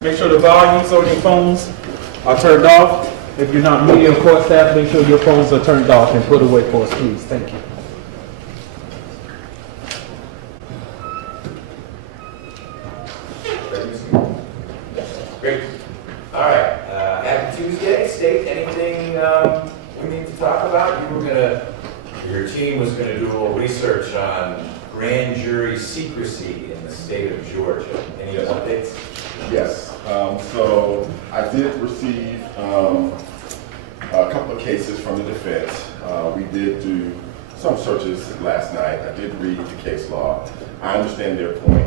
Make sure the volumes on your phones are turned off. If you're not media or court staff, make sure your phones are turned off and put away for us, please. Thank you. Great. All right. Happy Tuesday. State, anything we need to talk about? Your team was gonna do a little research on grand jury secrecy in the state of Georgia. Any updates? Yes. So I did receive a couple of cases from the defense. We did do some searches last night. I did read the case law. I understand their point.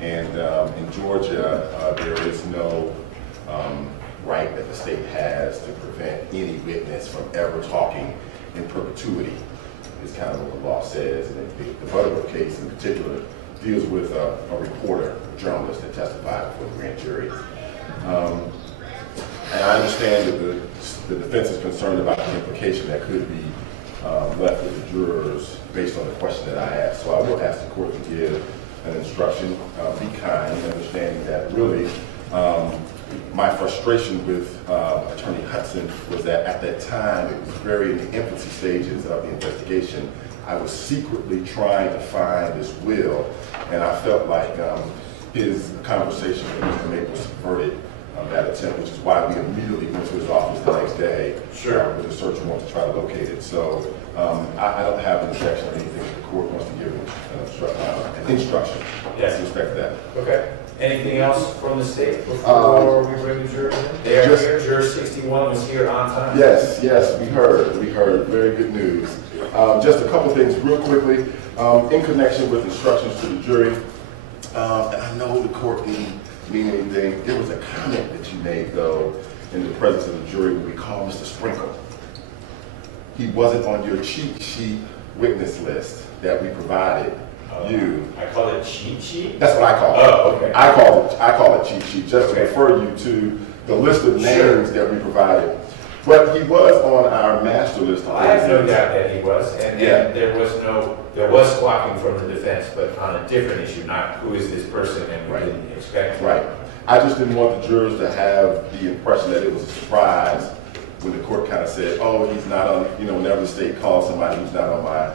And in Georgia, there is no right that the state has to prevent any witness from ever talking in perpetuity, is kind of what the law says. And the Butterworth case in particular deals with a reporter, a journalist that testified before the grand jury. And I understand that the defense is concerned about the implication that could be left with the jurors based on the question that I asked. So I will ask the court to give an instruction, be kind, understanding that really my frustration with Attorney Hudson was that at that time, it was very in the infancy stages of the investigation. I was secretly trying to find this will, and I felt like his conversation with Mr. Maple subverted that attempt, which is why we immediately went to his office the next day with a search warrant to try to locate it. So I don't have an objection or anything. The court wants to give an instruction with respect to that. Okay. Anything else from the state before we bring the jurors in? They are here. Juror 61 was here on time. Yes, we heard. Very good news. Just a couple things real quickly. In connection with instructions to the jury, and I know the court didn't mean anything. There was a comment that you made, though, in the presence of the jury when we called Mr. Sprinkle. He wasn't on your cheat sheet witness list that we provided you. I call it cheat sheet? That's what I call it. Oh, okay. I call it cheat sheet, just to refer you to the list of names that we provided. But he was on our master list. I have no doubt that he was, and there was squawking from the defense, but on a different issue, not who is this person, and we didn't expect. Right. I just didn't want the jurors to have the impression that it was a surprise when the court kind of said, "Oh, he's not on." Whenever the state calls somebody who's not on my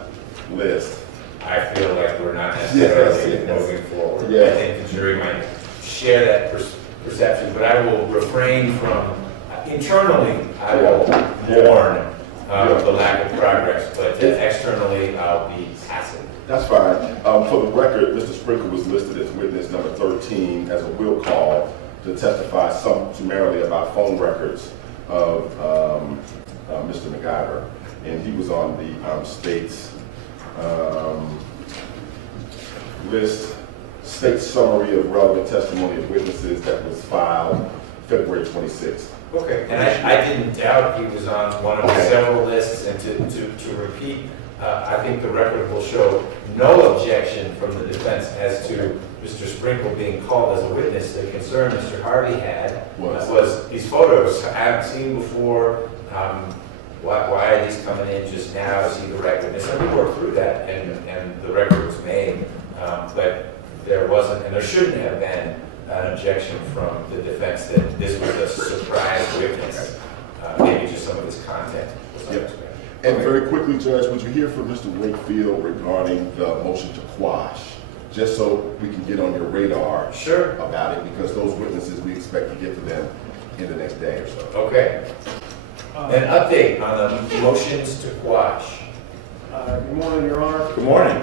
list. I feel like we're not necessarily moving forward. I think the jury might share that perception, but I will refrain from. Internally, I will mourn the lack of progress, but externally, I'll be passive. That's fine. For the record, Mr. Sprinkle was listed as witness number 13 as a will call to testify summarily about phone records of Mr. McIver, and he was on the state's list, state summary of relevant testimony of witnesses that was filed February 26th. Okay, and I didn't doubt he was on one of several lists, and to repeat, I think the record will show no objection from the defense as to Mr. Sprinkle being called as a witness. The concern Mr. Harvey had was these photos I haven't seen before. Why are these coming in just now to see the record? And so we worked through that, and the record was made, but there wasn't, and there shouldn't have been, an objection from the defense that this was a surprise witness. Maybe just some of this content was unexpected. And very quickly, Judge, would you hear from Mr. Wakefield regarding the motion to quash, just so we can get on your radar about it, because those witnesses, we expect to get to them in the next day or so. Okay. An update on the motions to quash. Good morning, Your Honor. Good morning.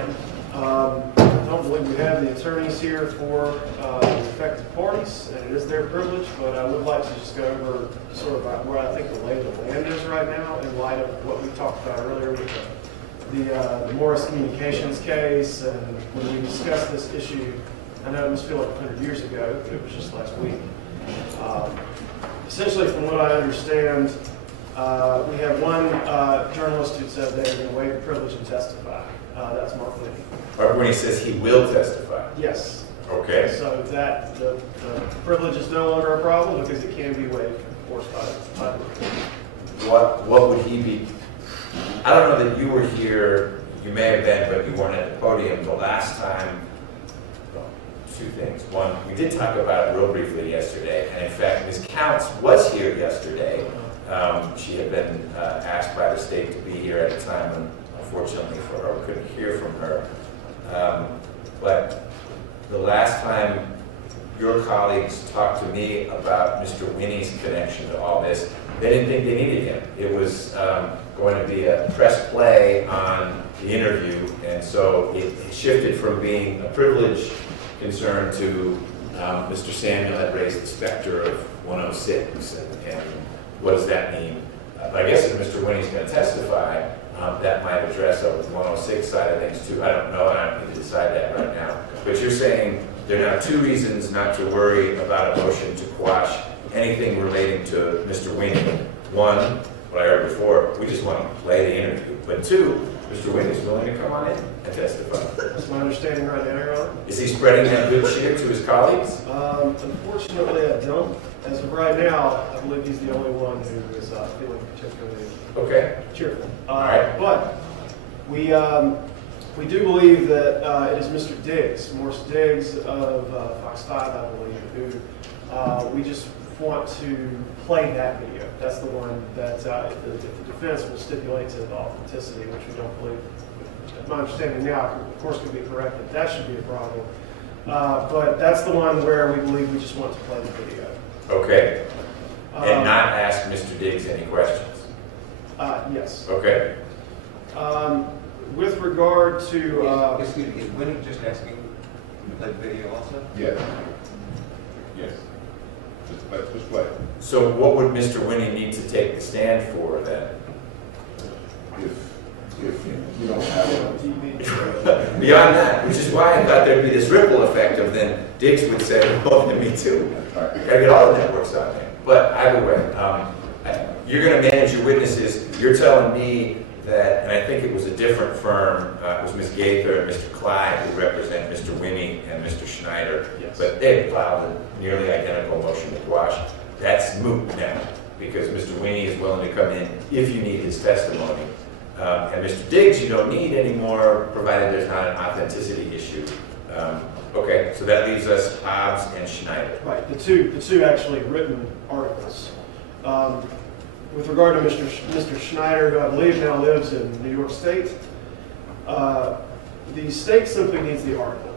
I don't believe we have the attorneys here for the affected parties, and it is their privilege, but I would like to just go over sort of where I think the lay of the land is right now in light of what we talked about earlier with the Morris Communications case, and when we discussed this issue. I know it must feel like 100 years ago, but it was just last week. Essentially, from what I understand, we have one journalist who said they're going to waive the privilege and testify. That's Mark Lee. When he says he will testify? Yes. Okay. So that the privilege is no longer a problem because it can be waived, of course, by the What would he be? I don't know that you were here. You may have been, but you weren't at the podium the last time. two things. One, we did talk about it real briefly yesterday, and in fact, Ms. Counts was here yesterday. She had been asked by the state to be here at a time when, unfortunately for her, we couldn't hear from her. But the last time your colleagues talked to me about Mr. Winnie's connection to all this, they didn't think they needed him. It was going to be a press play on the interview, and so it shifted from being a privilege concern to Mr. Samuel had raised the specter of 106, and what does that mean? I guess if Mr. Winnie's going to testify, that might address the 106 side of things too. I don't know, and I don't need to decide that right now. But you're saying there are now two reasons not to worry about a motion to quash anything relating to Mr. Winnie. One, what I heard before, we just want to play the interview. But two, Mr. Winnie's willing to come on in and testify. That's my understanding right now, Your Honor. Is he spreading that good cheer to his colleagues? Unfortunately, I don't. As of right now, I believe he's the only one who is feeling particularly Okay. cheerful. All right. But we do believe that it is Mr. Diggs, Morris Diggs of Fox 5, I believe, who we just want to play that video. That's the one that if the defense will stipulate to the authenticity, which we don't believe, my understanding now, of course, could be corrected. That should be a problem. But that's the one where we believe we just want to play the video. Okay. And not ask Mr. Diggs any questions? Yes. Okay. With regard to... Excuse me, is Winnie just asking to play the video also? Yes. Yes. Just play. So what would Mr. Winnie need to take the stand for then? If you don't have it. Beyond that, which is why I thought there'd be this ripple effect of then Diggs would say, well, then me too. Right. Gotta get all the networks out there. But either way, you're gonna manage your witnesses. You're telling me that, and I think it was a different firm, it was Ms. Gaither and Mr. Clyde who represent Mr. Winnie and Mr. Schneider. Yes. But they filed a nearly identical motion to quash. That's moot now, because Mr. Winnie is willing to come in if you need his testimony. And Mr. Diggs, you don't need anymore, provided there's not an authenticity issue. Okay, so that leaves us Hobbs and Schneider. Right, the two actually written articles. With regard to Mr. Schneider, who I believe now lives in New York State, the state simply needs the article.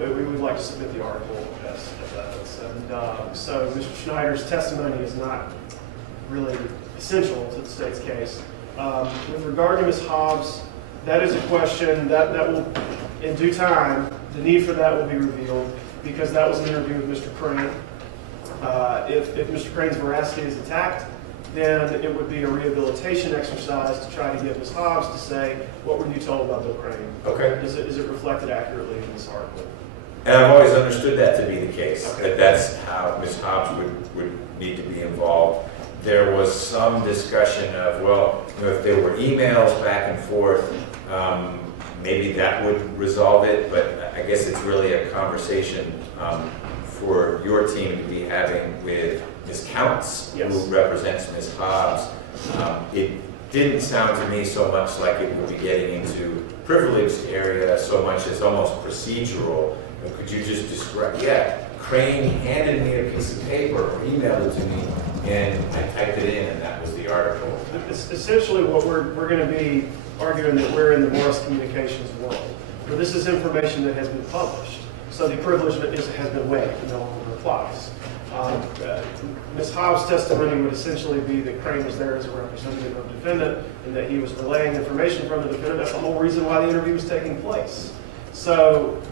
We would like to submit the article as evidence. And so Mr. Schneider's testimony is not really essential to the state's case. With regard to Ms. Hobbs, that is a question that will, in due time, the need for that will be revealed, because that was an interview with Mr. Crane. If Mr. Crane's veracity is attacked, then it would be a rehabilitation exercise to try to get Ms. Hobbs to say, what were you told about Bill Crane? Okay. Is it reflected accurately in this article? And I've always understood that to be the case, Okay. that's how Ms. Hobbs would need to be involved. There was some discussion of, well, if there were emails back and forth, maybe that would resolve it, but I guess it's really a conversation for your team to be having with Ms. Counts, Yes. who represents Ms. Hobbs. It didn't sound to me so much like it would be getting into privileged area so much as almost procedural. Could you just describe, Crane handed me a piece of paper or emailed it to me, and I typed it in, and that was the article. Essentially, what we're going to be arguing that we're in the Morris Communications world, where this is information that has been published, so the privilege has been waived and no longer applies. Ms. Hobbs' testimony would essentially be that Crane was there as a representative of the defendant and that he was relaying information from the defendant. That's the whole reason why the interview was taking place. So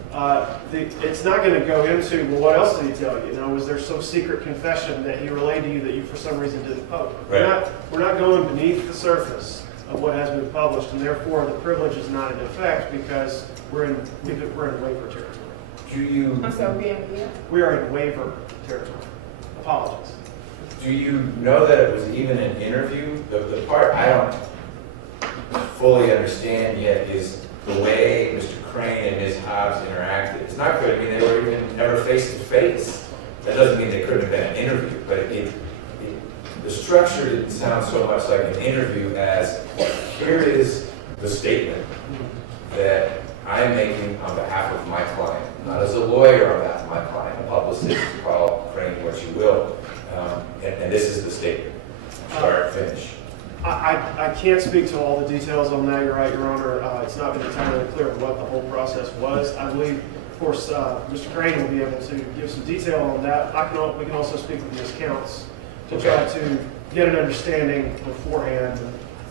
it's not going to go into, well, what else did he tell you? Was there some secret confession that he relayed to you that you for some reason didn't publish? Right. We're not going beneath the surface of what has been published, and therefore the privilege is not in effect because we're in waiver territory. Do you I'm sorry, being here? We are in waiver territory. Apologies. do you know that it was even an interview? The part I don't fully understand yet is the way Mr. Crane and Ms. Hobbs interacted. It's not good. I mean, they were even never face to face. That doesn't mean they couldn't have been an interview, but the structure didn't sound so much like an interview as here is the statement that I'm making on behalf of my client, not as a lawyer. lawyer on behalf of my client, a publicist, call Crane what you will. And this is the statement, start, finish. I can't speak to all the details on that. You're right, Your Honor. It's not been entirely clear what the whole process was. I believe, of course, Mr. Crane will be able to give some detail on that. We can also speak with Ms. Counts to try to get an understanding beforehand.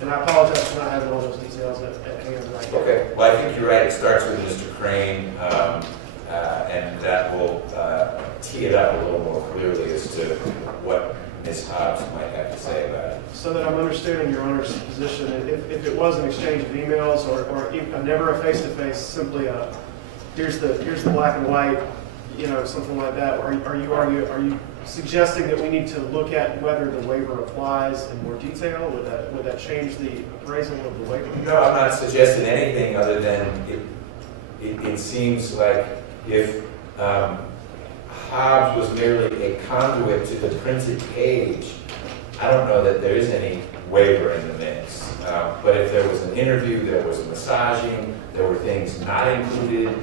And I apologize for not having all those details at hand right now. Okay, well, I think you're right. It starts with Mr. Crane, and that will tee it up a little more clearly as to what Ms. Hobbs might have to say about it. So that I'm understanding Your Honor's position, if it was an exchange of emails or never a face-to-face, simply a, here's the black and white, something like that, are you suggesting that we need to look at whether the waiver applies in more detail? Would that change the appraisal of the waiver? No, I'm not suggesting anything other than it seems like if Hobbs was merely a conduit to the printed page, I don't know that there is any waiver in the mix. But if there was an interview, there was massaging, there were things not included,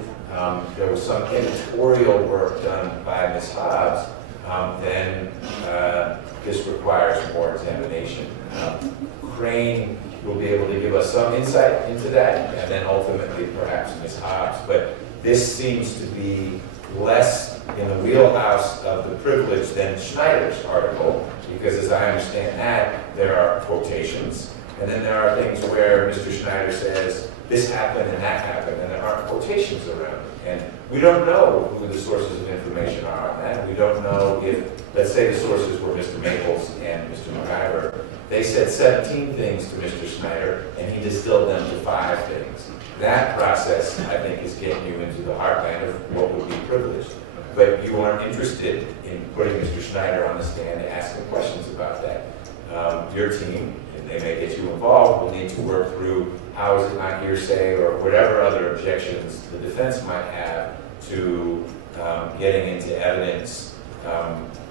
there was some editorial work done by Ms. Hobbs, then this requires more examination. Crane will be able to give us some insight into that, and then ultimately perhaps Ms. Hobbs. But this seems to be less in the wheelhouse of the privilege than Schneider's article, because as I understand that, there are quotations, and then there are things where Mr. Schneider says, this happened and that happened, and there aren't quotations around it. And we don't know who the sources of information are on that. We don't know if, let's say the sources were Mr. Maples and Mr. McIver. They said 17 things to Mr. Schneider, and he distilled them to 5 things. That process, I think, is getting you into the heartland of what would be privileged. But you aren't interested in putting Mr. Schneider on the stand and asking questions about that. Your team, and they may get you involved, will need to work through how is it not hearsay or whatever other objections the defense might have to getting into evidence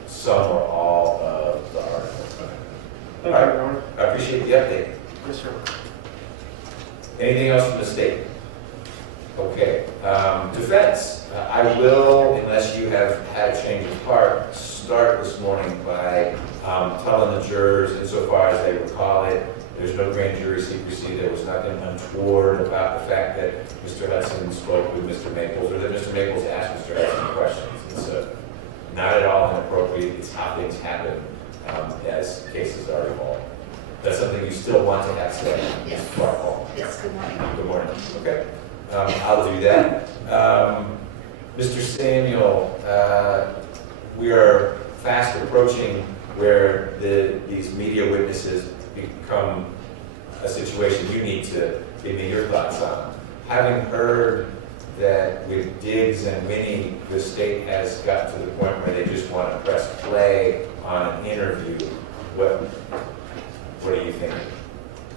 some or all of the article. Thank you, Your Honor. I appreciate the update. Yes, sir. Anything else from the state? Okay. Defense. I will, unless you have had a change of heart, start this morning by telling the jurors, insofar as they recall it, there's no grand jury secrecy. There was nothing untoward about the fact that Mr. Hudson spoke with Mr. Maples, or that Mr. Maples asked Mr. Hudson questions. It's not at all inappropriate. It's how things happen as cases are evolved. That's something you still want to have said? Yes. Clark. Yes, good morning. Good morning. Okay. I'll do that. Mr. Samuel, we are fast approaching where these media witnesses become a situation you need to give me your thoughts on. Having heard that with Diggs and Winnie, the state has gotten to the point where they just want to press play on an interview, what do you think?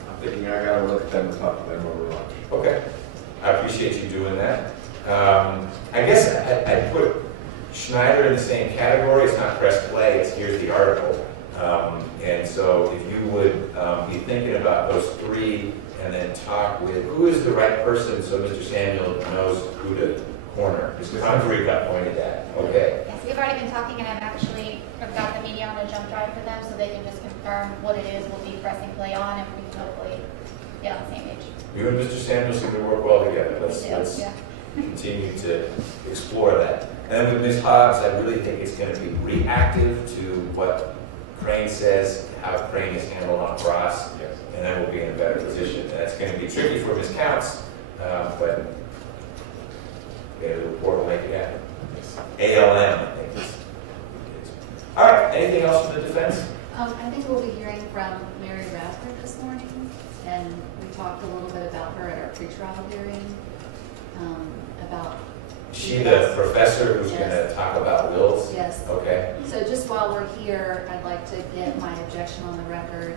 I'm thinking I gotta look at them and talk to them over lunch. Okay, I appreciate you doing that. I guess I'd put Schneider in the same category. It's not press play, it's here's the article. And so if you would be thinking about those 3 and then talk with, who is the right person so Mr. Samuel knows who to corner? Mr. Humphrey got pointed at. Okay. Yes, we've already been talking, and I've got the media on a jump drive for them, so they can just confirm what it is we'll be pressing play on, and we can hopefully get on the same page. You and Mr. Samuel seem to work well together. Let's Yeah. continue to explore that. And with Ms. Hobbs, I really think it's going to be reactive to what Crane says, how Crane is handled on cross, Yes. and then we'll be in a better position. And that's going to be tricky for Ms. Counts, but the report will make it happen. Yes. ALM, I think. All right, anything else from the defense? I think we'll be hearing from Mary Radford this morning, and we talked a little bit about her at our pretrial hearing, about... She the professor who's going to talk about wills? Yes. Okay. So just while we're here, I'd like to get my objection on the record.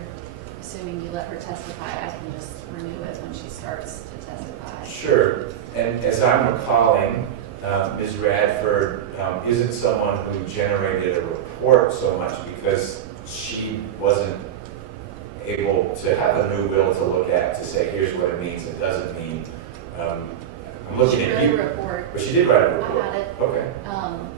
Assuming you let her testify, I can just renew it when she starts to testify. Sure. And as I'm recalling, Ms. Radford isn't someone who generated a report so much because she wasn't able to have a new will to look at to say, here's what it means and doesn't mean. I'm looking She at wrote a you. report. But she did write a I report. had it. Okay. Um,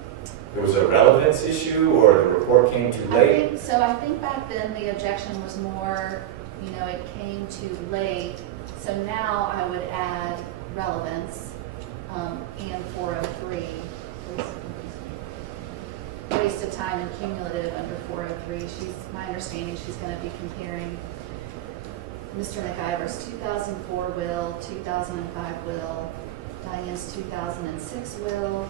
There was a relevance issue, or the report came too late? I think back then the objection was more, it came too late. So now I would add relevance, and 403. Waste of time and cumulative under 403. My understanding, she's gonna be comparing Mr. McIver's 2004 will, 2005 will, Diane's 2006 will,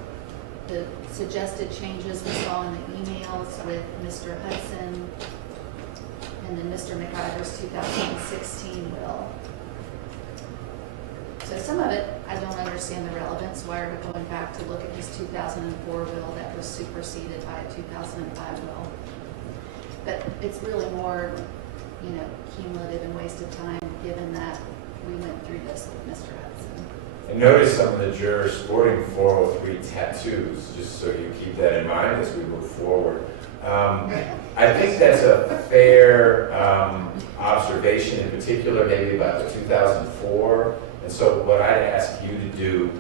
the suggested changes we saw in the emails with Mr. Hudson, and then Mr. McIver's 2016 will. So some of it, I don't understand the relevance. Why are we going back to look at his 2004 will that was superseded by a 2005 will? But it's really more, cumulative and waste of time, given that we went through this with Mr. Hudson. I noticed some of the jurors sporting 403 tattoos, just so you keep that in mind as we move forward. I think that's a fair observation, in particular maybe about the 2004. And so what I'd ask you to do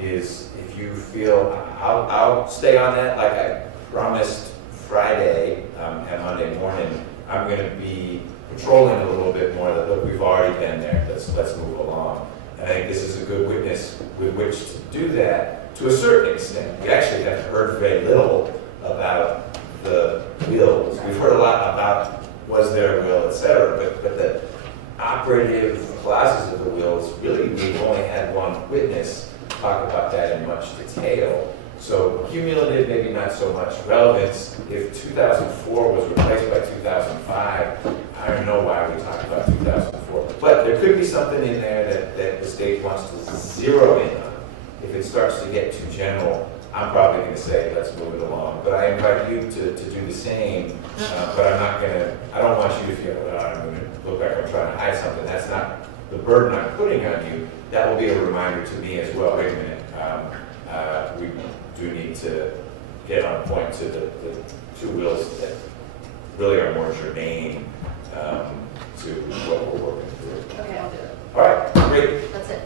is, if you feel, I'll stay on that like I promised Friday and Monday morning. I'm going to be patrolling a little bit more. Look, we've already been there. Let's move along. And I think this is a good witness with which to do that to a certain extent. We actually have heard very little about the wills. We've heard a lot about was there a will, et cetera, but the operative clauses of the wills, really we've only had one witness talk about that in much detail. So cumulative, maybe not so much. Relevance, if 2004 was replaced by 2005, I don't know why we talked about 2004. But there could be something in there that the state wants to zero in on. If it starts to get too general, I'm probably going to say, let's move it along. But I invite you to do the same. But I don't want you to feel, I'm going to look like I'm trying to hide something. That's not the burden I'm putting on you. That will be a reminder to me as well. Wait a minute. We do need to get on point to the two wills that really are more germane to what we're working through. Okay, I'll do it. All right, great. That's it.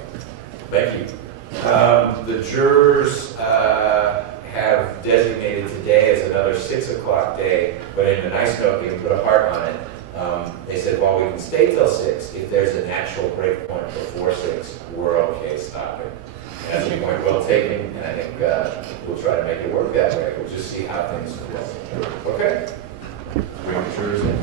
Thank you. The jurors have designated today as another 6 o'clock day, but in a nice note, they can put a heart on it. They said, well, we can stay till 6. If there's an actual break point before 6, we're okay stopping. And that's a point well taken, and I think we'll try to make it work that way. We'll just see how things go. Okay? Bring the jurors in.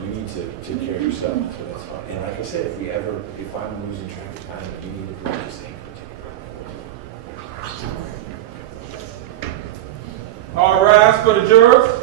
You need to take care of yourself, so that's fine. And like I said, if I'm losing track of time, you need to do the same. All rise for the jurors.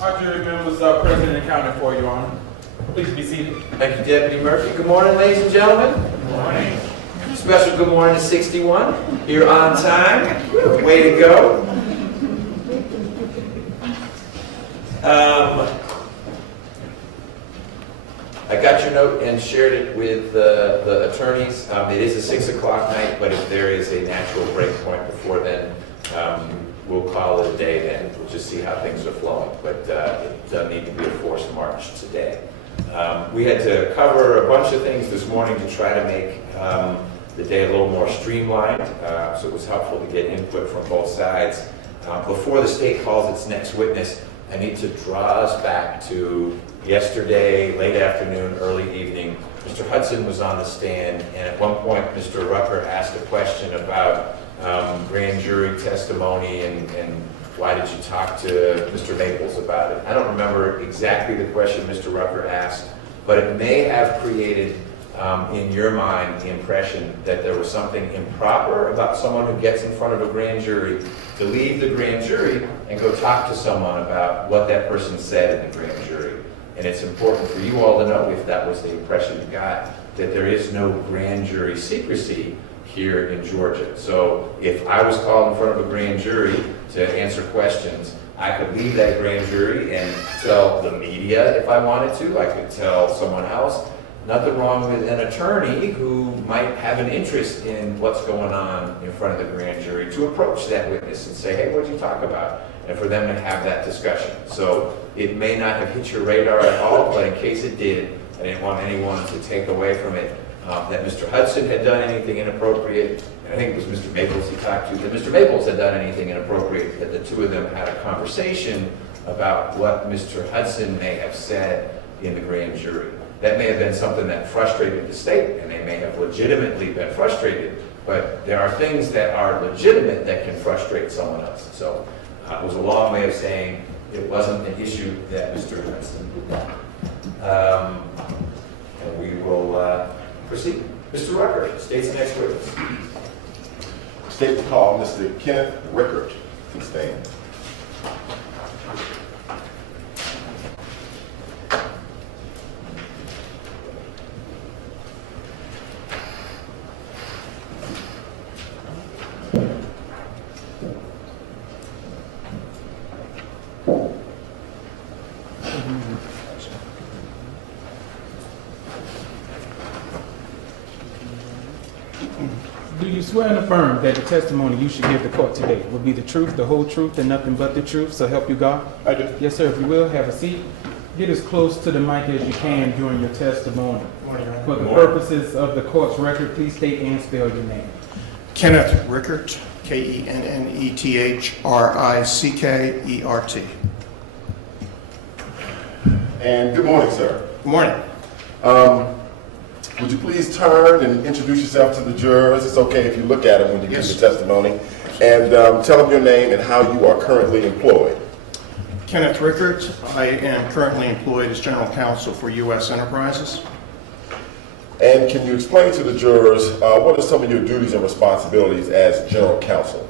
Our jury members are present and accounted for, Your Honor. Please be seated. Thank you, Deputy Murphy. Good morning, ladies and gentlemen. Good morning. Special good morning to 61. You're on time. Way to go. I got your note and shared it with the attorneys. It is a 6 o'clock night, but if there is a natural break point before then, we'll call it a day then. We'll just see how things are flowing, but it doesn't need to be a forced march today. We had to cover a bunch of things this morning to try to make the day a little more streamlined, so it was helpful to get input from both sides. Before the state calls its next witness, I need to draw us back to yesterday, late afternoon, early evening, Mr. Hudson was on the stand, and at one point, Mr. Rucker asked a question about grand jury testimony and why did you talk to Mr. Maples about it? I don't remember exactly the question Mr. Rucker asked, but it may have created in your mind the impression that there was something improper about someone who gets in front of a grand jury to leave the grand jury and go talk to someone about what that person said in the grand jury. And it's important for you all to know, if that was the impression you got, that there is no grand jury secrecy here in Georgia. So if I was called in front of a grand jury to answer questions, I could leave that grand jury and tell the media if I wanted to. I could tell someone else. Nothing wrong with an attorney who might have an interest in what's going on in front of the grand jury to approach that witness and say, hey, what did you talk about? And for them to have that discussion. So it may not have hit your radar at all, but in case it did, I didn't want anyone to take away from it that Mr. Hudson had done anything inappropriate. And I think it was Mr. Maples he talked to, that Mr. Maples had done anything inappropriate, that the two of them had a conversation about what Mr. Hudson may have said in the grand jury. That may have been something that frustrated the state, and they may have legitimately been frustrated, but there are things that are legitimate that can frustrate someone else. So it was a long way of saying it wasn't an issue that Mr. Hudson did not. And we will proceed. Mr. Rucker, state's the next witness. State will call Mr. Kenneth Rickert to the stand. Do you swear and affirm that the testimony you should give the court today will be the truth, the whole truth, and nothing but the truth, so help you God? I do. Yes, sir. If you will, have a seat. Get as close to the mic as you can during your testimony. For the purposes of the court's record, please state and spell your name. Kenneth Rickert, Kennethrickert. And good morning, sir. Good morning. Would you please turn and introduce yourself to the jurors? It's okay if you look at them when you give your testimony. And tell them your name and how you are currently employed. Kenneth Rickert. I am currently employed as General Counsel for U.S. Enterprises. And can you explain to the jurors what are some of your duties and responsibilities as General Counsel?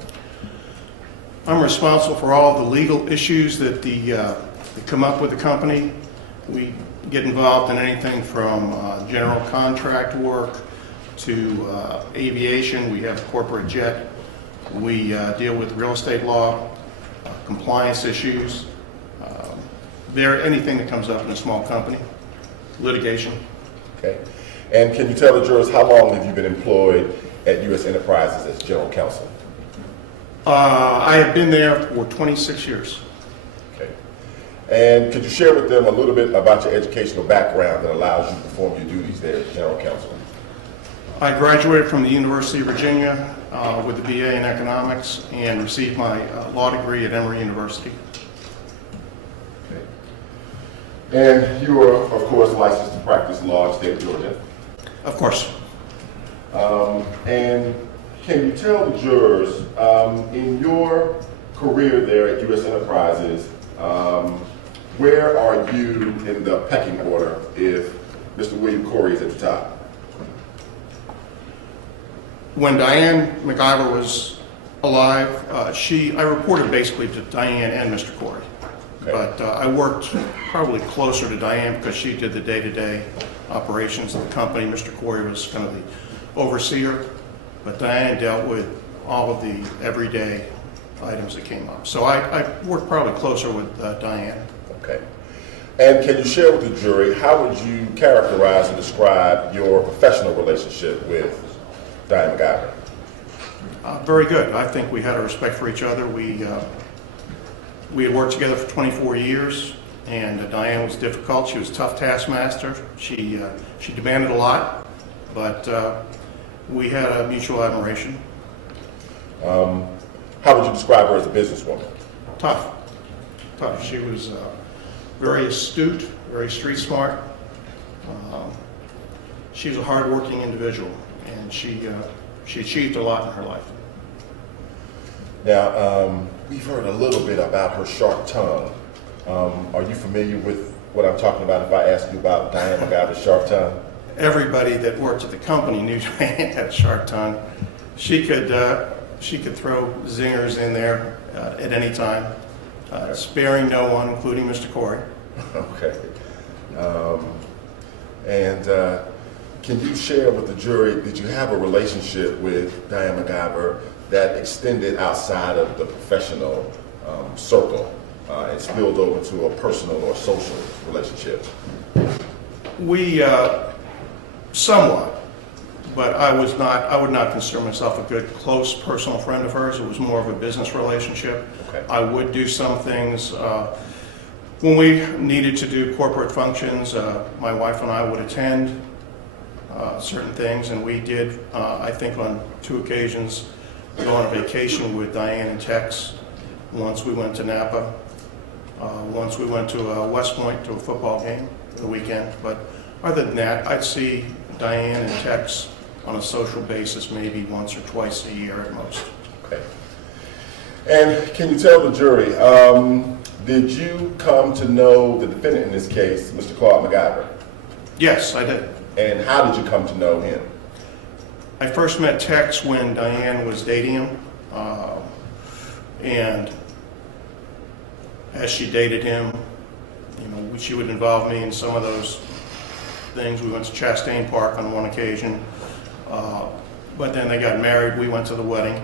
I'm responsible for all the legal issues that that come up with the company. We get involved in anything from general contract work to aviation. We have a corporate jet. We deal with real estate law, compliance issues, anything that comes up in a small company, litigation. Okay. And can you tell the jurors how long have you been employed at U.S. Enterprises as General Counsel? I have been there for 26 years. Okay. And could you share with them a little bit about your educational background that allows you to perform your duties there as General Counsel? I graduated from the University of Virginia with a BA in economics and received my law degree at Emory University. Okay. And you are, of course, licensed to practice law in the state of Georgia. Of course. And can you tell the jurors, in your career there at U.S. Enterprises, where are you in the pecking order if Mr. William Corey is at the top? When Diane McIver was alive, I reported basically to Diane and Mr. Corey. Okay. But I worked probably closer to Diane because she did the day-to-day operations of the company. Mr. Corey was kind of the overseer, but Diane dealt with all of the everyday items that came up. So I worked probably closer with Diane. Okay. And can you share with the jury, how would you characterize and describe your professional relationship with Diane McIver? Very good. I think we had a respect for each other. We had worked together for 24 years, and Diane was difficult. She was a tough taskmaster. She demanded a lot, but we had a mutual admiration. How would you describe her as a businesswoman? Tough. She was very astute, very street smart. she was a hardworking individual, and she achieved a lot in her life. Now, we've heard a little bit about her sharp tongue. Are you familiar with what I'm talking about if I ask you about Diane McIver's sharp tongue? Everybody that worked at the company knew Diane had a sharp tongue. She could throw zingers in there at any time, sparing no one, including Mr. Corey. Okay. Can you share with the jury, did you have a relationship with Diane McIver that extended outside of the professional circle and spilled over to a personal or social relationship? We, somewhat, but I would not consider myself a good, close personal friend of hers. It was more of a business relationship. Okay. I would do some things. When we needed to do corporate functions, my wife and I would attend certain things, and we did, I think on 2 occasions, go on a vacation with Diane and Tex. Once we went to Napa. Once we went to West Point to a football game for the weekend. But other than that, I'd see Diane and Tex on a social basis maybe once or twice a year at most. Okay. And can you tell the jury, did you come to know the defendant in this case, Mr. Claude McIver? Yes, I did. And how did you come to know him? I first met Tex when Diane was dating him, and as she dated him, you know, she would involve me in some of those things. We went to Chastain Park on one occasion, but then they got married. We went to the wedding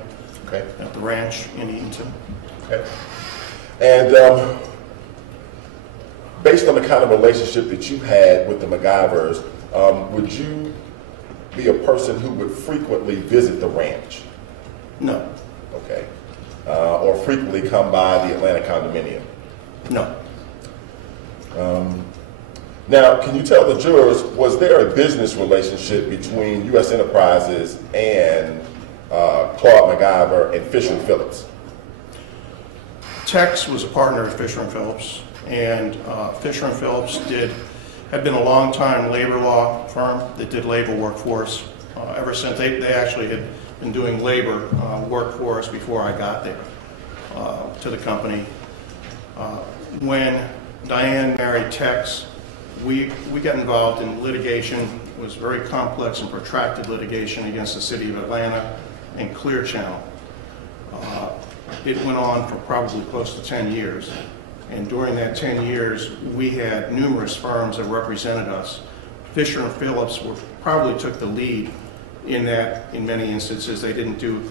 at the ranch in Eatonton. Okay. And based on the kind of relationship that you had with the McIvers, would you be a person who would frequently visit the ranch? No. Okay. Or frequently come by the Atlanta condominium? No. Now, can you tell the jurors, was there a business relationship between U.S. Enterprises and Claude McIver and Fisher & Phillips? Tex was a partner at Fisher & Phillips, and Fisher & Phillips had been a long-time labor law firm that did labor work for us. Ever since they actually had been doing labor work for us before I got there to the company. When Diane married Tex, we got involved in litigation. It was very complex and protracted litigation against the city of Atlanta and Clear Channel. It went on for probably close to 10 years. And during that 10 years, we had numerous firms that represented us. Fisher & Phillips probably took the lead in that. In many instances, they didn't do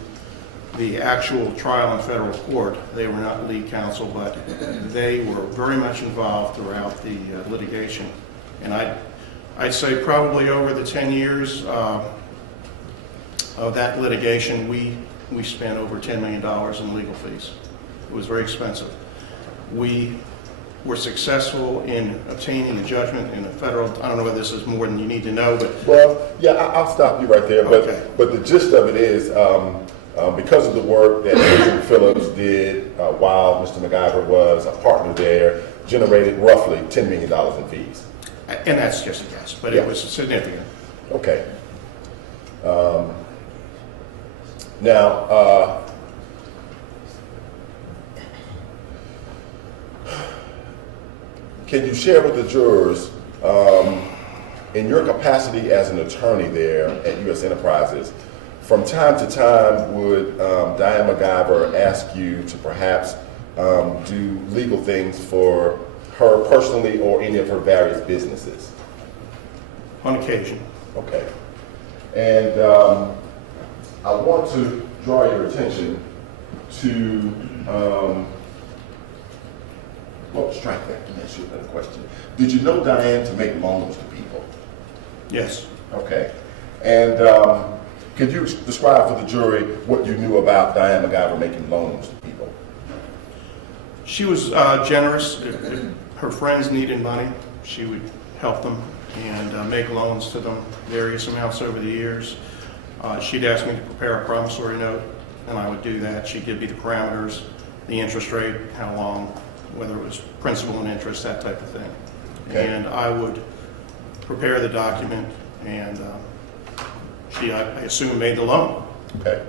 the actual trial in federal court. They were not lead counsel, but they were very much involved throughout the litigation. And I'd say probably over the 10 years of that litigation, we spent over $10 million in legal fees. It was very expensive. We were successful in obtaining a judgment in a federal, I don't know whether this is more than you need to know, but... Well, yeah, I'll stop you right there. Okay. But the gist of it is, because of the work that Fisher & Phillips did while Mr. McIver was a partner there, generated roughly $10 million in fees. And that's just a guess, but Yeah. it was significant. Okay. Now, can you share with the jurors, in your capacity as an attorney there at U.S. Enterprises, from time to time would Diane McIver ask you to perhaps do legal things for her personally or any of her various businesses? On occasion. Okay. And I want to draw your attention to, strike that. Let me ask you another question. Did you know Diane to make loans to people? Yes. Okay. And could you describe for the jury what you knew about Diane McIver making loans to people? She was generous. If her friends needed money, she would help them and make loans to them, various amounts over the years. She'd ask me to prepare a promissory note, and I would do that. She'd give me the parameters, the interest rate, how long, whether it was principal and interest, that type of thing. Okay. And I would prepare the document, and she, I assume, made the loan. Okay.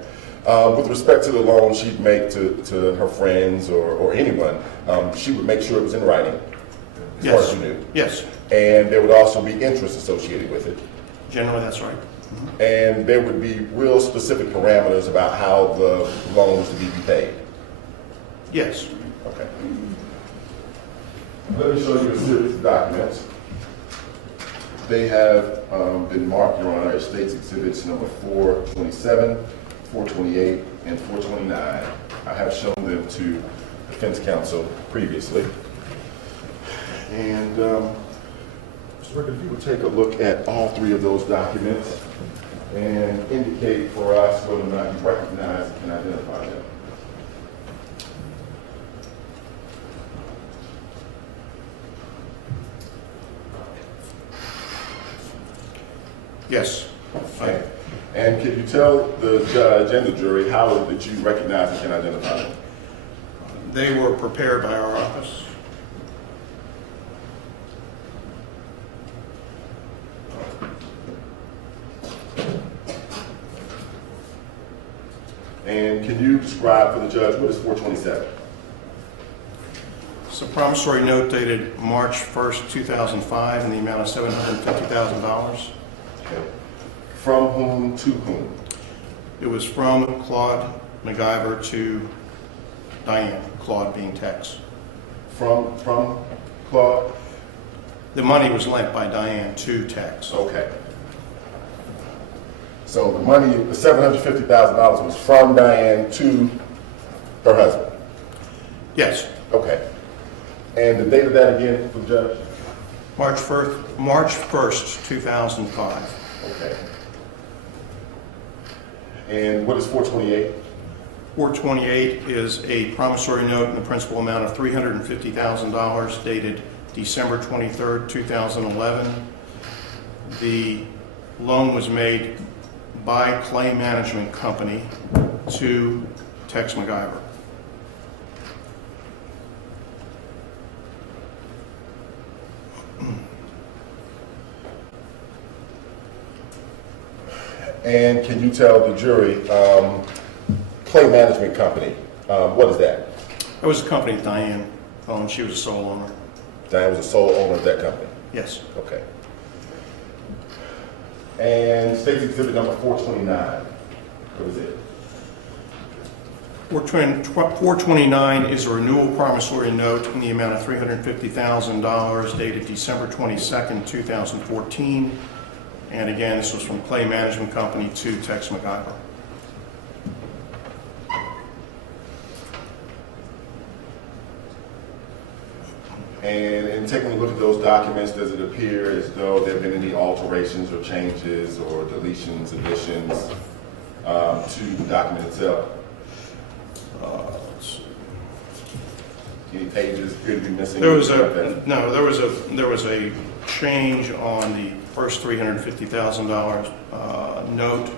With respect to the loan she'd make to her friends or anyone, she would make sure it was in writing, as far as you knew. Yes, And there would also be interest associated with it. generally that's right. And there would be real specific parameters about how the loan was to be repaid. Yes. Okay. Let me show you a series of documents. They have been marked, Your Honor, as States Exhibits number 427, 428, and 429. I have shown them to defense counsel previously. And Mr. Rickard, if you would take a look at all three of those documents and indicate for us whether or not you recognize and can identify them. Yes. Okay. And can you tell the judge and the jury how that you recognize and can identify them? They were prepared by our office. And can you describe for the judge what is 427? It's a promissory note dated March 1st, 2005 in the amount of $750,000. Okay. From whom to whom? It was from Claude McIver to Diane, Claude being Tex. From Claude? The money was lent by Diane to Tex. Okay. So the money, the $750,000 was from Diane to her husband? Yes. Okay. And the date of that again for the judge? March 1st, 2005. Okay. And what is 428? 428 is a promissory note in the principal amount of $350,000 dated December 23rd, 2011. The loan was made by Clay Management Company to Tex McIver. And can you tell the jury, Clay Management Company, what is that? That was a company Diane owned. She was a sole owner. Diane was the sole owner of that company? Yes. Okay. And State's Exhibit number 429, what is it? 429 is a renewal promissory note in the amount of $350,000 dated December 22nd, 2014. And again, this was from Clay Management Company to Tex McIver. And in taking a look at those documents, does it appear as though there have been any alterations or changes or deletions, additions to the document itself? Let's see. Any pages appear to be missing? There was a change on the first $350,000 note,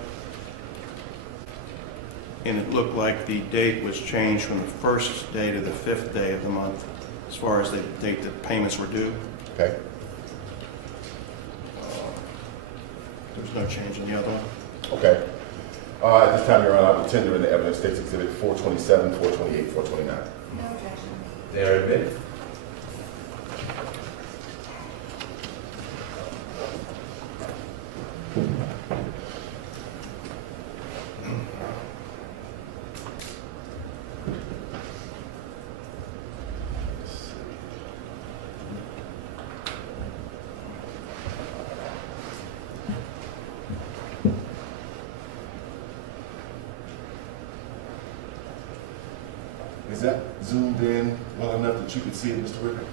and it looked like the date was changed from the first day to the 5th day of the month, as far as the date that payments were due. Okay. There was no change in the other one. Okay. At this time, Your Honor, I will tender in the evidence State's Exhibit 427, 428, 429. No objection. They are admitted. Is that zoomed in well enough that you can see it, Mr. Rickard?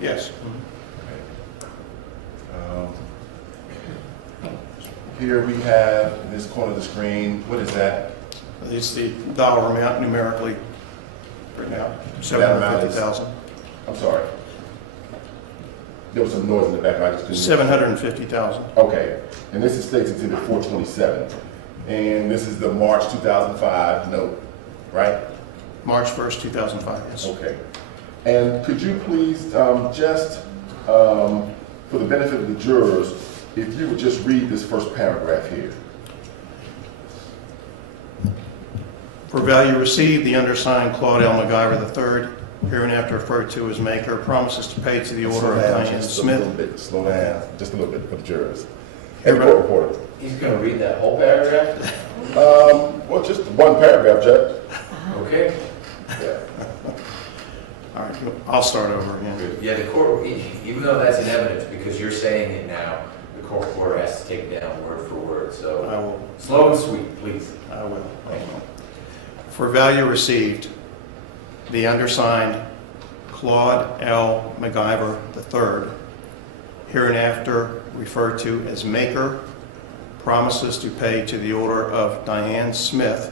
Yes. Here we have, in this corner of the screen, what is that? It's the dollar amount numerically written out, That amount is- $750,000. I'm sorry. There was some noise in the back, I just couldn't. $750,000. Okay, and this is State's Exhibit 427, and this is the March 2005 note, right? March 1st, 2005, yes. Okay. And could you please, just for the benefit of the jurors, if you would just read this first paragraph here. For value received, the undersigned Claude L. McIver III, hereinafter referred to as maker, promises to pay to the order of Diane Smith. Slow down, just a little bit for the jurors. And the court reporter. He's gonna read that whole paragraph? Well, just one paragraph, Judge. Okay. Yeah. All right, I'll start over again. Yeah, the court, even though that's in evidence, because you're saying it now, the court reporter has to take it down word for word, I so will. slow and sweet, please. I will. For value received, the undersigned Claude L. McIver III, hereinafter referred to as maker, promises to pay to the order of Diane Smith,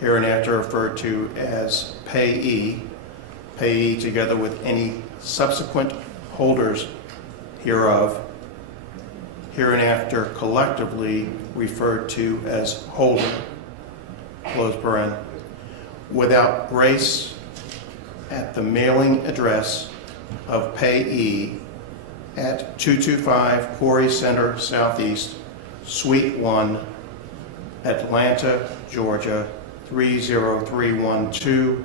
hereinafter referred to as payee together with any subsequent holders hereof, hereinafter collectively referred to as holder, close paren, without grace at the mailing address of payee at 225 Corey Center Southeast, Suite 1, Atlanta, Georgia 30312,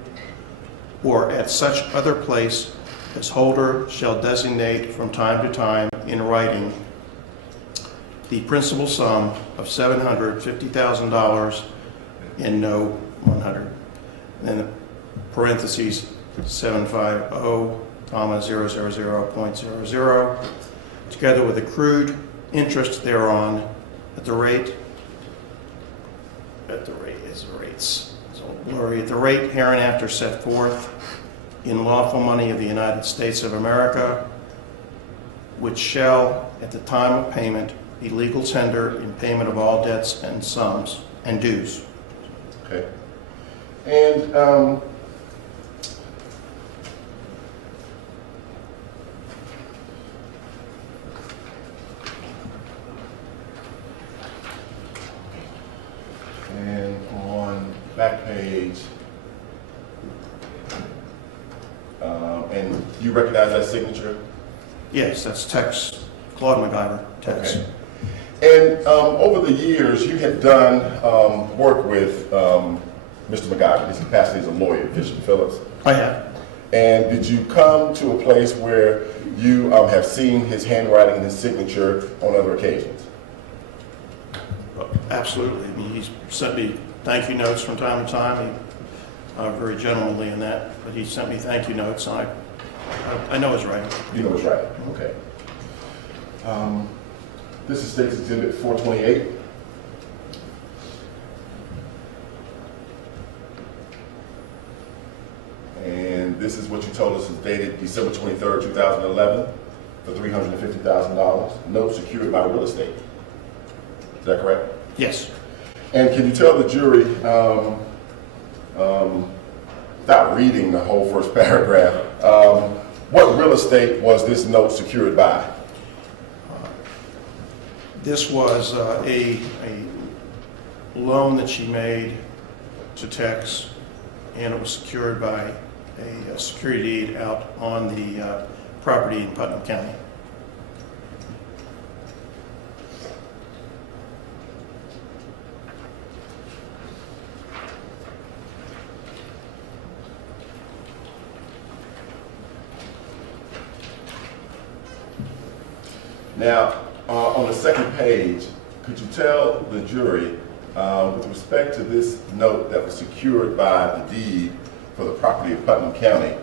or at such other place as holder shall designate from time to time in writing the principal sum of $750,000 in note 100, then parentheses 750,000.00, together with accrued interest thereon at the rate hereinafter set forth in lawful money of the United States of America, which shall, at the time of payment, be legal tender in payment of all debts and sums and dues. Okay. And on back page, and you recognize that signature? Yes, that's Tex, Claude McIver, Tex. Okay. And over the years, you had done work with Mr. McIver, his capacity as a lawyer, Bishop Phillips. I have. And did you come to a place where you have seen his handwriting and his signature on other occasions? Absolutely. I mean, he's sent me thank you notes from time to time. He's very gentlemanly in that, but he sent me thank you notes, and I know his writing. You know his writing, okay. This is State's Exhibit 428. And this is what you told us is dated December 23rd, 2011 for $350,000. Note secured by real estate. Is that correct? Yes. And can you tell the jury, without reading the whole first paragraph, what real estate was this note secured by? This was a loan that she made to Tex, and it was secured by a security deed out on the property in Putnam County. Now, on the second page, could you tell the jury, with respect to this note that was secured by the deed for the property of Putnam County,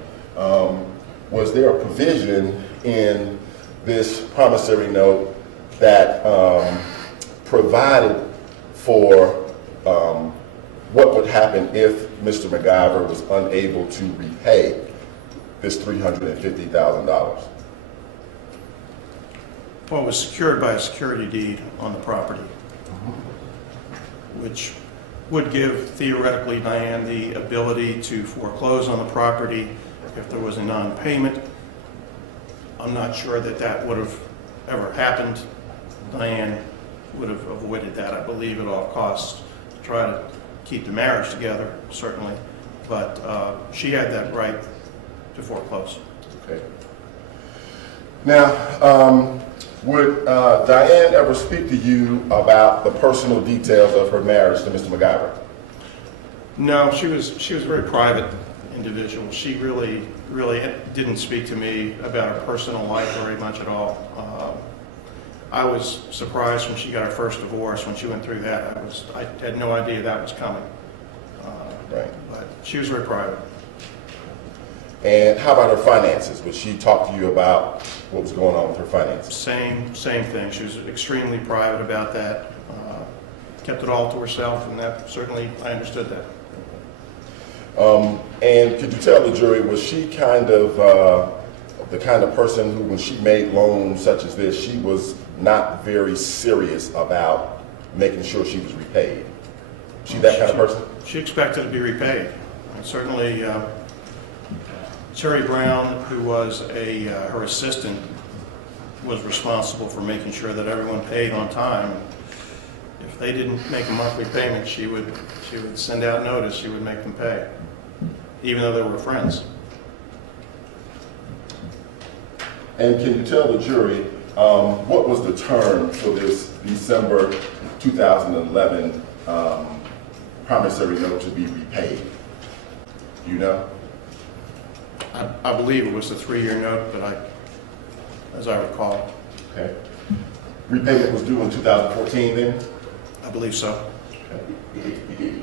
was there a provision in this promissory note that provided for what would happen if Mr. McIver was unable to repay this $350,000? Well, it was secured by a security deed on the property, which would give, theoretically, Diane the ability to foreclose on the property if there was a non-payment. I'm not sure that that would have ever happened. Diane would have avoided that, I believe, at all costs, to try to keep the marriage together, certainly. But she had that right to foreclose. Okay. Now, Would Diane ever speak to you about the personal details of her marriage to Mr. McIver? No, she was a very private individual. She really didn't speak to me about her personal life very much at all. I was surprised when she got her first divorce, when she went through that. I had no idea that was coming. Right. But she was very private. And how about her finances? Would she talk to you about what was going on with her finances? Same thing. She was extremely private about that. Kept it all to herself, and that certainly I understood that. And could you tell the jury, was she kind of the kind of person who, when she made loans such as this, she was not very serious about making sure she was repaid? She that kind of person? She expected to be repaid. And certainly, Terry Brown, who was her assistant, was responsible for making sure that everyone paid on time. If they didn't make a monthly payment, she would send out notice. She would make them pay, even though they were friends. And can you tell the jury what was the term for this December 2011 promissory note to be repaid? Do you know? I believe it was the 3-year note, but as I recall. Okay. Repayment was due in 2014 then? I believe so. Okay.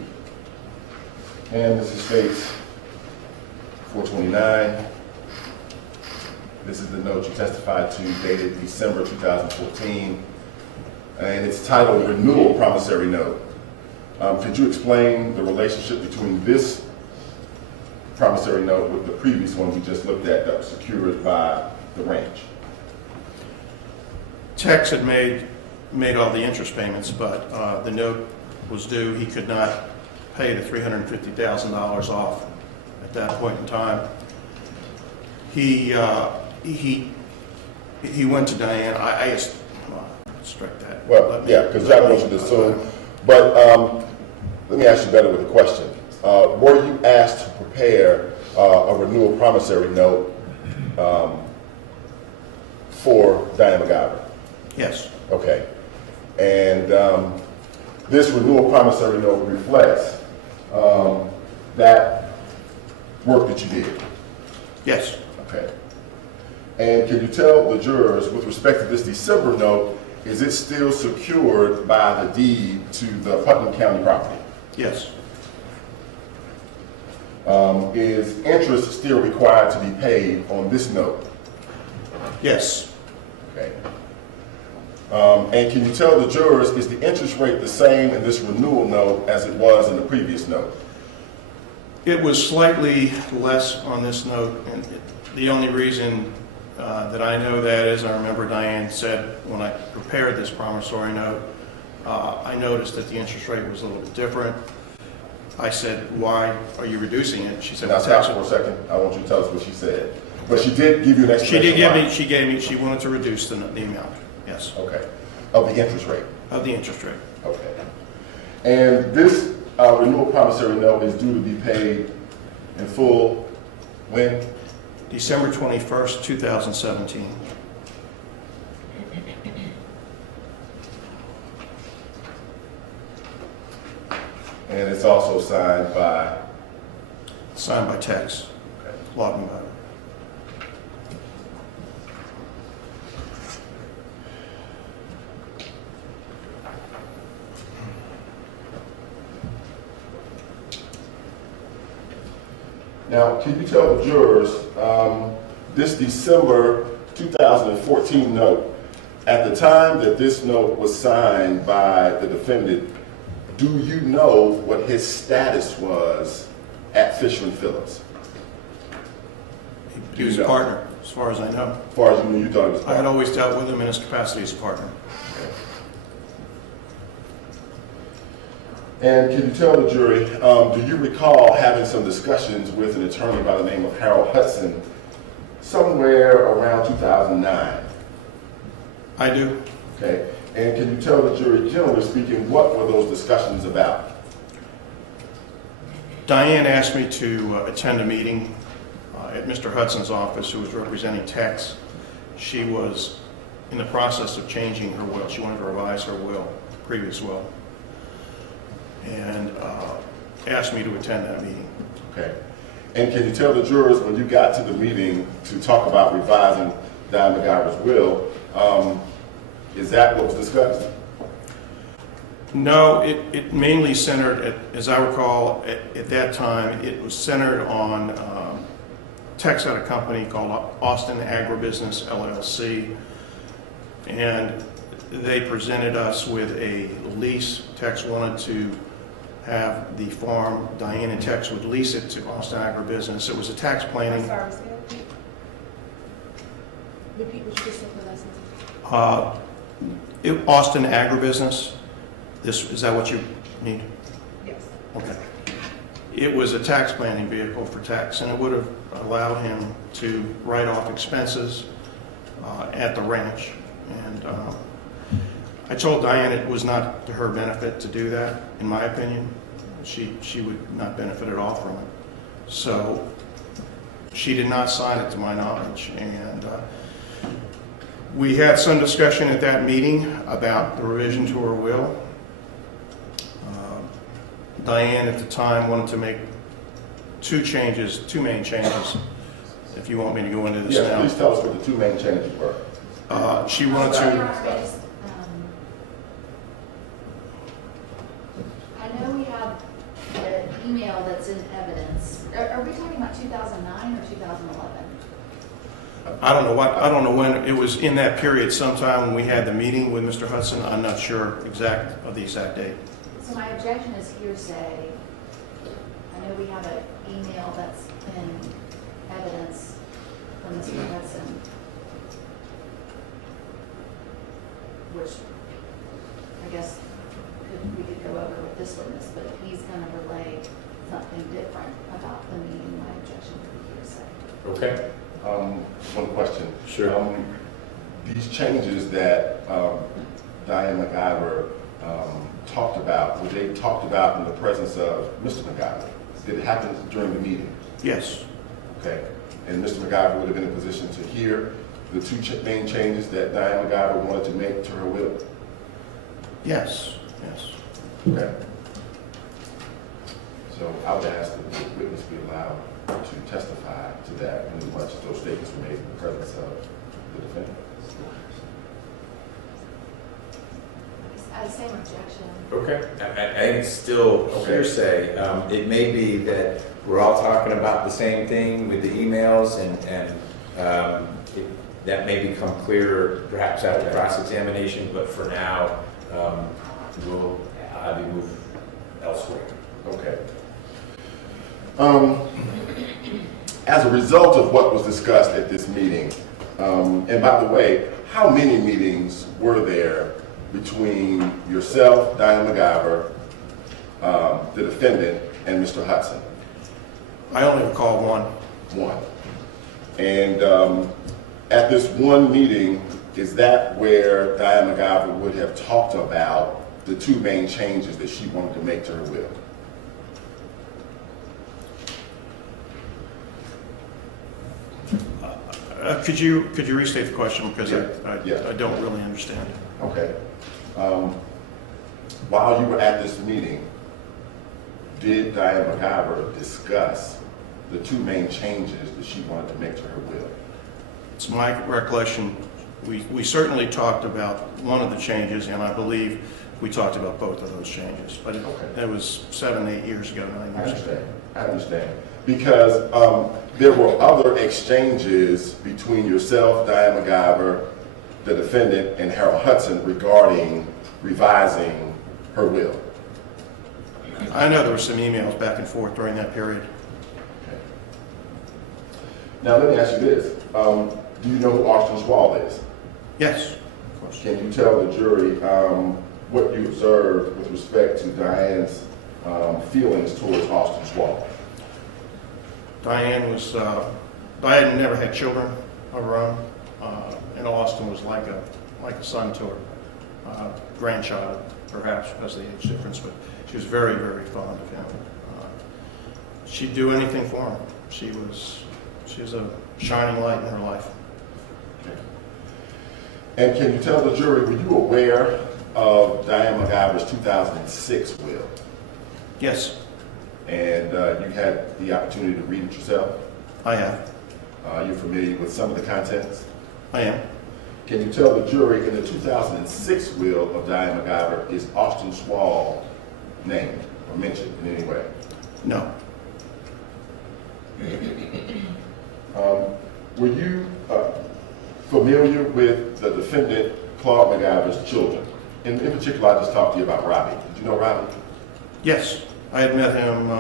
And this is states 429. This is the note you testified to, dated December 2014, and it's titled Renewal Promissory Note. Could you explain the relationship between this promissory note with the previous one we just looked at that was secured by the ranch? Tex had made all the interest payments, but the note was due. He could not pay the $350,000 off at that point in time. He went to Diane. I struck that. Well, yeah, because I want you to assume. But let me ask you better with a question. Were you asked to prepare a renewal promissory note for Diane McIver? Yes. Okay. And this renewal promissory note reflects that work that you did? Yes. Okay. And can you tell the jurors, with respect to this December note, is it still secured by the deed to the Putnam County property? Yes. Is interest still required to be paid on this note? Yes. Okay. And can you tell the jurors, is the interest rate the same in this renewal note as it was in the previous note? It was slightly less on this note, and the only reason that I know that is I remember Diane said when I prepared this promissory note, I noticed that the interest rate was a little bit different. I said, "Why are you reducing it?" She said, Now stop for a second. I want you to tell us what she said. But she did give you an explanation. She gave me, she wanted to reduce the amount, yes, Okay. Of the interest rate. of the interest rate. Okay. And this renewal promissory note is due to be paid in full when? December 21st, 2017. And it's also signed by? Signed by Tex McIver. Now, can you tell the jurors, this December 2014 note, at the time that this note was signed by the defendant, do you know what his status was at Fisher & Phillips? He was a partner, as far as I know. As far as you knew, you thought he was a I had partner? always dealt with him in his capacity as a partner. And can you tell the jury, do you recall having some discussions with an attorney by the name of Harold Hudson somewhere around 2009? I do. Okay. And can you tell the jury, generally speaking, what were those discussions about? Diane asked me to attend a meeting at Mr. Hudson's office, who was representing Tex. She was in the process of changing her will. She wanted to revise her will, previous will, and asked me to attend that meeting. Okay. And can you tell the jurors when you got to the meeting to talk about revising Diane McIver's will, is that what was discussed? No, it mainly centered, as I recall, at that time, it was centered on Tex had a company called Austin Agribusiness LLC, and they presented us with a lease. Tex wanted to have the farm, Diane and Tex would lease it to Austin Agribusiness. It was a tax planning. I'm sorry, say that. Repeat what you just said for that sentence. Austin Agribusiness. Is that what you need? Yes. Okay. It was a tax planning vehicle for Tex, and it would have allowed him to write off expenses at the ranch. And I told Diane it was not to her benefit to do that, in my opinion. She would not benefit at all from it. So she did not sign it to my knowledge. And we had some discussion at that meeting about the revision to her will. Diane at the time wanted to make two main changes, if you want me to go into this Yes, now. please tell us what the two main changes were. She wanted Your to, Honor, I know we have the email that's in evidence. Are we talking about 2009 or 2011? I don't know when, it was in that period sometime when we had the meeting with Mr. Hudson. I'm not sure of the exact date. So my objection is hearsay. I know we have an email that's in evidence from Mr. Hudson, which I guess we could go over with this witness, but if he's going to relay something different about the meeting, my objection would be hearsay. Okay. One question. Sure. These changes that Diane McIver talked about, were they talked about in the presence of Mr. McIver? Did it happen during the meeting? Yes. Okay. And Mr. McIver would have been in a position to hear the two main changes that Diane McIver wanted to make to her will? Yes. Yes. Okay. So I would ask that the witness be allowed to testify to that in as much as those statements were made in the presence of the defendant. I have the same objection. Okay. I think it's still hearsay. It may be that we're all talking about the same thing with the emails, and that may become clearer perhaps after cross-examination, but for now, we'll have you move elsewhere. Okay. As a result of what was discussed at this meeting, and by the way, how many meetings were there between yourself, Diane McIver, the defendant, and Mr. Hudson? I only recall one. One. And at this one meeting, is that where Diane McIver would have talked about the two main changes that she wanted to make to her will? Could you restate the question, because Yeah. I don't really understand. Okay. While you were at this meeting, did Diane McIver discuss the two main changes that she wanted to make to her will? It's my recollection, we certainly talked about one of the changes, and I believe we talked about both of those changes. But it was 7, 8 years ago, 9 I years ago. understand. I understand. Because there were other exchanges between yourself, Diane McIver, the defendant, and Harold Hudson regarding revising her will. I know there were some emails back and forth during that period. Okay. Now let me ask you this. Do you know who Austin Swall is? Yes, of course. Can you tell the jury what you observed with respect to Diane's feelings towards Austin Swall? Diane had never had children of her own, and Austin was like a son to her, grandchild, perhaps because of the age difference, but she was very, very fond of him. She'd do anything for him. She was a shining light in her life. And can you tell the jury, were you aware of Diane McIver's 2006 will? Yes, And you had the opportunity to read it yourself? I have. You're familiar with some of the contents? I am. Can you tell the jury in the 2006 will of Diane McIver is Austin Swall named or mentioned in any way? No. Were you familiar with the defendant, Claude McIver's children? In particular, I just talked to you about Robbie. Did you know Robbie? Yes, I had met him,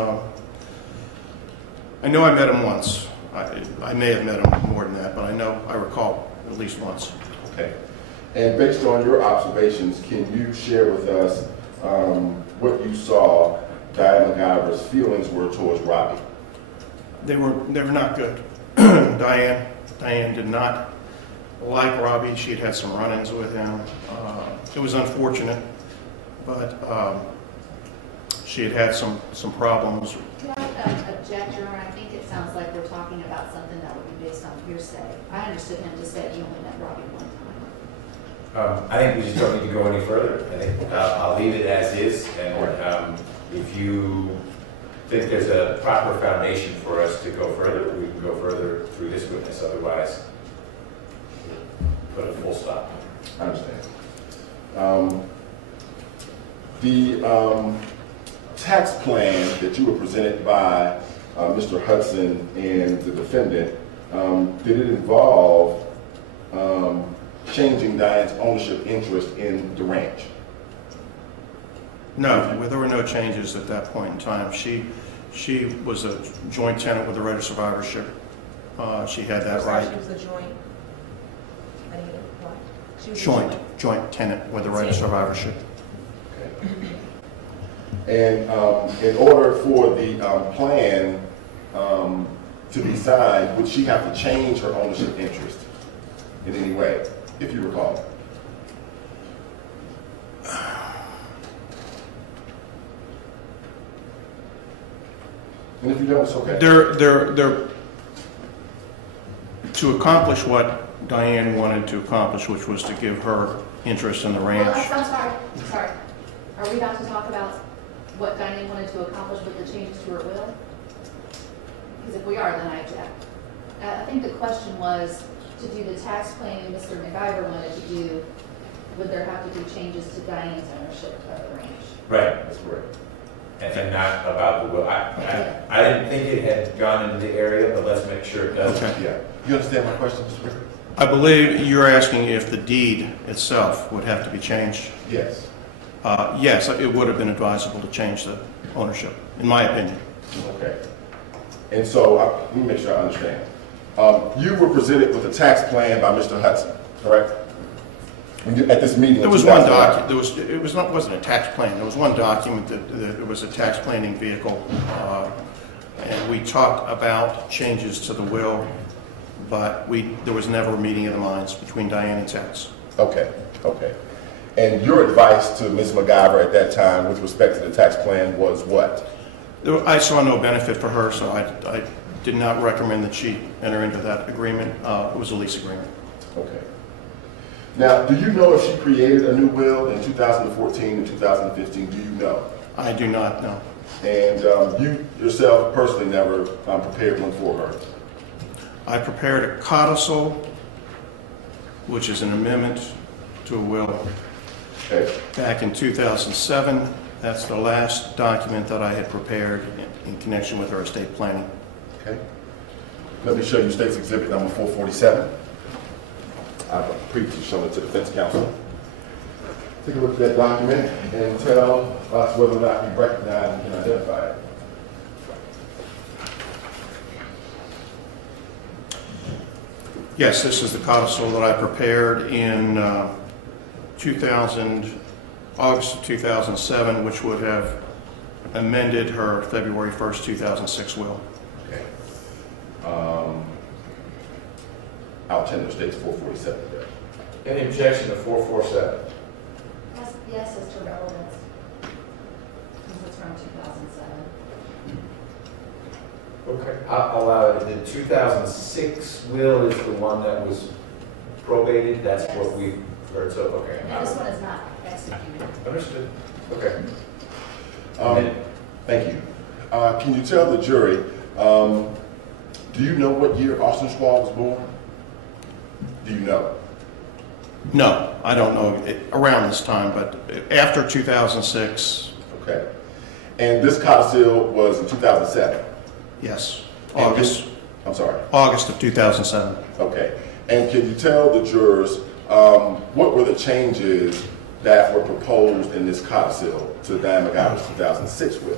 I know I met him once. I may have met him more than that, but I recall at least once. Okay. And based on your observations, can you share with us what you saw Diane McIver's feelings were towards Robbie? They were not good. Diane did not like Robbie. She had had some run-ins with him. It was unfortunate, but she had had some problems. Could I object, Your Honor? I think it sounds like we're talking about something that would be based on hearsay. I understood him to say you only met Robbie one time. I think we just don't need to go any further. I think I'll leave it as is, and if you think there's a proper foundation for us to go further, we can go further through this witness. Otherwise, put a full stop. I understand. The tax plan that you were presented by Mr. Hudson and the defendant, did it involve changing Diane's ownership interest in the ranch? No, there were no changes at that point in time. She was a joint tenant with the right of survivorship. She had that right. She was a joint. I didn't get it. What? She was a Joint tenant with the right of survivorship. Okay. And in order for the plan to be signed, would she have to change her ownership interest in any way, if you recall? And if you don't, it's okay. To accomplish what Diane wanted to accomplish, which was to give her interest in the ranch. Well, I'm sorry. Are we about to talk about what Diane wanted to accomplish with the changes to her will? Because if we are, then I object. I think the question was to do the tax planning Mr. McIver wanted to do, would there have to be changes to Diane's ownership of the ranch? Right. That's correct. And not about the will. I didn't think it had gone into the area, but let's make sure it does. Okay. Yeah. You understand my question, Mr. Ricker? I believe you're asking if the deed itself would have to be changed. Yes. Yes, it would have been advisable to change the ownership, in my opinion. Okay. And so, let me make sure I understand. You were presented with a tax plan by Mr. Hudson, correct? At this meeting. There was one document. It wasn't a tax plan. There was one document that it was a tax planning vehicle, and we talked about changes to the will, but there was never a meeting of the minds between Diane and Tex. Okay. Okay. And your advice to Ms. McIver at that time with respect to the tax plan was what? I saw no benefit for her, so I did not recommend that she enter into that agreement. It was a lease agreement. Okay. Now, do you know if she created a new will in 2014 and 2015? Do you know? I do not know. And you yourself personally never prepared one for her? I prepared a codicil, which is an amendment to a will, back in 2007. That's the last document that I had prepared in connection with her estate planning. Okay. Let me show you State's Exhibit number 447. I've previously shown it to the defense counsel. Take a look at that document and tell us whether or not you recognize and can identify it. Yes, this is the codicil that I prepared in August of 2007, which would have amended her February 1st, 2006 will. Okay. I'll tender State's 447 there. Any objection to 447? Yes, as to relevance. Because it's from 2007. Okay. I'll allow it. The 2006 will is the one that was probated, that's Yes. what we've heard, so, okay. And this one is not executed. Understood, okay. Thank you. Can you tell the jury, do you know what year Austin Schwab was born? Do you know? No, I don't know around this time, but after 2006, Okay. And this codicil was in 2007? yes, And I'm sorry. August of 2007. Okay. And can you tell the jurors what were the changes that were proposed in this codicil to Diane McIver's 2006 will?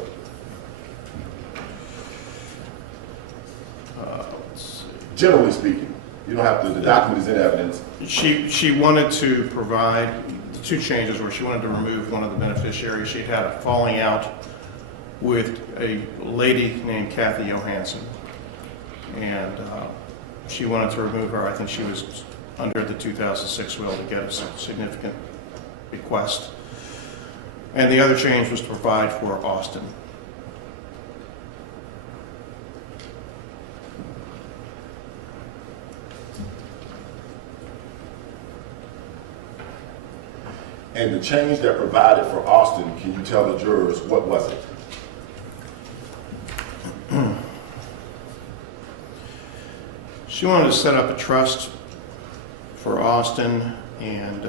Let's see. Generally speaking, you don't have to, the document is in evidence. She wanted to provide, the two changes were she wanted to remove one of the beneficiaries. She'd had a falling out with a lady named Kathy Johansson. And she wanted to remove her. I think she was under the 2006 will to get a significant bequest. And the other change was to provide for Austin. And the change that provided for Austin, can you tell the jurors what was it? She wanted to set up a trust for Austin, and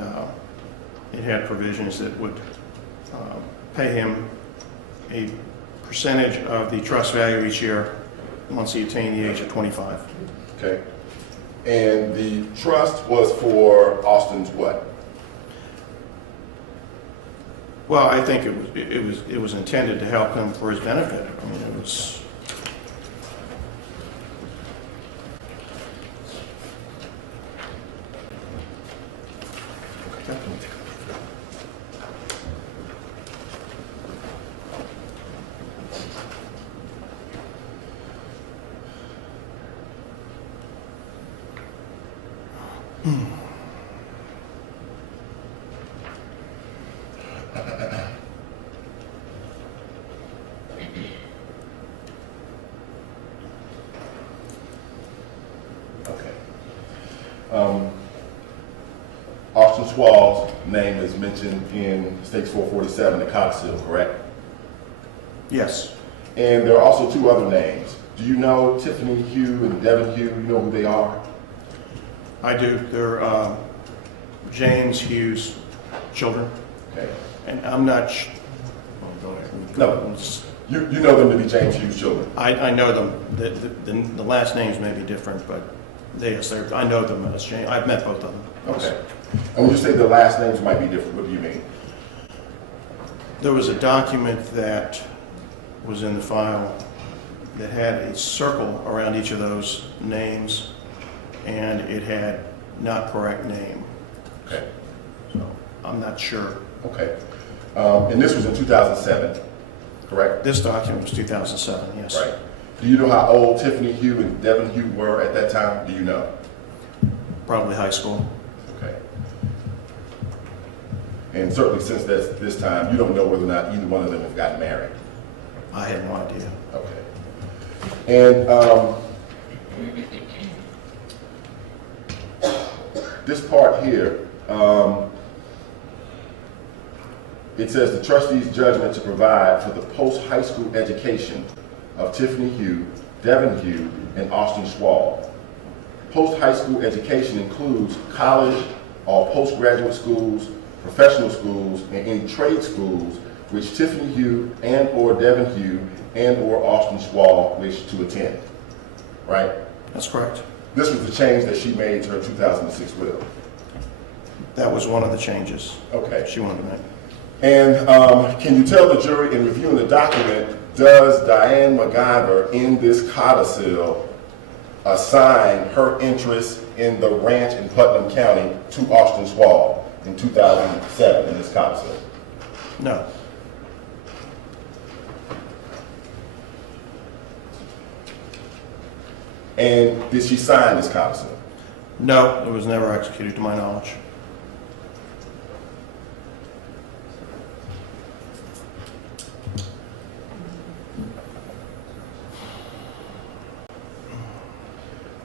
it had provisions that would pay him a percentage of the trust value each year once he attained the age of 25. Okay. And the trust was for Austin's what? Well, I think it was intended to help him for his benefit. I mean, it was. Austin Schwab's name is mentioned in State 447, the codicil, correct? Yes. And there are also two other names. Do you know Tiffany Hugh and Devin Hugh? You know who they are? I do. They're James Hughes' children. Okay. And I'm not. No. You know them to be James Hughes' children? I know them. The last names may be different, but I know them as James. I've met both of them. Okay. And when you say the last names might be different, what do you mean? There was a document that was in the file that had a circle around each of those names, and it had not correct name. Okay. So I'm not sure. Okay. And this was in 2007, correct? This document was 2007, yes. Right. Do you know how old Tiffany Hugh and Devin Hugh were at that time? Do you know? Probably high school. Okay. And certainly since this time, you don't know whether or not either one of them have gotten married. I had no idea. Okay. And this part here, it says the trustee's judgment to provide for the post-high school education of Tiffany Hugh, Devin Hugh, and Austin Schwab. Post-high school education includes college or postgraduate schools, professional schools, and any trade schools which Tiffany Hugh and or Devin Hugh and or Austin Schwab wish to attend. Right? That's correct. This was the change that she made to her 2006 will. That was one of the changes Okay. she wanted to make. And can you tell the jury in reviewing the document, does Diane McIver in this codicil assign her interest in the ranch in Putnam County to Austin Schwab in 2007 in this codicil? No. And did she sign this codicil? No, it was never executed to my knowledge.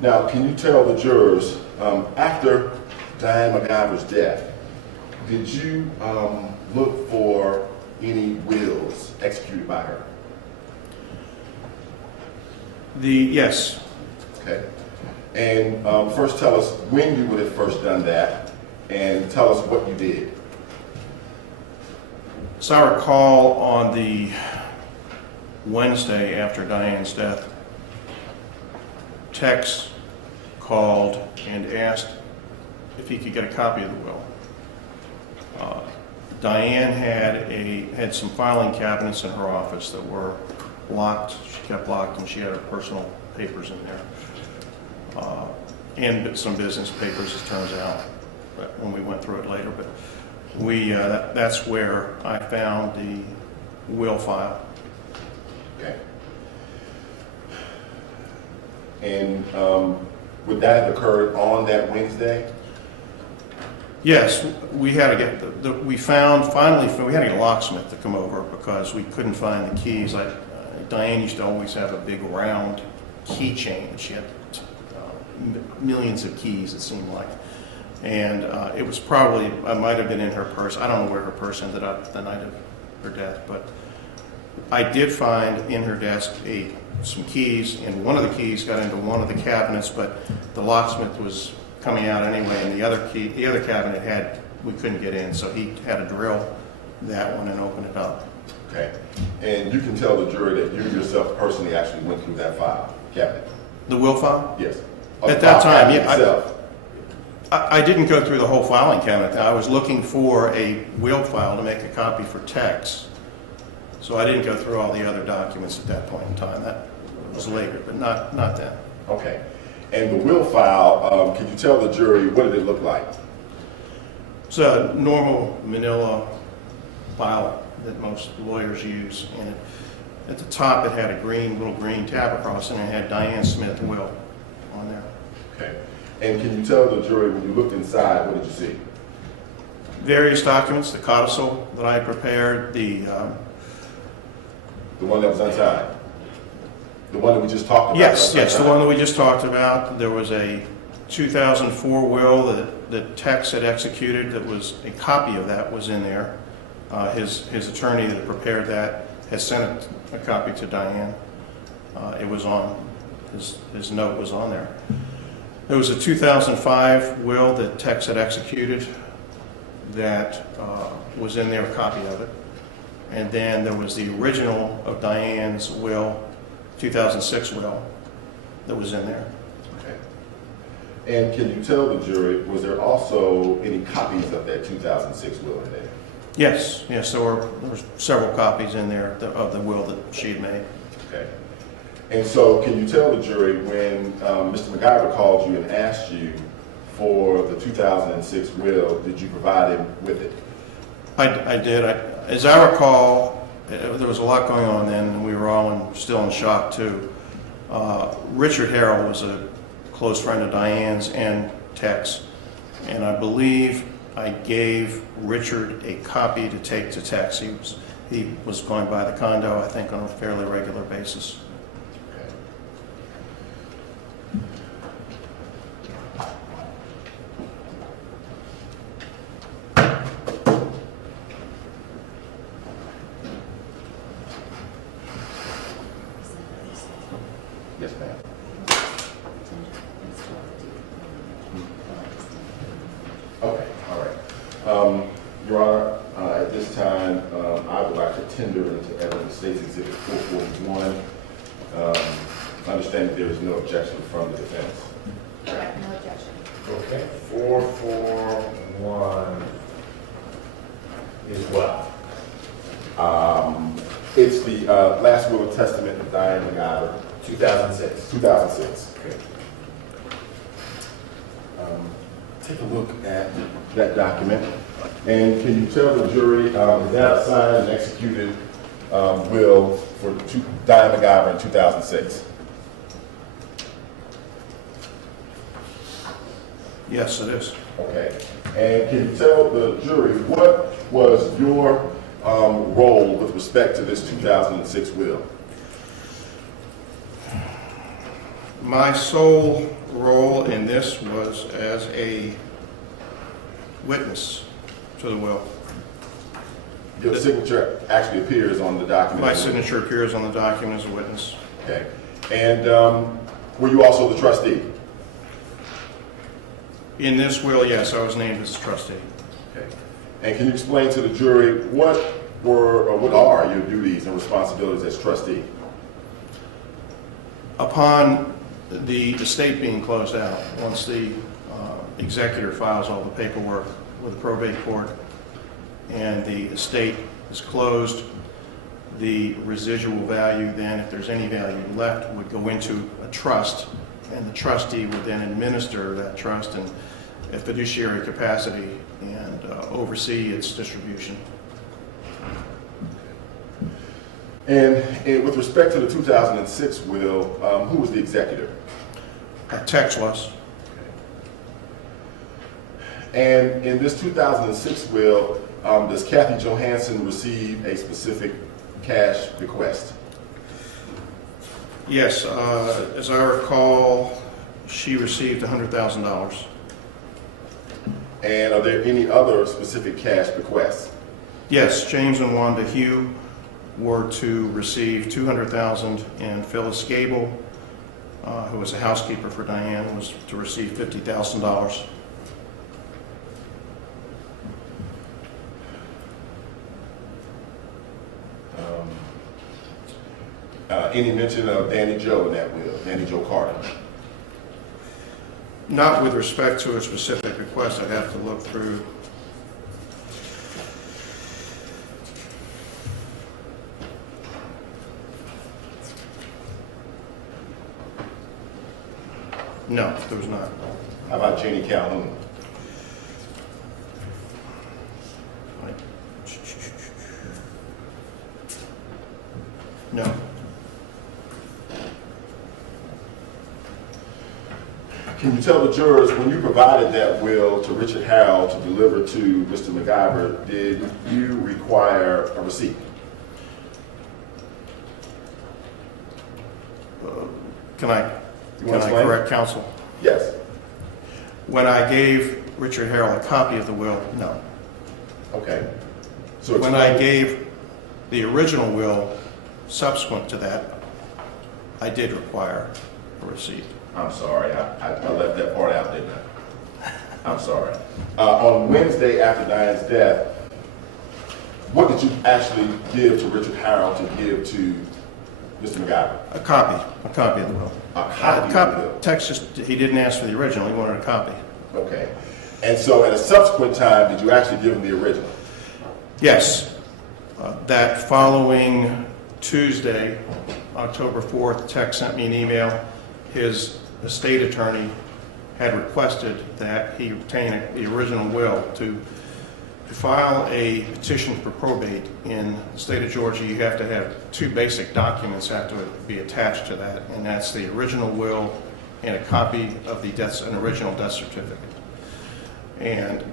Now, can you tell the jurors, after Diane McIver's death, did you look for any wills executed by her? Yes. Okay. And first tell us when you would have first done that, and tell us what you did. As I recall, on the Wednesday after Diane's death, Tex called and asked if he could get a copy of the will. Diane had some filing cabinets in her office that were locked. She kept locked, and she had her personal papers in there, and some business papers, it turns out, but when we went through it later. But that's where I found the will file. Okay. And would that have occurred on that Wednesday? Yes, we had to get we had to get a locksmith to come over because we couldn't find the keys. Diane used to always have a big round keychain. She had millions of keys, it seemed like. And it was probably, it might have been in her purse. I don't know where her purse ended up the night of her death, but I did find in her desk some keys, and one of the keys got into one of the cabinets, but the locksmith was coming out anyway, and the other cabinet we couldn't get in, so he had to drill that one and open it up. Okay. And you can tell the jury that you yourself personally actually went through that file cabinet? The will file? Yes. At that time, yeah. Itself. I didn't go through the whole filing cabinet. I was looking for a will file to make a copy for Tex. So I didn't go through all the other documents at that point in time. That was later, but not then. Okay. And the will file, can you tell the jury what did it look like? It's a normal manila file that most lawyers use. And at the top it had a little green tab across it, and it had Diane Smith will on there. Okay. And can you tell the jury when you looked inside, what did you see? Various documents, the codicil that I prepared, the one that was unsigned? The one that we just talked about? Yes, the one that we just talked about. There was a 2004 will that Tex had executed that was, a copy of that was in there. His attorney that prepared that has sent a copy to Diane. It was on, his note was on there. There was a 2005 will that Tex had executed that was in there, a copy of it. And then there was the original of Diane's will, 2006 will, that was in there. Okay. And can you tell the jury, was there also any copies of that 2006 will in there? Yes, there were several copies in there of the will that she had made. Okay. And so can you tell the jury when Mr. McIver called you and asked you for the 2006 will, did you provide him with it? I did. As I recall, there was a lot going on then, and we were all still in shock too. Richard Harrell was a close friend of Diane's and Tex, and I believe I gave Richard a copy to take to Tex. He was going by the condo, I think, on a fairly regular basis. Yes, ma'am. Okay, all right. Your Honor, at this time, I would like to tender into evidence State's Exhibit 441. I understand that there is no objection from the defense. Correct, no objection. Okay, 441 is what? It's the last will and testament of Diane McIver, 2006. 2006. Okay. Take a look at that document, and can you tell the jury is that a signed and executed will for Diane McIver in 2006? Yes, it is. Okay. And can you tell the jury what was your role with respect to this 2006 will? My sole role in this was as a witness to the will. Your signature actually appears on the document. My signature appears on the document as a witness. Okay. And were you also the trustee? In this will, yes, I was named as trustee. Okay. And can you explain to the jury what were or what are your duties and responsibilities as trustee? Upon the estate being closed out, once the executor files all the paperwork with the probate court and the estate is closed, the residual value then, if there's any value left, would go into a trust, and the trustee would then administer that trust in a fiduciary capacity and oversee its distribution. And with respect to the 2006 will, who was the executor? Tex was. And in this 2006 will, does Kathy Johansson receive a specific cash bequest? Yes, as I recall, she received $100,000. And are there any other specific cash bequests? Yes, James and Wanda Hugh were to receive $200,000, and Phyllis Gable, who was a housekeeper for Diane, was to receive $50,000. Any mention of Danny Joe in that will, Danny Joe Carter? Not with respect to a specific request, I'd have to look through. No, there was not. How about Jeannie Calhoun? No. Can you tell the jurors, when you provided that will to Richard Harrell to deliver to Mr. McIver, did you require a receipt? Can I explain? correct counsel? Yes. When I gave Richard Harrell a copy of the will, no. Okay. So When I gave the original will subsequent to that, I did require a receipt. I'm sorry, I left that part out, didn't I? I'm sorry. On Wednesday after Diane's death, what did you actually give to Richard Harrell to give to Mr. McIver? A copy of the will. A copy of the will? Tex just, he didn't ask for the original, he wanted a copy. Okay. And so at a subsequent time, did you actually give him the original? Yes. That following Tuesday, October 4th, Tex sent me an email. His estate attorney had requested that he obtain the original will. To file a petition for probate in the state of Georgia, you have to have two basic documents have to be attached to that, and that's the original will and a copy of an original death certificate. And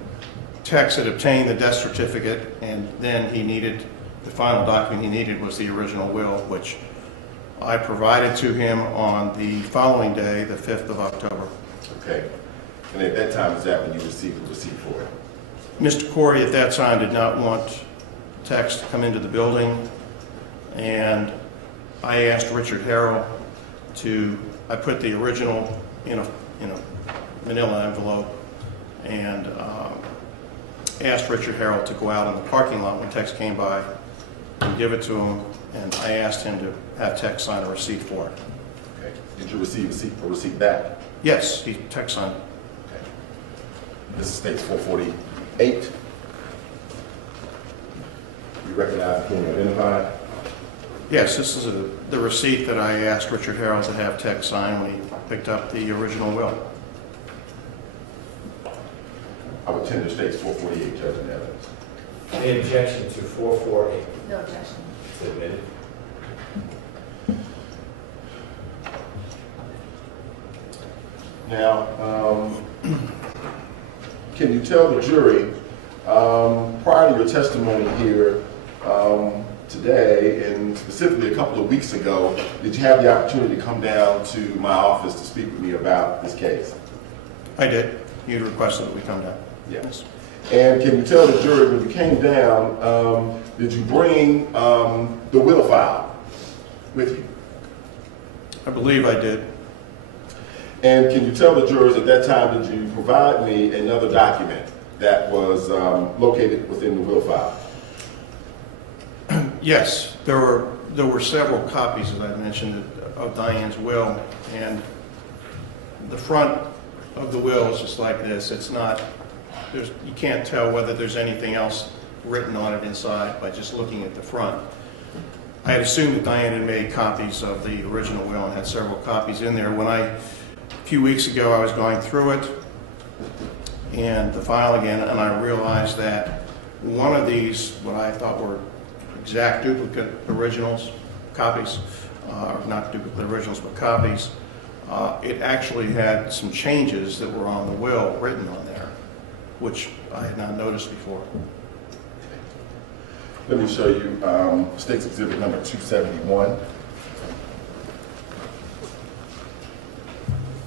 Tex had obtained the death certificate, and then the final document he needed was the original will, which I provided to him on the following day, the 5th of October. Okay. And at that time, is that when you received the receipt for it? Mr. Corey at that time did not want Tex to come into the building, and I asked Richard Harrell I put the original in a manila envelope, and asked Richard Harrell to go out in the parking lot when Tex came by and give it to him, and I asked him to have Tex sign a receipt for it. Okay. Did you receive a receipt back? Yes, Tex signed it. Okay. This is States 448. You recognize being identified? Yes, this is the receipt that I asked Richard Harrell to have Tex sign when he picked up the original will. I would tender States 448, Judge and evidence. Any objection to 448? No objection. It's admitted. Now, can you tell the jury, prior to your testimony here today, and specifically a couple of weeks ago, did you have the opportunity to come down to my office to speak with me about this case? I did. You requested that we come down. Yes. And can you tell the jury, when you came down, did you bring the will file with you? I believe I did. And can you tell the jurors at that time, did you provide me another document that was located within the will file? Yes, there were several copies, as I mentioned, of Diane's will, and the front of the will is just like this. It's not, you can't tell whether there's anything else written on it inside by just looking at the front. I had assumed that Diane had made copies of the original will and had several copies in there. A few weeks ago, I was going through it and the file again, and I realized that one of these, what I thought were exact duplicate originals, copies, not duplicate originals, but copies, it actually had some changes that were on the will written on there, which I had not noticed before. Let me show you State's Exhibit number 271.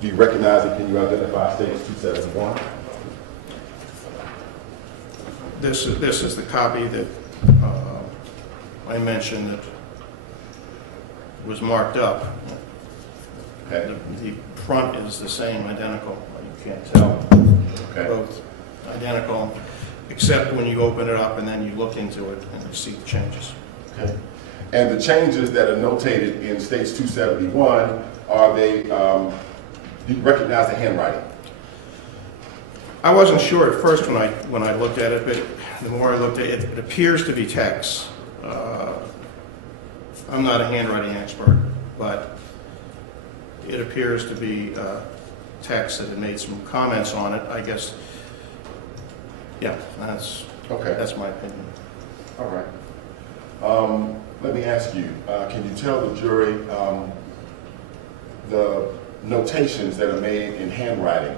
Do you recognize it? Can you identify State's 271? This is the copy that I mentioned that was marked up. Okay. The front is the same, identical. You can't tell. Okay. Both identical, except when you open it up and then you look into it and you see the changes. Okay. And the changes that are notated in State's 271, are they, do you recognize the handwriting? I wasn't sure at first when I looked at it, but the more I looked at it, it appears to be Tex. I'm not a handwriting expert, but it appears to be Tex that had made some comments on it. I guess, yeah, that's my opinion. All right. Let me ask you, can you tell the jury the notations that are made in handwriting?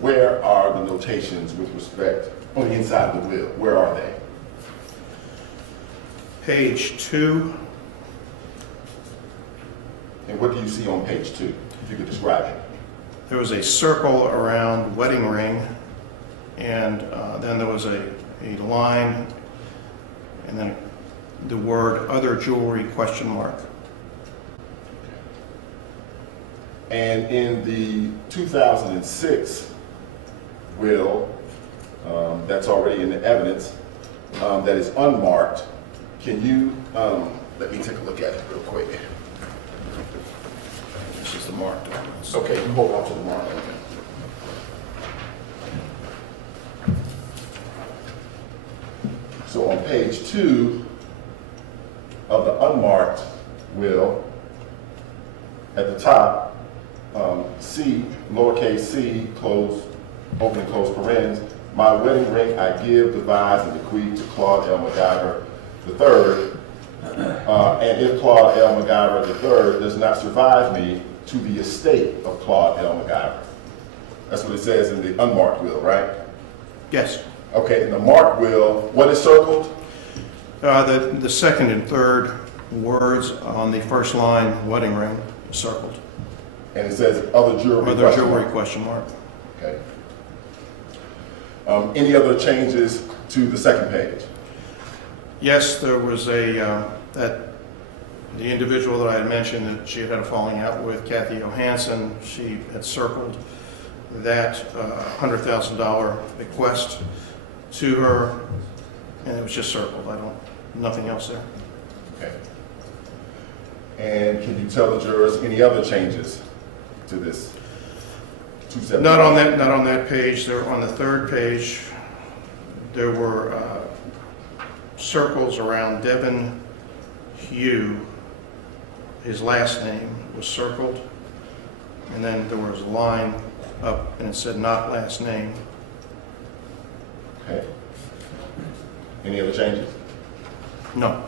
Where are the notations with respect on the inside of the will? Where are they? Page 2. And what do you see on page 2, if you could describe it? There was a circle around wedding ring, and then there was a line, and then the word other jewelry ? And in the 2006 will, that's already in the evidence, that is unmarked, can you, let me take a look at it real quick. This is the marked one. Okay, you hold on to the mark. So on page 2 of the unmarked will, at the top, C, lowercase c, close, open and close parens, my wedding ring I give, devise, and bequeath to Claude L. McIver III, and if Claude L. McIver III does not survive me, to the estate of Claude L. McIver. That's what it says in the unmarked will, right? Yes. Okay, in the marked will, what is circled? The second and third words on the first line, wedding ring, circled. And it says other jewelry? Other jewelry ? Okay. Any other changes to the second page? Yes, there was the individual that I had mentioned that she had had a falling out with, Kathy Johansson, she had circled that $100,000 bequest to her, and it was just circled. Nothing else there. Okay. And can you tell the jurors any other changes to this? Not on that page. There, on the third page, there were circles around Devin Hugh. His last name was circled, and then there was a line up and it said not last name. Okay. Any other changes? No.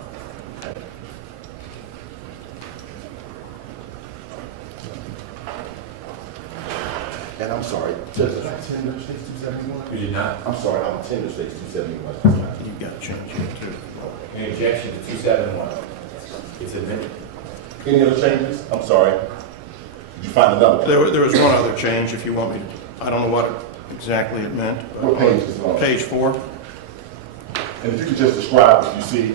And I'm sorry, Judge, did I tender State's 271? You did not? I'm sorry, I'm tender State's 271. You got to change it too. Any objection to 271? It's admitted. Any other changes? I'm sorry. Did you find another one? There was one other change, if you want me to. I don't know what exactly it meant. but- What page is it on? Page 4. And if you could just describe what you see.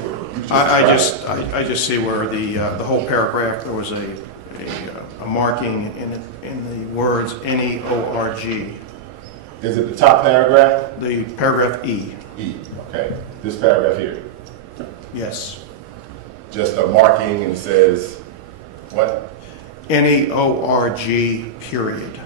I just see where the whole paragraph, there was a marking in the words NEORG. Is it the top paragraph? The paragraph E, E, okay. This paragraph here. yes. Just a marking and it says, what? NEORG, period.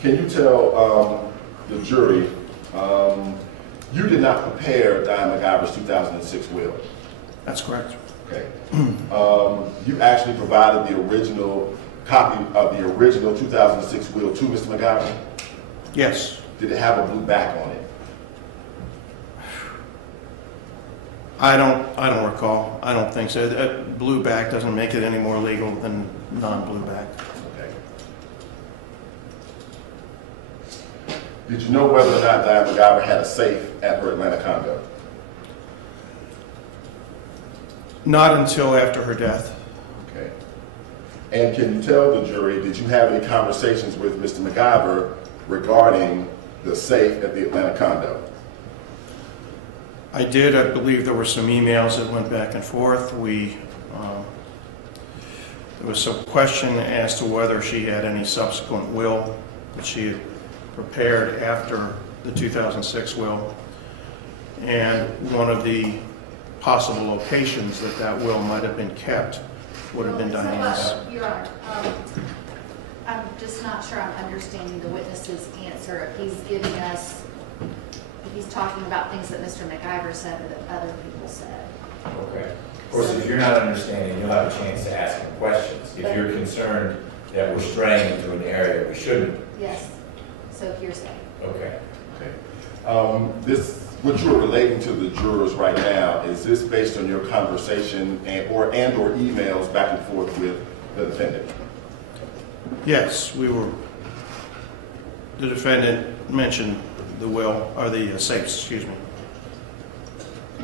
Can you tell the jury, you did not prepare Diane McIver's 2006 will? That's correct. Okay. You actually provided the original copy of the original 2006 will to Mr. McIver? Yes. Did it have a blue back on it? I don't recall. I don't think so. That blue back doesn't make it any more legal than non-blue back. Okay. Did you know whether or not Diane McIver had a safe at her Atlanta condo? Not until after her death. Okay. And can you tell the jury, did you have any conversations with Mr. McIver regarding the safe at the Atlanta condo? I did. I believe there were some emails that went back and forth. There was some question as to whether she had any subsequent will that she had prepared after the 2006 will. And one of the possible locations that that will might have been kept would have been Diane's. Your Honor, I'm just not sure I'm understanding the witness's answer. If he's giving us, if he's talking about things that Mr. McIver said or that other people said. Okay. Of course, if you're not understanding, you'll have a chance to ask him questions. If you're concerned that we're straying into an area we shouldn't. Yes, so hearsay. Okay. Okay. What you're relating to the jurors right now, is this based on your conversation or emails back and forth with the defendant? Yes, the defendant mentioned the will, or the safes, excuse me.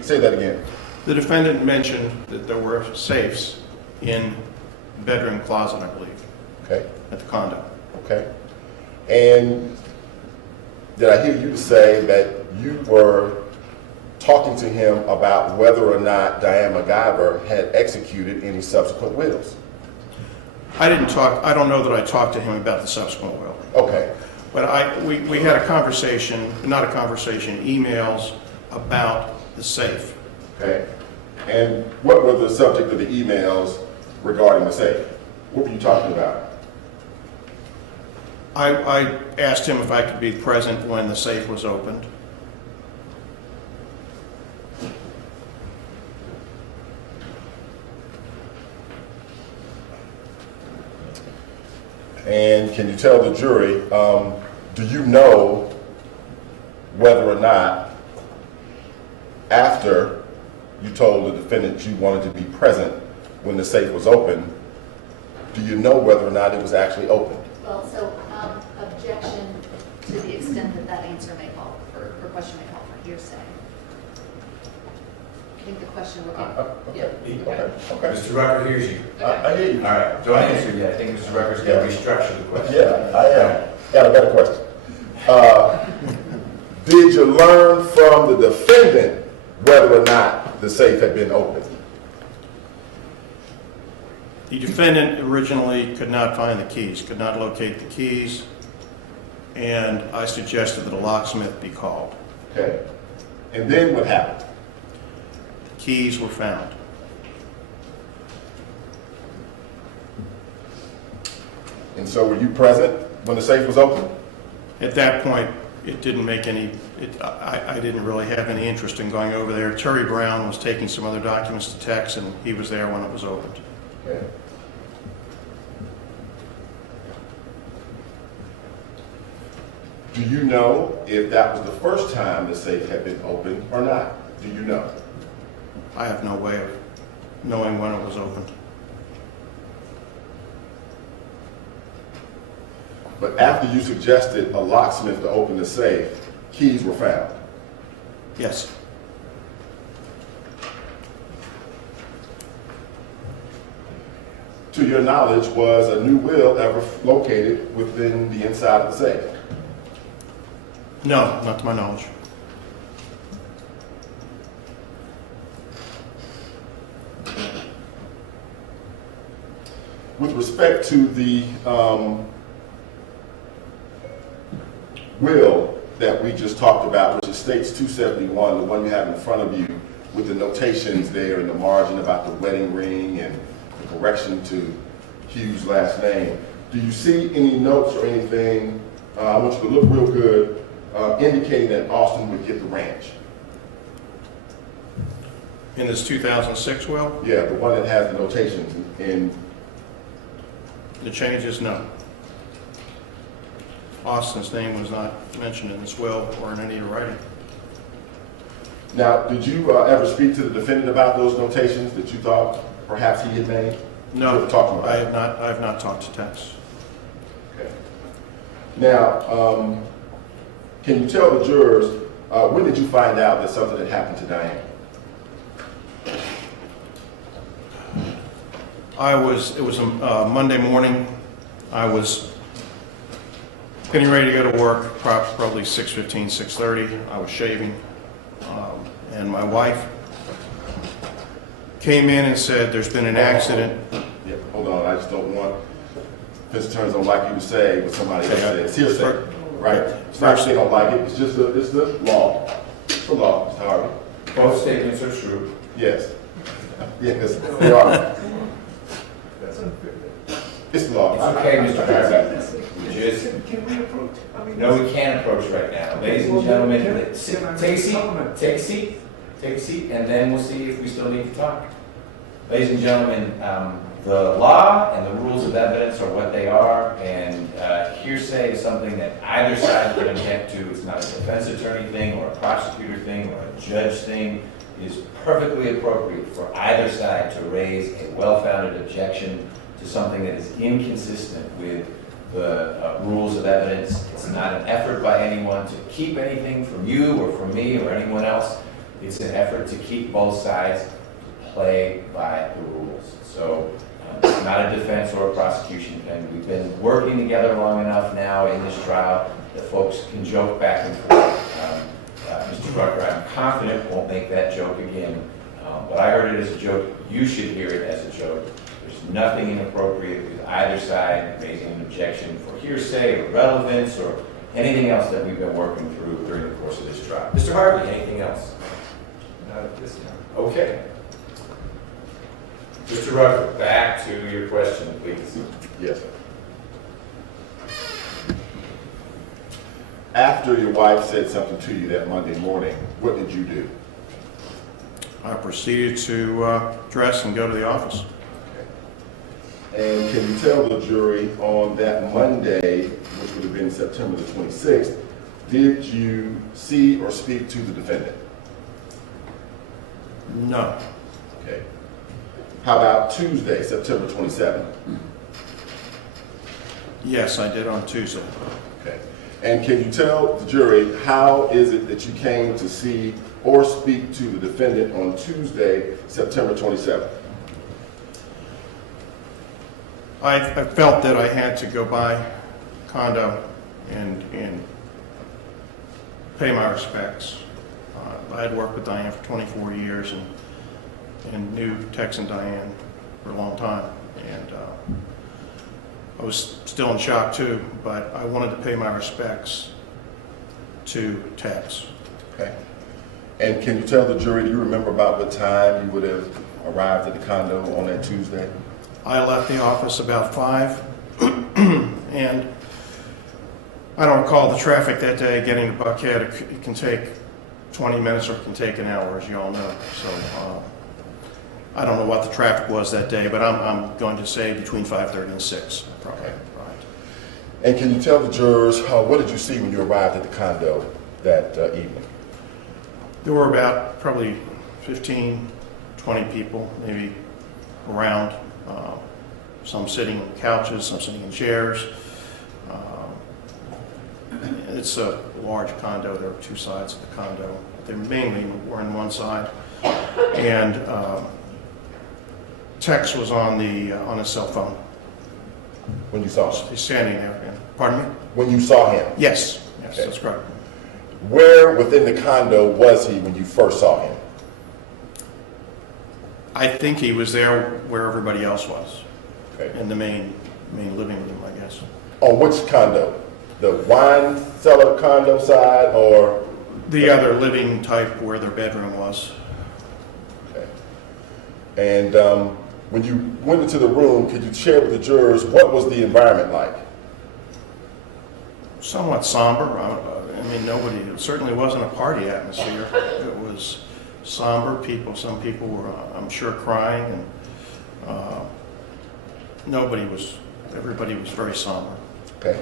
Say that again. The defendant mentioned that there were safes in the bedroom closet, I believe, Okay. at the condo. Okay. And did I hear you say that you were talking to him about whether or not Diane McIver had executed any subsequent wills? I don't know that I talked to him about the subsequent will. Okay. But we had a conversation, not a conversation, emails about the safe. Okay. And what were the subject of the emails regarding the safe? What were you talking about? I asked him if I could be present when the safe was opened. And can you tell the jury, do you know whether or not after you told the defendant you wanted to be present when the safe was open, do you know whether or not it was actually opened? Well, so objection to the extent that that answer may call for, or question may call for hearsay. I think the question would be, Okay. Mr. Rucker hears you. I hear you. All right, don't answer yet. I think Mr. Rucker's got to restructure the question. Yeah, I am. Got a better question. Did you learn from the defendant whether or not the safe had been opened? The defendant originally could not find the keys, could not locate the keys, and I suggested that a locksmith be called. Okay. And then what happened? Keys were found. And so were you present when the safe was open? At that point, it didn't make any, I didn't really have any interest in going over there. Terry Brown was taking some other documents to Tex, and he was there when it was opened. Okay. Do you know if that was the first time the safe had been opened or not? Do you know? I have no way of knowing when it was opened. But after you suggested a locksmith to open the safe, keys were found. Yes. to your knowledge, was a new will ever located within the inside of the safe? No, not to my knowledge. With respect to the will that we just talked about, which is states 271, the one you have in front of you, with the notations there in the margin about the wedding ring and the correction to Hugh's last name, do you see any notes or anything, I want you to look real good, indicating that Austin would get the ranch? In this 2006 will, Yeah, the one that has the notations in. the changes, no. Austin's name was not mentioned in this will or in any writing. Now, did you ever speak to the defendant about those notations that you thought perhaps he had made? No, You ever talked to him about I it? have not talked to Tex. Okay. Now, can you tell the jurors, when did you find out that something had happened to Diane? It was a Monday morning. I was getting ready to go to work, probably 6:15, 6:30. I was shaving, and my wife came in and said, there's been an accident. Yeah, hold on, I just don't want, defense attorneys don't like you to say what somebody else said. It's hearsay, right? It's not that they don't like it, it's just it's the law. It's the law, Mr. Harvey. Both statements are true. Yes. Yes, they are. It's the law. It's okay, Mr. Harvey. No, we can't approach right now. Ladies and gentlemen, take a seat, and then we'll see if we still need to talk. Ladies and gentlemen, the law and the rules of evidence are what they are, and hearsay is something that either side can object to. It's not a defense attorney thing, or a prosecutor thing, or a judge thing. It is perfectly appropriate for either side to raise a well-founded objection to something that is inconsistent with the rules of evidence. It's not an effort by anyone to keep anything from you or from me or anyone else. It's an effort to keep both sides to play by the rules. So it's not a defense or a prosecution thing. We've been working together long enough now in this trial that folks can joke back and forth. Mr. Rucker, I'm confident won't make that joke again. But I heard it as a joke. You should hear it as a joke. There's nothing inappropriate with either side raising an objection for hearsay or relevance or anything else that we've been working through during the course of this trial. Mr. Harvey, anything else? Not at this time. Okay. Mr. Rucker, back to your question, please. Yes, sir. After your wife said something to you that Monday morning, what did you do? I proceeded to dress and go to the office. And can you tell the jury on that Monday, which would have been September the 26th, did you see or speak to the defendant? No. Okay. How about Tuesday, September 27th? Yes, I did on Tuesday. Okay. And can you tell the jury how is it that you came to see or speak to the defendant on Tuesday, September 27th? I felt that I had to go by condo and pay my respects. I had worked with Diane for 24 years and knew Tex and Diane for a long time. And I was still in shock too, but I wanted to pay my respects to Tex. Okay. And can you tell the jury, do you remember about what time you would have arrived at the condo on that Tuesday? I left the office about 5, and I don't recall the traffic that day. Getting to Buckhead, it can take 20 minutes or it can take an hour, as you all know. So I don't know what the traffic was that day, but I'm going to say between 5:30 and 6, probably. Okay. Right. And can you tell the jurors, what did you see when you arrived at the condo that evening? There were about probably 15, 20 people, maybe around. Some sitting on couches, some sitting in chairs. It's a large condo. There are 2 sides of the condo. They mainly were on one side. And Tex was on his cell phone. When you saw him? He's standing there. Yeah. Pardon me? When you saw him? Yes. Yes, Okay. that's correct. Where within the condo was he when you first saw him? I think he was there where everybody else was, Okay. in the main living room, I guess. On which condo? The wine cellar condo side or? The other living type where their bedroom was. Okay. And when you went into the room, could you share with the jurors what was the environment like? Somewhat somber. I mean, it certainly wasn't a party atmosphere. It was somber. Some people were, I'm sure, crying, and everybody was very somber. Okay.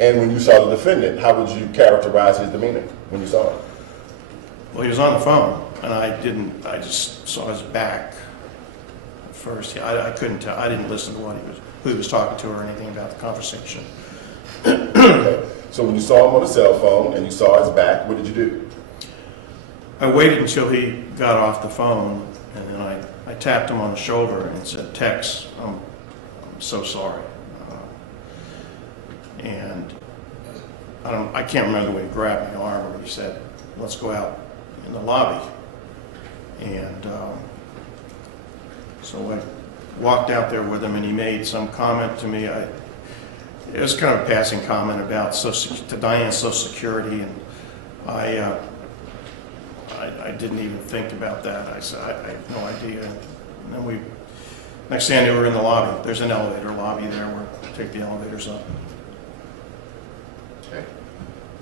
And when you saw the defendant, how would you characterize his demeanor when you saw him? Well, he was on the phone, and I just saw his back at first. I couldn't tell. I didn't listen to who he was talking to or anything about the conversation. Okay. So when you saw him on the cell phone and you saw his back, what did you do? I waited until he got off the phone, and then I tapped him on the shoulder and said, "Tex, I'm so sorry." And I can't remember the way he grabbed my arm, or he said, "Let's go out in the lobby." And so I walked out there with him, and he made some comment to me. It was kind of a passing comment about to Diane's Social Security, and I didn't even think about that. I said, I have no idea. And then next thing I knew, we were in the lobby. There's an elevator lobby there where we take the elevators up. Okay.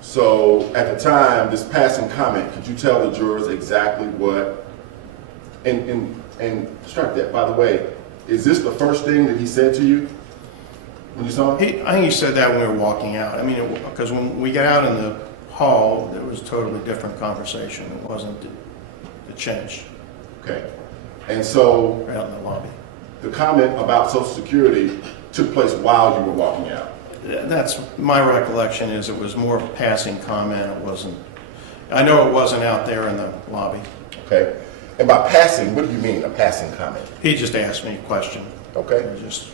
So at the time, this passing comment, could you tell the jurors exactly what, and strike that, by the way, is this the first thing that he said to you when you saw him? I think he said that when we were walking out. I mean, because when we got out in the hall, there was a totally different conversation. It wasn't, it changed Okay. And so right out in the lobby. the comment about Social Security took place while you were walking out. That's my recollection. Is it was more of a passing comment. It wasn't. I know it wasn't out there in the lobby. Okay. And by passing, what do you mean, a passing comment? He just asked me a question. Okay. Just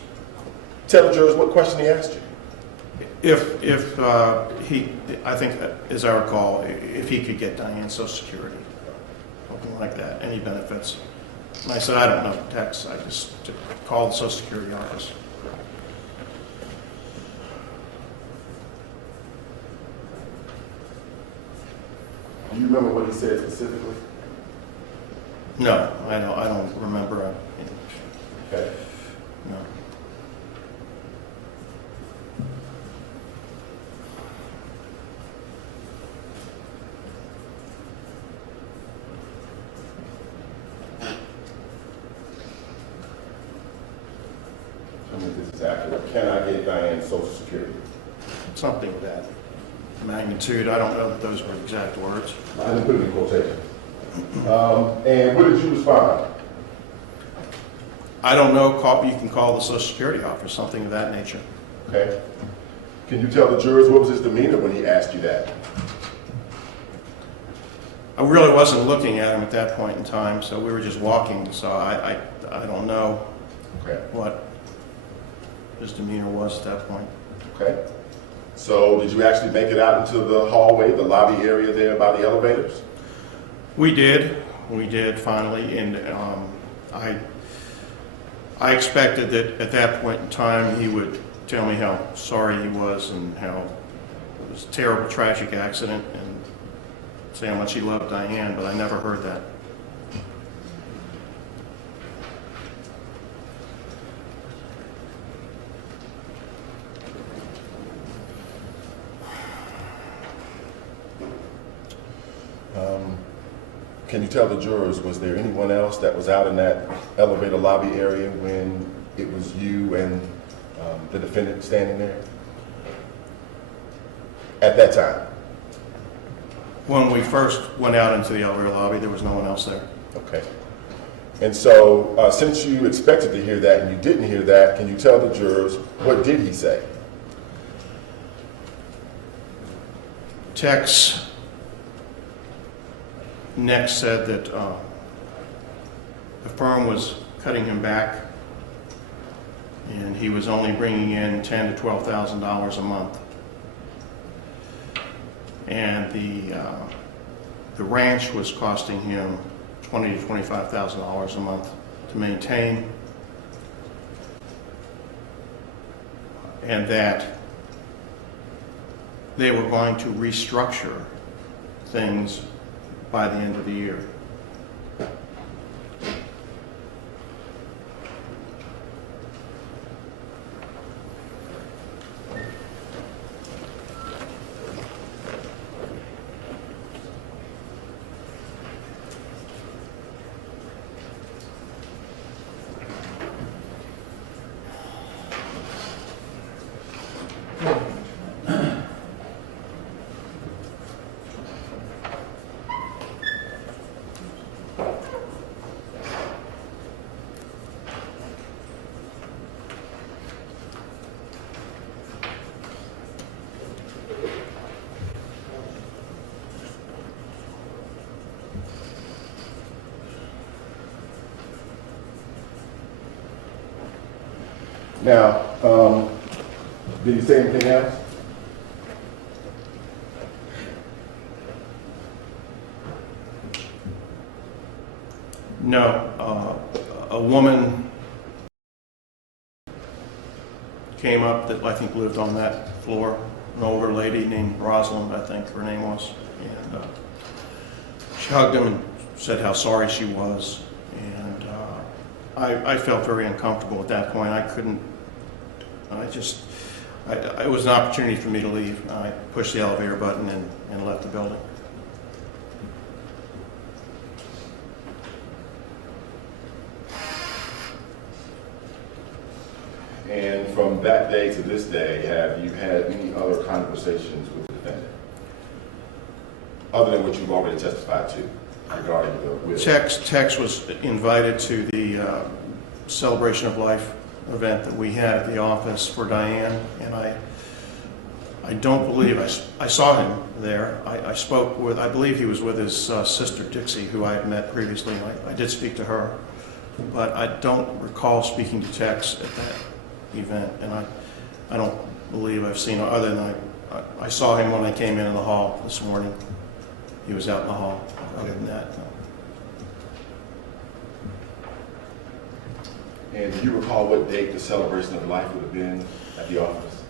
Tell the jurors what question he asked you. I think, as I recall, if he could get Diane's Social Security, something like that, any benefits. And I said, I don't know, Tex. I just called the Social Security office. Do you remember what he said specifically? No, I don't remember. Okay. No. I mean, this is accurate. Can I get Diane's Social Security? Something of that magnitude. I don't know if those were exact words. I didn't put it in quotation. And what did you respond? I don't know. You can call the Social Security office, something of that nature. Okay. Can you tell the jurors what was his demeanor when he asked you that? I really wasn't looking at him at that point in time, so we were just walking. So I don't know Okay. what his demeanor was at that point. Okay. So did you actually make it out into the hallway, the lobby area there by the elevators? We did finally, and I expected that at that point in time he would tell me how sorry he was and how it was a terrible, tragic accident, and say how much he loved Diane, but I never heard that. Can you tell the jurors, was there anyone else that was out in that elevator lobby area when it was you and the defendant standing there at that time? When we first went out into the elevator lobby, there was no one else there. Okay. And so since you expected to hear that and you didn't hear that, can you tell the jurors, what did he say? Tex next said that the firm was cutting him back and he was only bringing in $10,000 to $12,000 a month. And the ranch was costing him $20,000 to $25,000 a month to maintain, and that they were going to restructure things by the end of the year. Now, did you say anything else? No, a woman came up that I think lived on that floor, an older lady named Rosalind, I think her name was, and she hugged him and said how sorry she was, and I felt very uncomfortable at that point. It was an opportunity for me to leave. I pushed the elevator button and left the building. And from that day to this day, have you had any other conversations with the defendant? Other than what you've already testified to regarding the will? Tex was invited to the celebration of life event that we had at the office for Diane, and I don't believe I saw him there. I spoke with, I believe he was with his sister Dixie, who I had met previously. I did speak to her, but I don't recall speaking to Tex at that event, and I don't believe I've seen him other than I saw him when I came in the hall this morning. He was out in the hall. Other than that, no. And do you recall what date the celebration of life would have been at the office?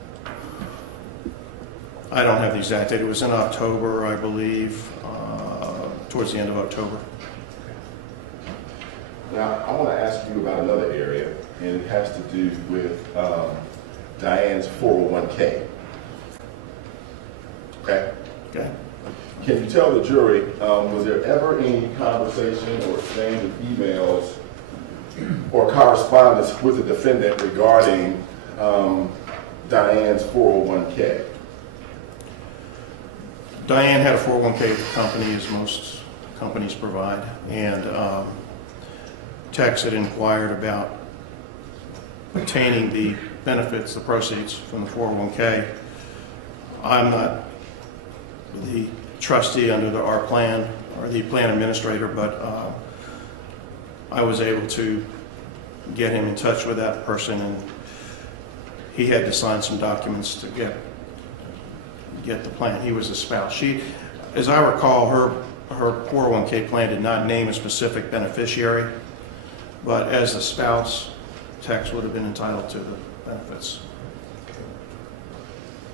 I don't have the exact date. It was in October, I believe, towards the end of October. Now, I want to ask you about another area, and it has to do with Diane's 401k. Okay? Okay. Can you tell the jury, was there ever any conversation or exchange of emails or correspondence with the defendant regarding Diane's 401k? Diane had a 401k with the company, as most companies provide, and Tex had inquired about obtaining the benefits, the proceeds from the 401k. I'm not the trustee under our plan, or the plan administrator, but I was able to get him in touch with that person, and he had to sign some documents to get the plan. He was a spouse. She, as I recall, her 401k plan did not name a specific beneficiary, but as a spouse, Tex would have been entitled to the benefits.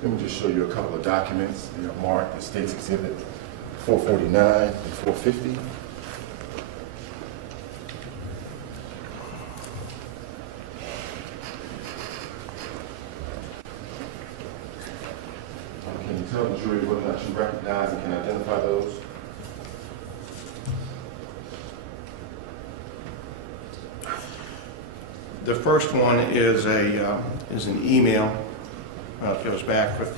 Let me just show you a couple of documents. They are marked as State's Exhibit 449 and 450. Can you tell the jury whether or not you recognize and can identify those? The first one is an email. It goes back, but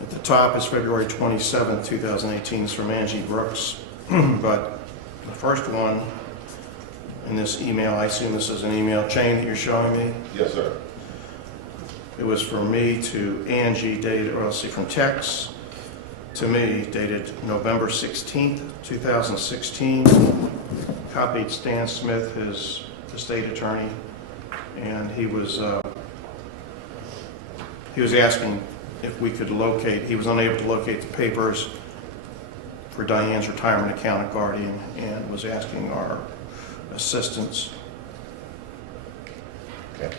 at the top is February 27, 2018. It's from Angie Brooks. But the first one in this email, I assume this is an email chain that you're showing me. Yes, sir. It was from me to Angie, dated, or let's see, from Tex to me, dated November 16th, 2016. Copied Stan Smith, the state attorney. and he was asking if we could locate, he was unable to locate the papers for Diane's retirement account at Guardian, and was asking our assistance. Okay.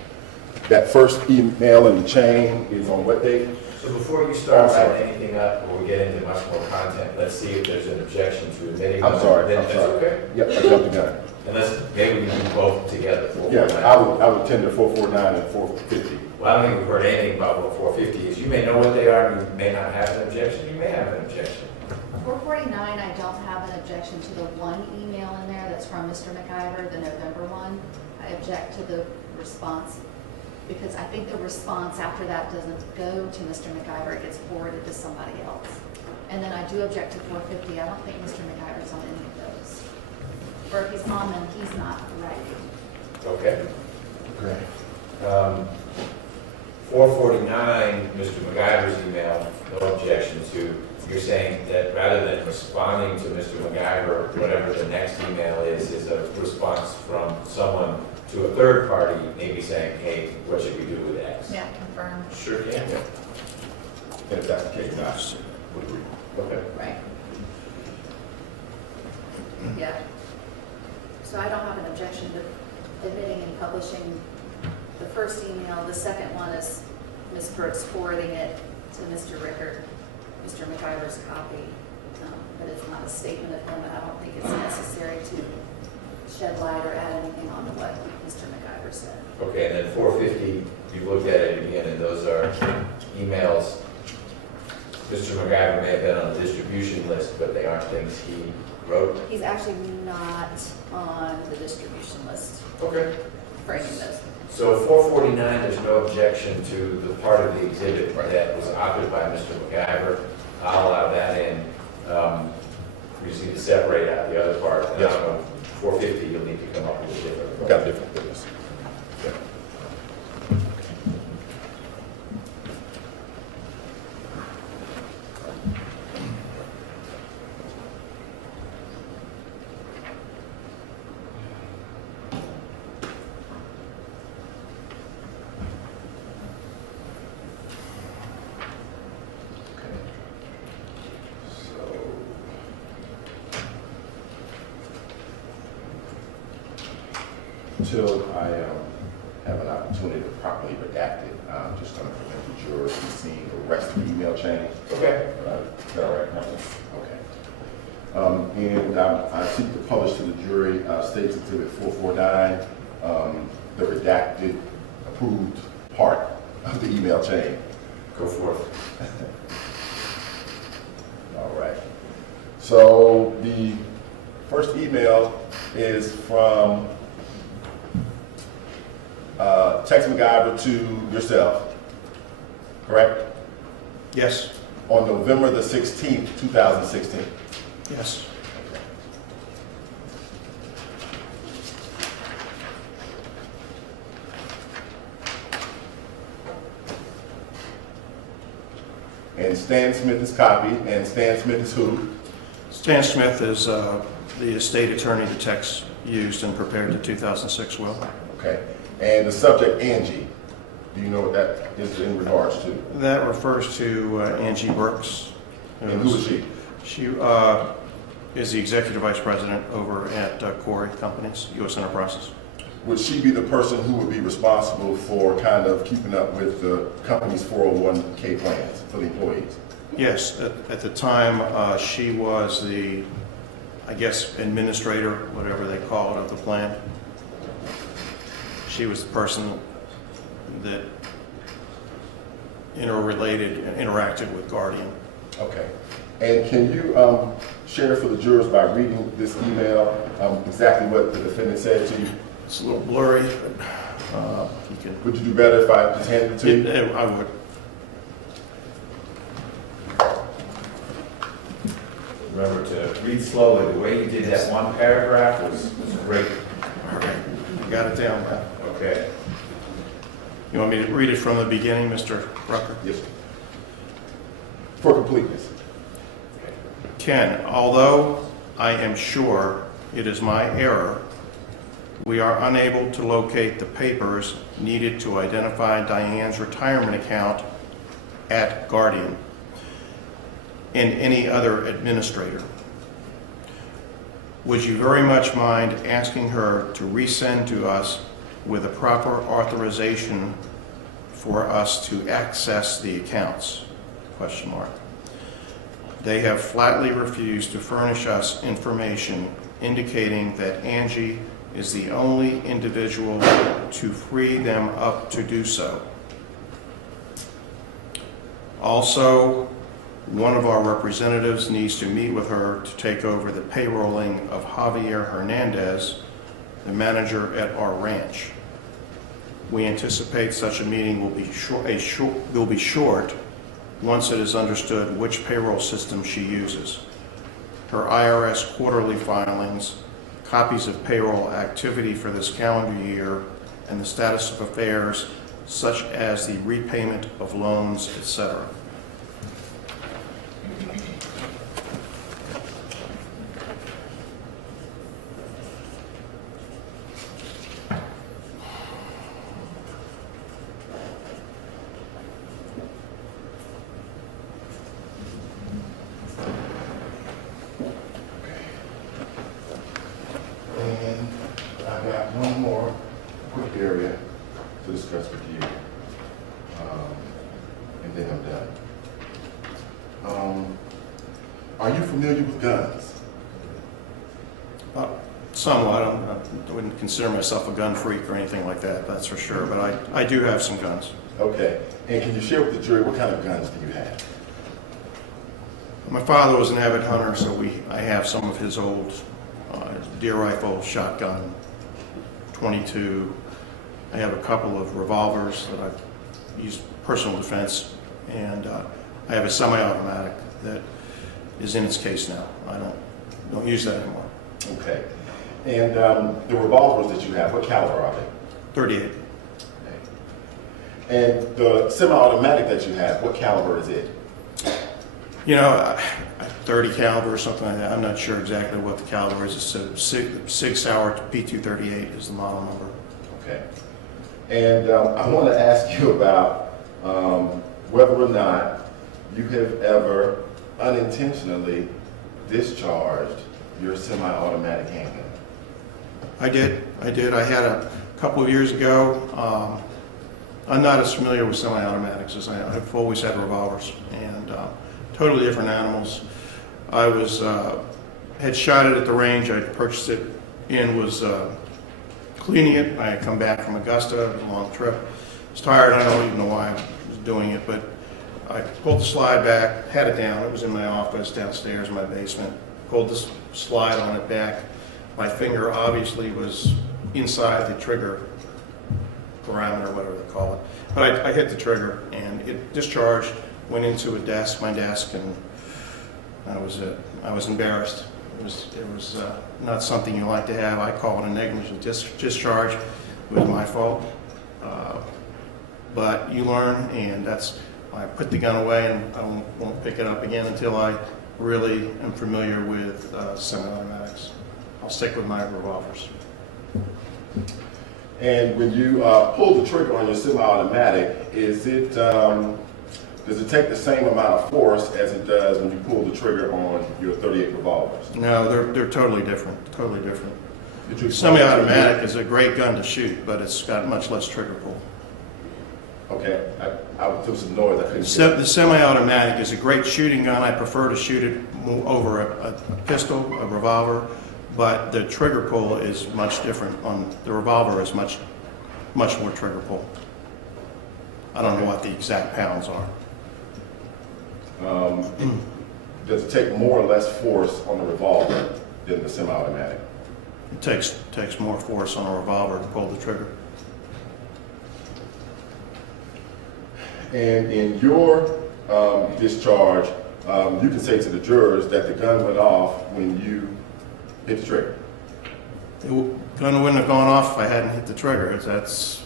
That first email in the chain is on what date? So before you start writing anything up, or we get into much more content, let's see if there's an objection to admitting. I'm sorry, Then I'm that's sorry. okay. Yep, I jumped the gun. Unless, maybe we can do both together. Yeah, I would tend to 449 and 450. Well, I don't think we've heard anything about what 450 is. You may know what they are, you may not have an objection, you may have an objection. 449, I don't have an objection to the one email in there that's from Mr. McIver, the November one. I object to the response, because I think the response after that doesn't go to Mr. McIver, it gets forwarded to somebody else. And then I do object to 450, I don't think Mr. McIver's on any of those. Or if he's on them, he's not writing. Okay. Okay. 449, Mr. McIver's email, no objection to. You're saying that rather than responding to Mr. McIver, whatever the next email is a response from someone to a third party, maybe saying, hey, what should we do with X? Yeah, confirm. Sure can. And if that's the case, I would agree. Okay. Right. Yeah. So I don't have an objection to admitting and publishing the first email. The second one is Ms. Brooks forwarding it to Mr. Rickard, Mr. McIver's copy. But it's not a statement of him, and I don't think it's necessary to shed light or add anything on to what Mr. McIver said. Okay, and then 450, you looked at it again, and those are emails. Mr. McIver may have been on the distribution list, but they aren't things he wrote. He's actually not on the distribution list Okay. for any of those. So 449, there's no objection to the part of the exhibit that was authored by Mr. McIver. I'll allow that in. We just need to separate out the other part. And Yes. on 450, you'll need to come up with a different. I've got a different business. Yeah. Until I have an opportunity to properly redact it, I'm just going to prevent the jurors from seeing the rest of the email chain. Okay. Is that all right, Counsel? Okay. And I seek to publish to the jury State's Exhibit 449, the redacted, approved part of the email chain. Go forth. All right. So the first email is from Tex McIver to yourself, correct? Yes, On November the 16th, 2016. yes. And Stan Smith is copied, and Stan Smith is who? Stan Smith is the estate attorney the Tex used and prepared the 2006 will. Okay. And the subject, Angie. Do you know what that is in regards to? That refers to Angie Brooks. And who is she? She is the executive vice president over at Corey Companies, U.S. Enterprises. Would she be the person who would be responsible for kind of keeping up with the company's 401k plans for the employees? Yes, at the time, she was the, I guess, administrator, whatever they call it, of the plan. She was the person that interacted with Guardian. Okay. And can you share for the jurors by reading this email exactly what the defendant said to you? It's a little blurry, but you can. Would you do better if I just handed it to you? I would. Remember to read slowly. The way you did that one paragraph was great. All right, I got it down now. Okay. You want me to read it from the beginning, Mr. Rucker? Yes, sir. For completeness. Ken, although I am sure it is my error, we are unable to locate the papers needed to identify Diane's retirement account at Guardian and any other administrator. Would you very much mind asking her to resend to us with a proper authorization for us to access the accounts? Question mark. They have flatly refused to furnish us information indicating that Angie is the only individual to free them up to do so. Also, one of our representatives needs to meet with her to take over the payrolling of Javier Hernandez, the manager at our ranch. We anticipate such a meeting will be short once it is understood which payroll system she uses. Her IRS quarterly filings, copies of payroll activity for this calendar year, and the status of affairs such as the repayment of loans, etc. And I've got one more quick area to discuss with you, and then I'm done. Are you familiar with guns? Somewhat. I wouldn't consider myself a gun freak or anything like that, that's for sure, but I do have some guns. Okay. And can you share with the jury what kind of guns do you have? My father was an avid hunter, so I have some of his old deer rifle, shotgun, .22. I have a couple of revolvers that I've used personal defense, and I have a semi-automatic that is in its case now. I don't use that anymore. Okay. And the revolvers that you have, what caliber are they? 38. And the semi-automatic that you have, what caliber is it? You know, 30 caliber or something like that. I'm not sure exactly what the caliber is. It's a Sig Sauer P238 is the model number. Okay. And I want to ask you about whether or not you have ever unintentionally discharged your semi-automatic handgun. I did. I had a couple of years ago. I'm not as familiar with semi-automatics as I am. I've always had revolvers and totally different animals. I had shot it at the range. I purchased it and was cleaning it. I had come back from Augusta. It was a long trip. I was tired. I don't even know why I was doing it, but I pulled the slide back, had it down. It was in my office downstairs in my basement. Pulled the slide on it back. My finger obviously was inside the trigger parameter, whatever they call it. But I hit the trigger and it discharged, went into a desk, my desk, and that was it. I was embarrassed. It was not something you like to have. I call it a negligent discharge. It was my fault. But you learn, and that's why I put the gun away, and I won't pick it up again until I really am familiar with semi-automatics. I'll stick with my revolvers. And when you pull the trigger on your semi-automatic, does it take the same amount of force as it does when you pull the trigger on your .38 revolvers? No, they're totally different. Totally different. Did you Semi-automatic is a great gun to shoot, but it's got much less trigger pull. Okay, there was some noise. I couldn't hear. The semi-automatic is a great shooting gun. I prefer to shoot it over a pistol, a revolver, but the trigger pull is much different. On the revolver is much more trigger pull. I don't know what the exact pounds are. Does it take more or less force on the revolver than the semi-automatic? It takes more force on a revolver to pull the trigger. And in your discharge, you can say to the jurors that the gun went off when you hit the trigger. The gun wouldn't have gone off if I hadn't hit the trigger. That's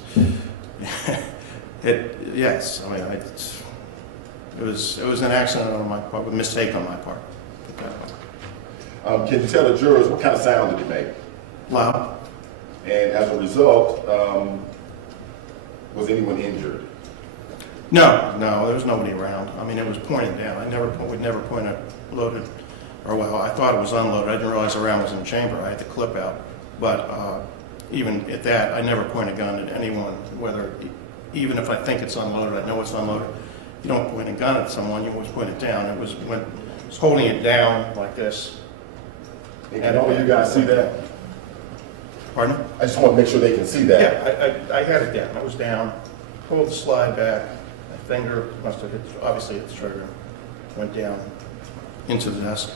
yes. I mean, it was an accident on my part, a mistake on my part. Can you tell the jurors what kind of sound did it make? Loud. And as a result, was anyone injured? No, there was nobody around. I mean, it was pointed down. We'd never point it loaded, or well, I thought it was unloaded. I didn't realize the round was in the chamber. I had the clip out. But even at that, I never point a gun at anyone, even if I think it's unloaded, I know it's unloaded. You don't point a gun at someone, you always point it down. It was holding it down like this. And can all you guys see that? Pardon? I just want to make sure they can see that. Yeah, I had it down. I was down, pulled the slide back. My finger must have hit, obviously hit the trigger, went down into the desk.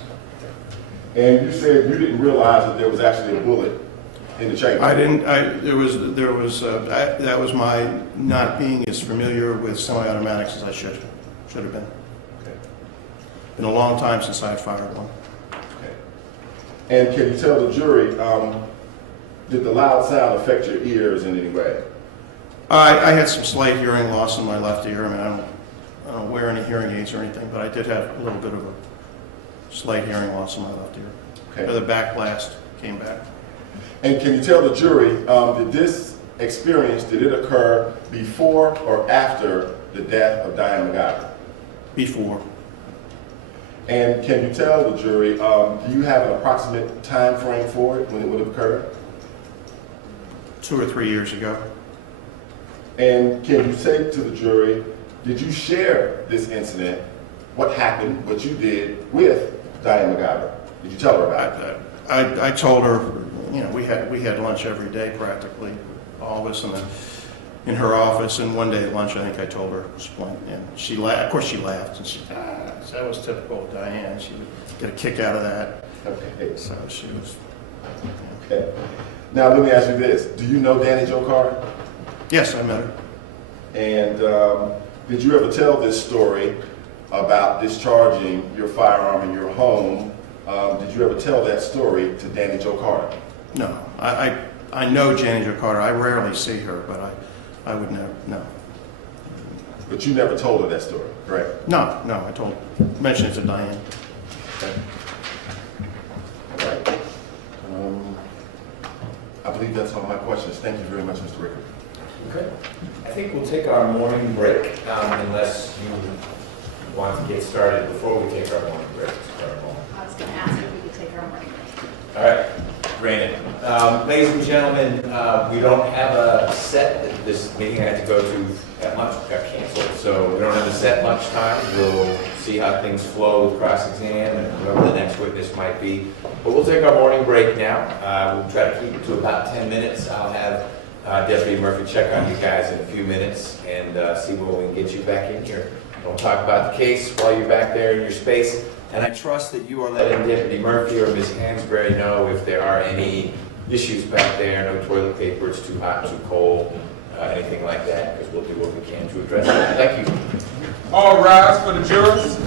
And you said you didn't realize that there was actually a bullet in the chamber. I didn't, that was my not being as familiar with semi-automatics as I should have been. Okay. Been a long time since I fired one. Okay. And can you tell the jury, did the loud sound affect your ears in any way? I had some slight hearing loss in my left ear. I mean, I don't wear any hearing aids or anything, but I did have a little bit of a slight hearing loss in my left ear. Okay. The back blast came back. And can you tell the jury, did this experience, did it occur before or after the death of Diane McIver? Before. And can you tell the jury, do you have an approximate time frame for it, when it would have occurred? 2 or 3 years ago. And can you say to the jury, did you share this incident, what happened, what you did with Diane McIver? Did you tell her about it? I told her, you know, we had lunch every day practically, all of us in her office, and one day at lunch I think I told her, and she laughed. Of course she laughed, and she that was typical of Diane. She would get a kick out of that. Okay. So she was. Okay. Now let me ask you this: do you know Danny Jo Carter? Yes, I met her. And did you ever tell this story about discharging your firearm in your home? Did you ever tell that story to Danny Jo Carter? No, I know Janie Jo Carter. I rarely see her, but I would never. No. But you never told her that story, correct? No. I mentioned it to Diane. Okay. All right. I believe that's all my questions. Thank you very much, Mr. Ricker. Okay. I think we'll take our morning break, unless you want to get started before we take our morning break. I was going to ask if we could take our morning break. All right, granted. Ladies and gentlemen, we don't have a set, this meeting I had to go to at lunch, got canceled, so we don't have a set lunch time. We'll see how things flow with cross-exam and whoever the next witness might be. But we'll take our morning break now. We'll try to keep it to about 10 minutes. I'll have Deputy Murphy check on you guys in a few minutes and see when we can get you back in here. We'll talk about the case while you're back there in your space. And I trust that you are letting Deputy Murphy or Ms. Hansberry know if there are any issues back there, no toilet paper, it's too hot, too cold, anything like that, because we'll do what we can to address it. Thank you. All rise for the jurors.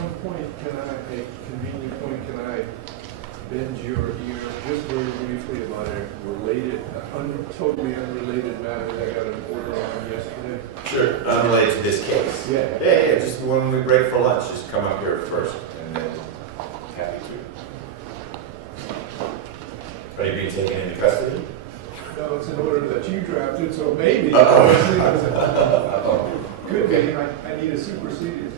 some point, can I, at a convenient point, can I bend your ear just very briefly about a related, totally unrelated matter that I got an order on yesterday? Sure. Unrelated to this case? Yeah. Yeah, just when we break for lunch, just come up here first, and then happy to. Are you being taken into custody? No, it's an order that you drafted, so maybe. Could be, I need a superseded.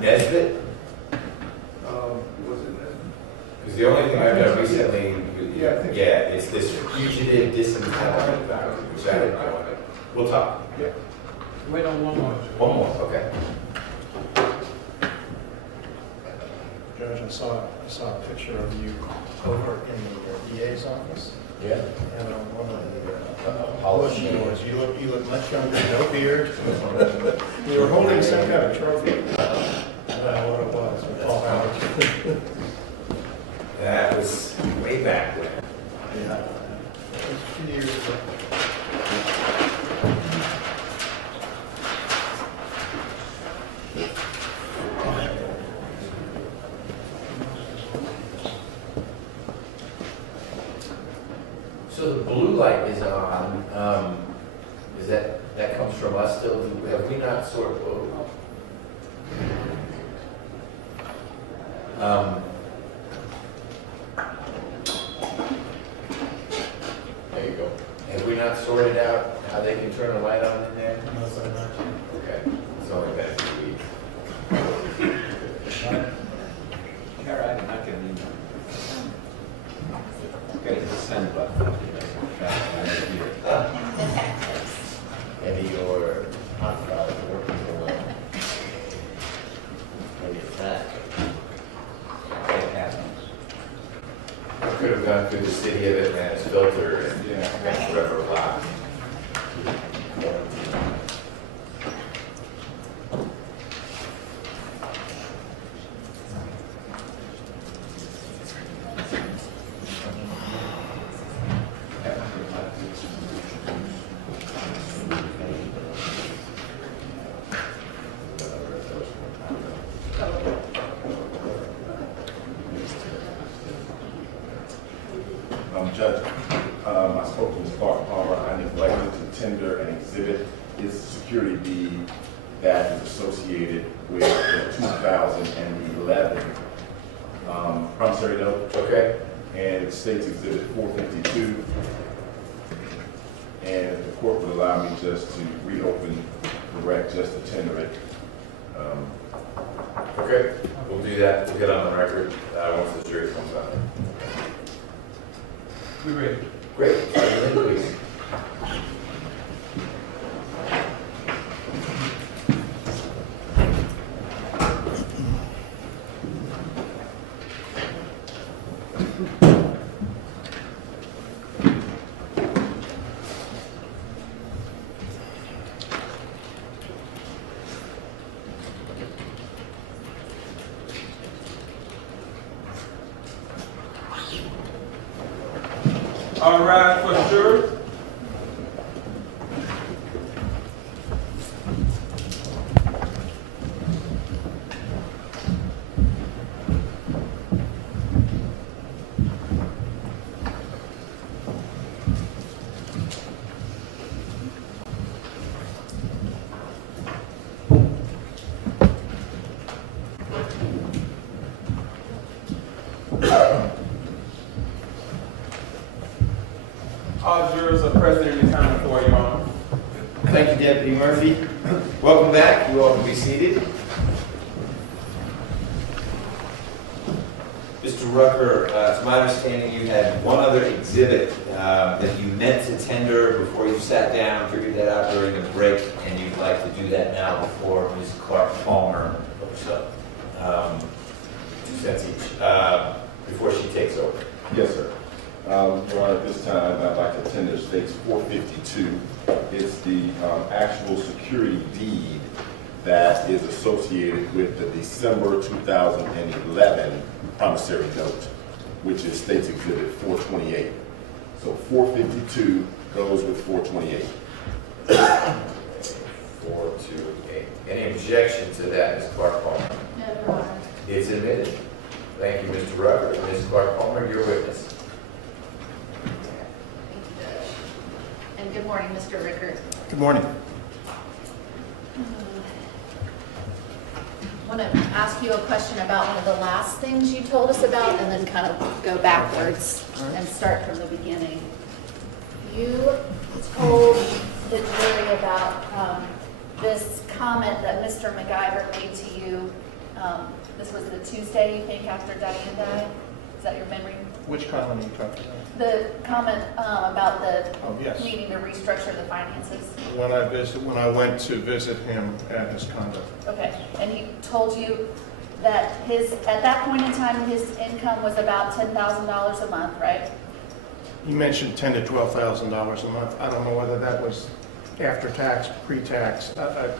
Nesbit? Was it Nesbit? Because the only thing I've done recently, Yeah, I think- it's this fugitive disentitlement value, which I didn't know. We'll talk. Yeah. Wait on one more. One more, okay. Judge, I saw a picture of you over in the DA's office, Yeah. and on one of the Policy. doors, you look much younger, no beard. You were holding some kind of trophy. I don't know what it was, but Paul Howard. That was way back when. Yeah. It was a few years ago. So the blue light is on, is that comes from us still? Have we not sort of, there you go. Have we not sorted out how they can turn a light on in there? No, sir, not you. Okay, it's only been a few weeks. Kara, I did not get an email. Okay, the send button. Maybe your hot rod is working so well. Maybe it's not. It happens. I could have gone through the city of Atlanta's filter and been forever locked. Judge, I spoke to Ms. Clark Palmer. I neglected to tender and exhibit his security deed that is associated with the 2011 promissory note. Okay. And it states exhibit 452. And if the court would allow me just to reopen the rec, just to tender it. Okay, we'll do that. We'll get on the record once the jury comes out. We ready? Great. Please. All right, for the jury. All jurors are present and accounted for, Your Honor. Thank you, Deputy Murphy. Welcome back. You all can be seated. Mr. Rucker, it's my understanding you had one other exhibit that you meant to tender before you sat down, figured that out during the break, and you'd like to do that now before Ms. Clark Palmer hooks up. 2 cents each, before she takes over. Yes, sir. Your Honor, at this time, I'd like to tender states 452. It's the actual security deed that is associated with the December 2011 promissory note, which is States Exhibit 428. So 452 goes with 428. 428. Any objection to that, Ms. Clark Palmer? No. Your Honor. It's admitted. Thank you, Mr. Rucker. Ms. Clark-Palmer, your witness. Thank you, Judge. And good morning, Mr. Rickert. Good morning. I want to ask you a question about one of the last things you told us about and then kind of go backwards and start from the beginning. You told the jury about this comment that Mr. McIver made to you. This was the Tuesday, you think, after Diane died? Is that your memory? Which comment are you talking about? The comment about the Oh, yes. needing to restructure the finances? When I went to visit him at his condo. Okay, and he told you that at that point in time, his income was about $10,000 a month, right? He mentioned $10,000 to $12,000 a month. I don't know whether that was after tax, pre-tax. I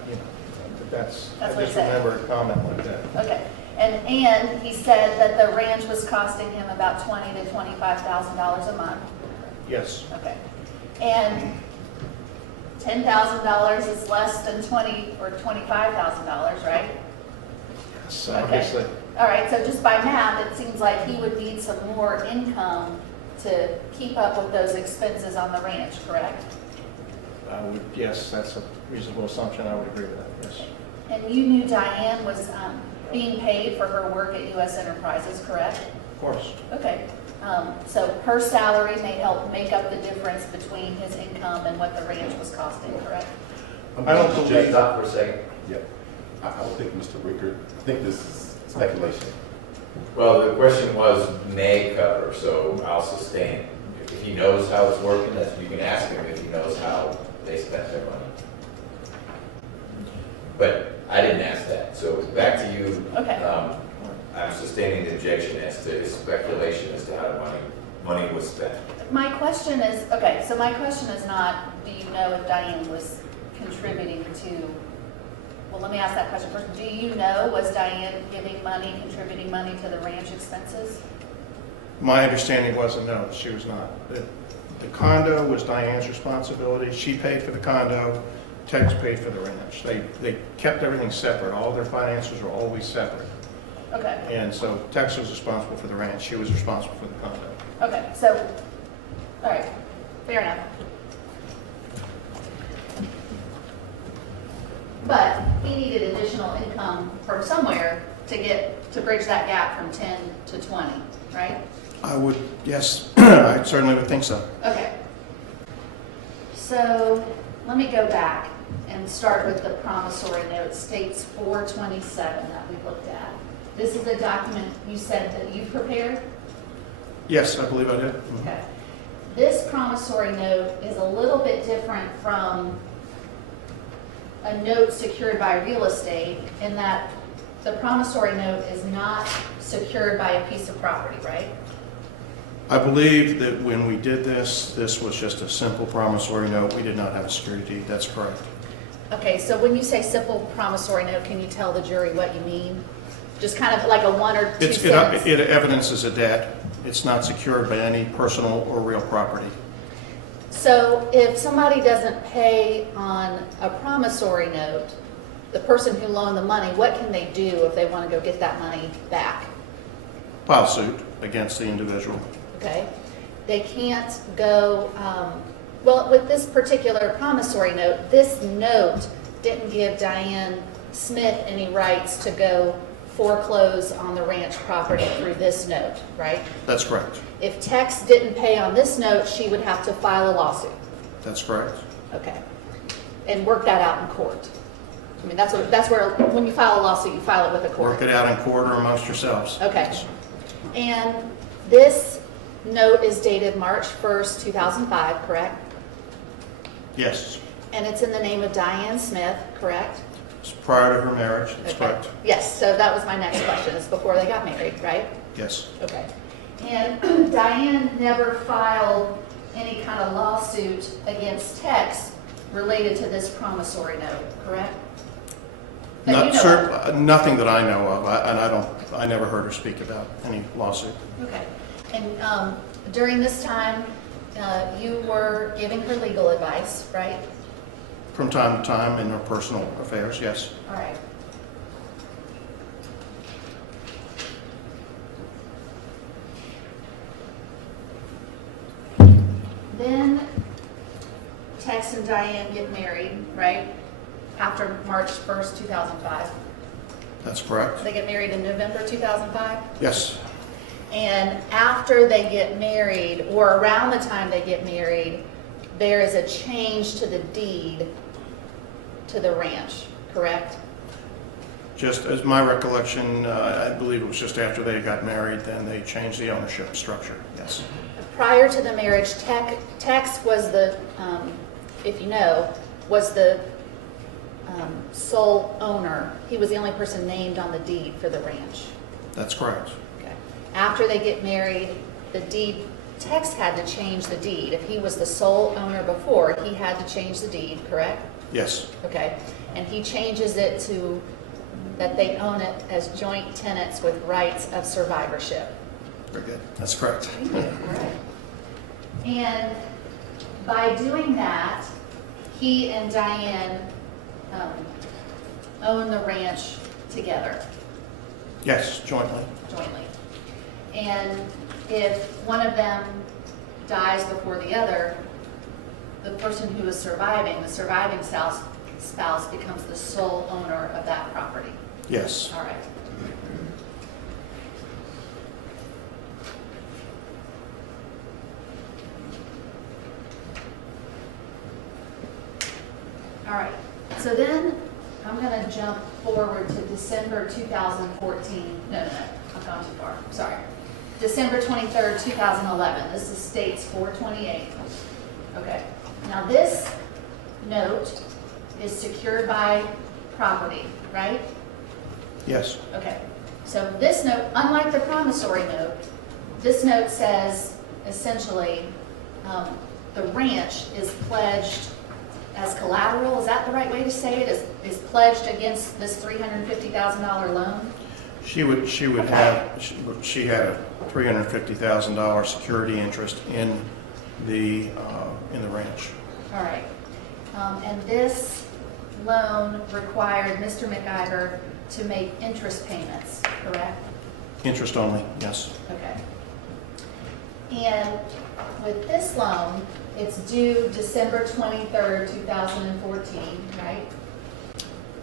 That's what just he said. remember a comment like that. Okay, and he said that the ranch was costing him about $20,000 to $25,000 a month. Yes. Okay, and $10,000 is less than $20,000 or $25,000, right? Yes, Okay. obviously. All right, so just by math, it seems like he would need some more income to keep up with those expenses on the ranch, correct? Yes, that's a reasonable assumption. I would agree with that, yes. And you knew Diane was being paid for her work at U.S. Enterprises, correct? Of course. Okay, so her salary may help make up the difference between his income and what the ranch was costing, correct? I don't Just believe, stop for a second. Yeah, I don't think Mr. Rickert, I think this is speculation. Well, the question was may cover, so I'll sustain. If he knows how it's working, you can ask him if he knows how they spent their money. But I didn't ask that, so back to you. Okay. I'm sustaining the objection as to his speculation as to how the money was spent. My question is, okay, so my question is not, do you know if Diane was contributing to, well, let me ask that question first. Do you know, was Diane contributing money to the ranch expenses? my understanding was no, she was not. The condo was Diane's responsibility. She paid for the condo. Tex paid for the ranch. They kept everything separate. All their finances were always separate. Okay, And so Tex was responsible for the ranch. She was responsible for the condo. okay, so, all right, fair enough. But he needed additional income from somewhere to bridge that gap from 10 to 20, right? I would, yes, I certainly would think so. Okay. So let me go back and start with the promissory note, states 427 that we looked at. This is a document you said that you prepared? Yes, I believe I did. Okay. This promissory note is a little bit different from a note secured by real estate in that the promissory note is not secured by a piece of property, right? I believe that when we did this, this was just a simple promissory note. We did not have a security deed. That's correct. Okay, so when you say simple promissory note, can you tell the jury what you mean? Just kind of like a one or two sentence? It evidences a debt. It's not secured by any personal or real property. So if somebody doesn't pay on a promissory note, the person who loaned the money, what can they do if they want to go get that money back? File suit against the individual. Okay? They can't go, well, with this particular promissory note, this note didn't give Diane Smith any rights to go foreclose on the ranch property through this note, right? That's correct. If Tex didn't pay on this note, she would have to file a lawsuit. That's correct. Okay. And work that out in court. I mean, that's where, when you file a lawsuit, you file it with the court. Work it out in court or amongst yourselves. Okay. And this note is dated March 1st, 2005, correct? Yes. And it's in the name of Diane Smith, correct? It's prior to her marriage. That's Okay. correct. Yes, so that was my next question. It's before they got married, right? Yes. Okay. And Diane never filed any kind of lawsuit against Tex related to this promissory note, correct? That you know of. Nothing that I know of, I never heard her speak about any lawsuit. Okay. And during this time, you were giving her legal advice, right? From time to time in her personal affairs, yes. All right. Tex and Diane get married, right? After March 1st, 2005. That's correct. They get married in November 2005? Yes, And after they get married, or around the time they get married, there is a change to the deed to the ranch, correct? just as my recollection, I believe it was just after they got married, then they changed the ownership structure, yes. Prior to the marriage, Tex was the, if you know, was the sole owner. He was the only person named on the deed for the ranch. That's correct. Okay. After they get married, the deed, Tex had to change the deed. If he was the sole owner before, he had to change the deed, correct? Yes, Okay. And he changes it to that they own it as joint tenants with rights of survivorship. very good. That's correct. Right. And by doing that, he and Diane own the ranch together, Yes, jointly. jointly. And if one of them dies before the other, the person who is surviving, the surviving spouse becomes the sole owner of that property. Yes. All right. All right, so then I'm going to jump forward to December 2014. No, I've gone too far, sorry. December 23rd, 2011. This is States 428. Okay, now this note is secured by property, right? Yes, Okay, so this note, unlike the promissory note, this note says essentially the ranch is pledged as collateral. Is that the right way to say it? Is pledged against this $350,000 loan? she would have, she had a $350,000 security interest in the ranch. All right. And this loan required Mr. McIver to make interest payments, correct? Interest only, yes. Okay. And with this loan, it's due December 23rd, 2014, right?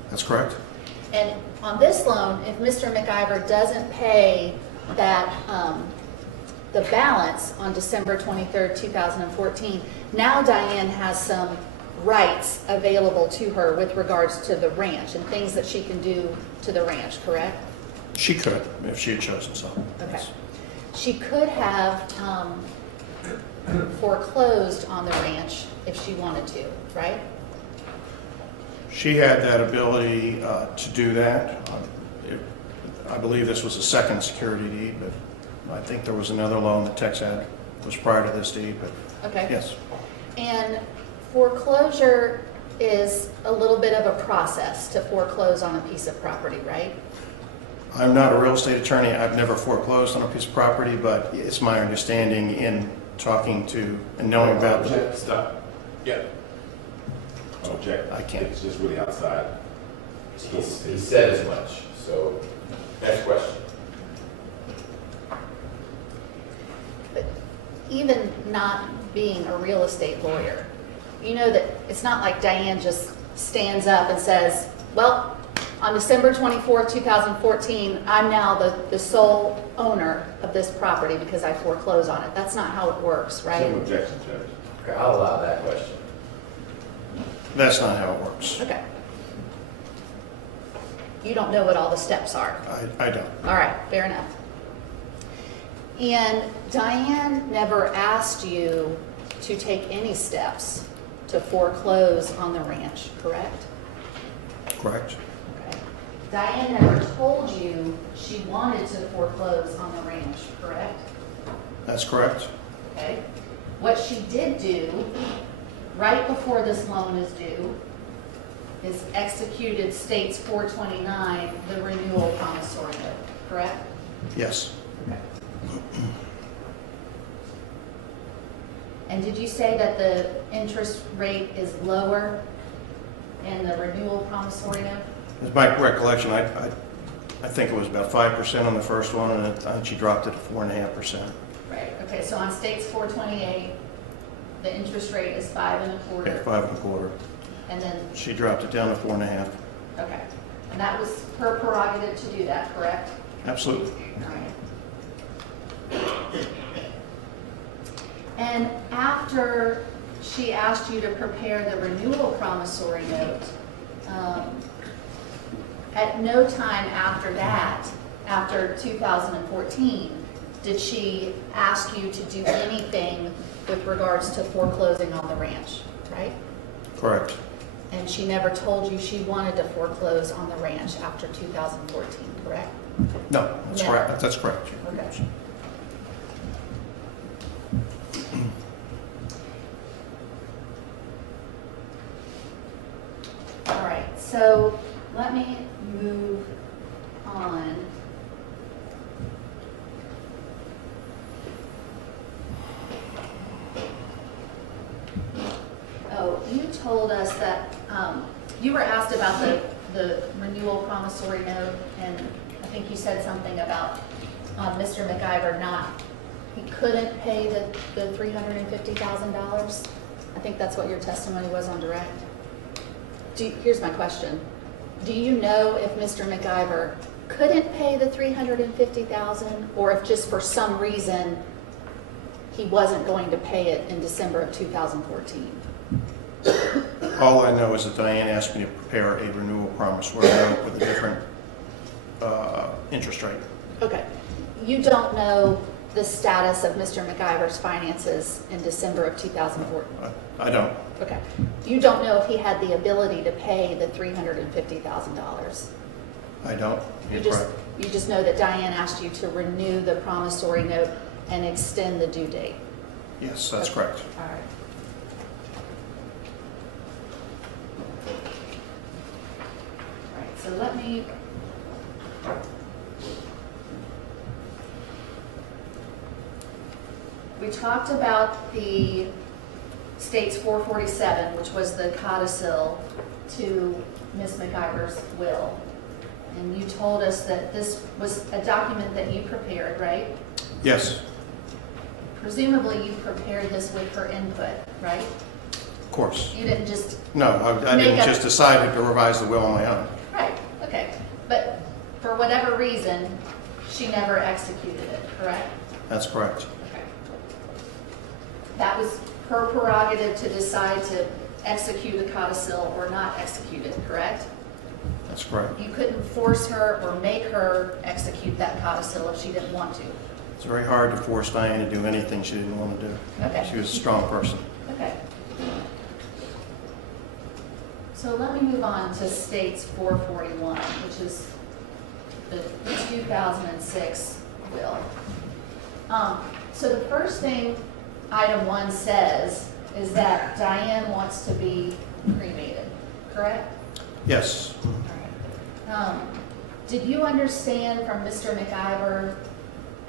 That's correct. And on this loan, if Mr. McIver doesn't pay that, the balance on December 23rd, 2014, now Diane has some rights available to her with regards to the ranch and things that she can do to the ranch, correct? She could, if she had chosen so. Okay. Yes. She could have foreclosed on the ranch if she wanted to, right? She had that ability to do that. I believe this was a second security deed, but I think there was another loan that Tex had, was prior to this deed, but Okay. yes. And foreclosure is a little bit of a process to foreclose on a piece of property, right? I'm not a real estate attorney. I've never foreclosed on a piece of property, but it's my understanding in talking to and knowing about the... Stop. Yeah. Object. I can't. It's just really outside. He said as much, so, next question. But even not being a real estate lawyer, you know that it's not like Diane just stands up and says, well, on December 24th, 2014, I'm now the sole owner of this property because I foreclose on it. That's not how it works, right? Some objection, Judge. Okay, I'll allow that question. That's not how it works. Okay. You don't know what all the steps are. I don't. All right, fair enough. And Diane never asked you to take any steps to foreclose on the ranch, correct? Correct. Okay. Diane never told you she wanted to foreclose on the ranch, correct? That's correct. Okay. What she did do, right before this loan is due, is executed States 429, the renewal promissory note, correct? Yes. Okay. And did you say that the interest rate is lower in the renewal promissory note? As my recollection, I think it was about 5% on the first one, and I think she dropped it to 4.5%. Right, okay, so on States 428, the interest rate is 5 1/4, at 5 1/4. and then, She dropped it down to 4 1/2. okay. And that was her prerogative to do that, correct? Absolutely. All right. And after she asked you to prepare the renewal promissory note, at no time after that, after 2014, did she ask you to do anything with regards to foreclosing on the ranch, right? Correct. And she never told you she wanted to foreclose on the ranch after 2014, correct? No, that's No. correct. That's correct. Okay. All right, so let me move on. Oh, you told us that, you were asked about the renewal promissory note, and I think you said something about Mr. McIver he couldn't pay the $350,000. I think that's what your testimony was on direct. Here's my question. Do you know if Mr. McIver couldn't pay the $350,000, or if just for some reason he wasn't going to pay it in December of 2014? All I know is that Diane asked me to prepare a renewal promissory note with a different interest rate. Okay. You don't know the status of Mr. McIver's finances in December of 2014? I don't. Okay. You don't know if he had the ability to pay the $350,000? I don't. You You're just, correct. you just know that Diane asked you to renew the promissory note and extend the due date? Yes, that's Okay. correct. All right. All right, so let me... We talked about the state's 447, which was the codicil to Ms. McIver's will. And you told us that this was a document that you prepared, right? Yes, Presumably you prepared this with her input, right? of course. You didn't just, No, I Make didn't up- just decide to revise the will on my own. right, okay. But for whatever reason, she never executed it, correct? That's correct. Okay. That was her prerogative to decide to execute the codicil or not execute it, correct? That's correct. You couldn't force her or make her execute that codicil if she didn't want to. It's very hard to force Diane to do anything she didn't want to do. Okay. She was a strong person. Okay. So let me move on to state's 441, which is the 2006 will. So the first thing item 1 says is that Diane wants to be cremated, correct? Yes, Did you understand from Mr. McIver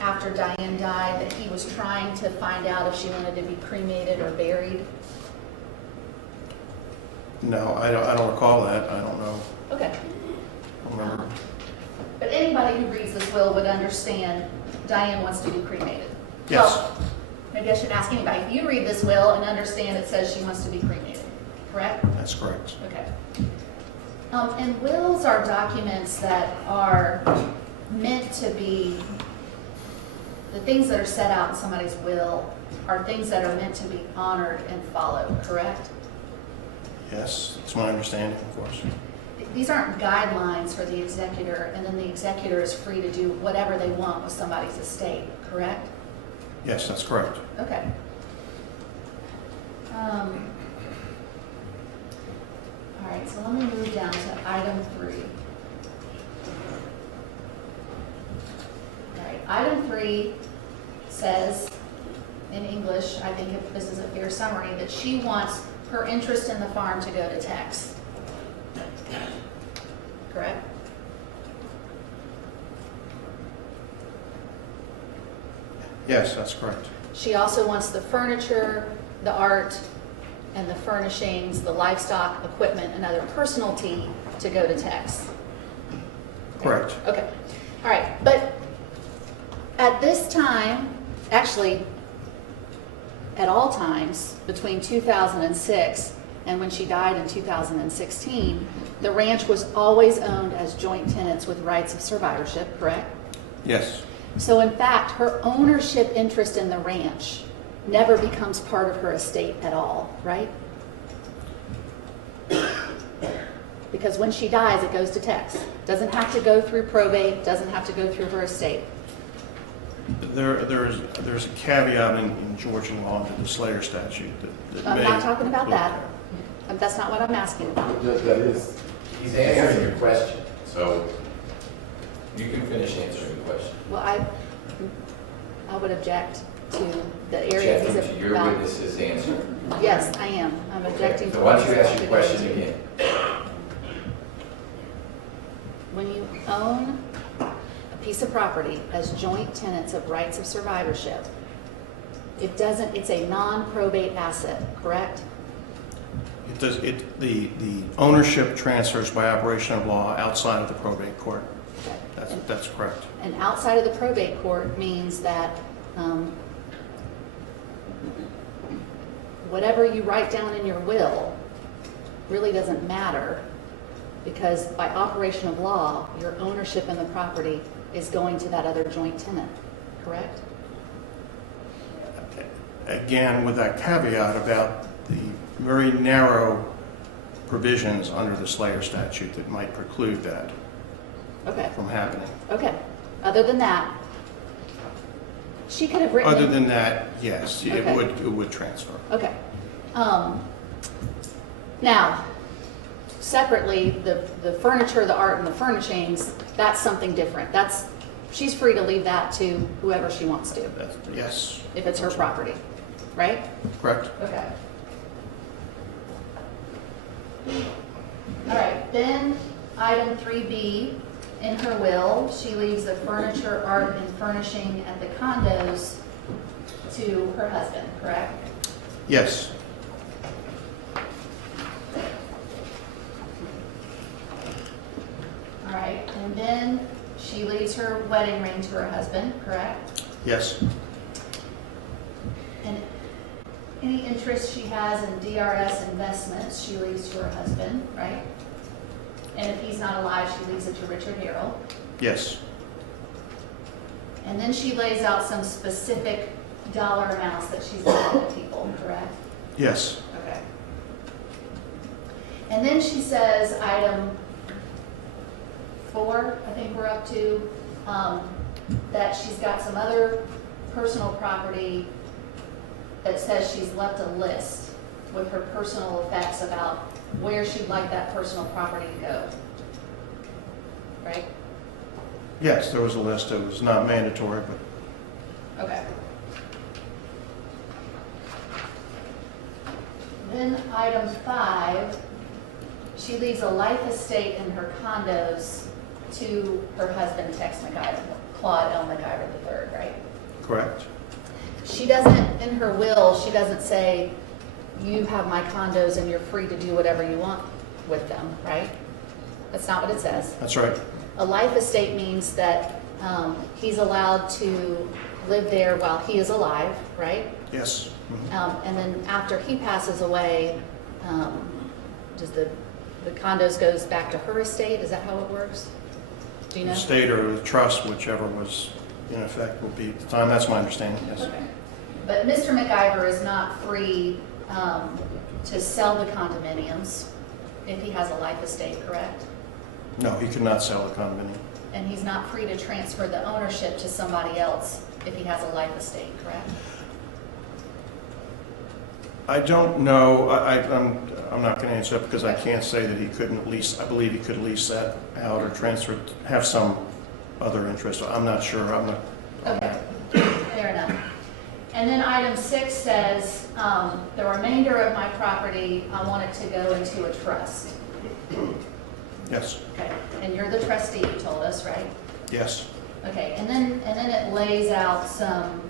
after Diane died that he was trying to find out if she wanted to be cremated or buried? no, I don't recall that. I don't know. Okay. I don't remember. But anybody who reads this will would understand Diane wants to be cremated. Yes. Well, maybe I should ask anybody. If you read this will and understand it says she wants to be cremated, correct? That's correct. Okay. And wills are documents that are meant to be, the things that are set out in somebody's will are things that are meant to be honored and followed, correct? Yes, that's my understanding, of course. These aren't guidelines for the executor, and then the executor is free to do whatever they want with somebody's estate, correct? Yes, that's correct. Okay. All right, so let me move down to item 3. All right, item 3 says, in English, I think if this is a fair summary, that she wants her interest in the farm to go to Tex. Correct? Yes, that's correct. She also wants the furniture, the art, and the furnishings, the livestock, equipment, and other personalty to go to Tex. Correct. Okay. All right. But at this time, actually, at all times between 2006 and when she died in 2016, the ranch was always owned as joint tenants with rights of survivorship, correct? Yes. So in fact, her ownership interest in the ranch never becomes part of her estate at all, right? Because when she dies, it goes to Tex. Doesn't have to go through probate, doesn't have to go through her estate. There's a caveat in Georgian law to the Slayer statute that I'm may not talking about include that. That's not what I'm asking about. Judge, that is, He's answering your question, so you can finish answering the question. Well, I would object to the area he's Objecting to your about. witness's answer. Yes, I am. I'm objecting to. So why don't you what he's ask your about to go question into. again? When you own a piece of property as joint tenants of rights of survivorship, it's a non-probate asset, correct? It does, the ownership transfers by operation of law outside of the probate court. Okay. That's correct. And outside of the probate court means that whatever you write down in your will really doesn't matter, because by operation of law, your ownership in the property is going to that other joint tenant, correct? Again, with that caveat about the very narrow provisions under the Slayer statute that might preclude that Okay, from happening. okay. Other than that, she could have written. Other than that, yes, Okay. it would transfer. Okay. Now, separately, the furniture, the art, and the furnishings, that's something different. She's free to leave that to whoever she wants to, Yes. if it's her property, right? Correct. Okay. All right, then item 3B, in her will, she leaves the furniture, art, and furnishing at the condos to her husband, correct? Yes. All right, and then she leaves her wedding ring to her husband, correct? Yes. And any interest she has in DRS investments, she leaves to her husband, right? And if he's not alive, she leaves it to Richard Harrell. Yes. And then she lays out some specific dollar amounts that she's giving to people, correct? Yes. Okay. And then she says, item 4, I think we're up to, that she's got some other personal property that says she's left a list with her personal effects about where she'd like that personal property to go. Right? Yes, there was a list. It was not mandatory, but Okay. Then item 5, she leaves a life estate in her condos to her husband, Tex McIver, Claude L. McIver III, right? correct. She doesn't, in her will, she doesn't say, you have my condos and you're free to do whatever you want with them, right? That's not what it says. That's right. A life estate means that he's allowed to live there while he is alive, right? Yes. Mhm. And then after he passes away, does the condos goes back to her estate? Is that how it works? Do you know? The state or the trust, whichever was in effect, will be at the time. That's my understanding, yes. Okay. But Mr. McIver is not free to sell the condominiums if he has a life estate, correct? No, he could not sell the condominium. And he's not free to transfer the ownership to somebody else if he has a life estate, correct? I don't know. I'm not going to answer that because I can't say that he couldn't lease. I believe he could lease that out or transfer, have some other interest. I'm not sure. I'm not. Okay, fair enough. And then item 6 says, the remainder of my property, I want it to go into a trust. Yes. Okay, and you're the trustee, you told us, right? Yes. Okay, and then it lays out some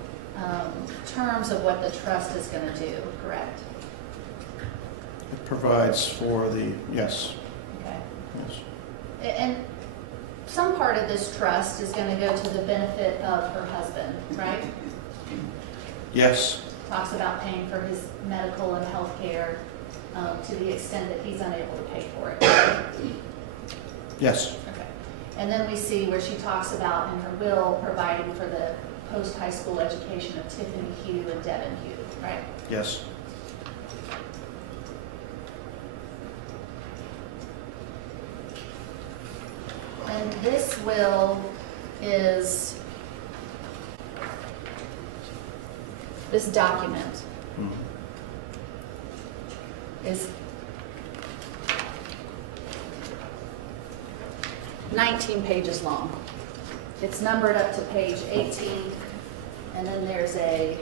terms of what the trust is going to do, correct? It provides for the, yes. Okay. Yes. And some part of this trust is going to go to the benefit of her husband, right? Yes. talks about paying for his medical and health care to the extent that he's unable to pay for it. Yes. Okay. And then we see where she talks about in her will providing for the post-high school education of Tiffany Hugh and Devin Hugh, right? Yes. And this will is this document is 19 pages long. It's numbered up to page 18, and then there's a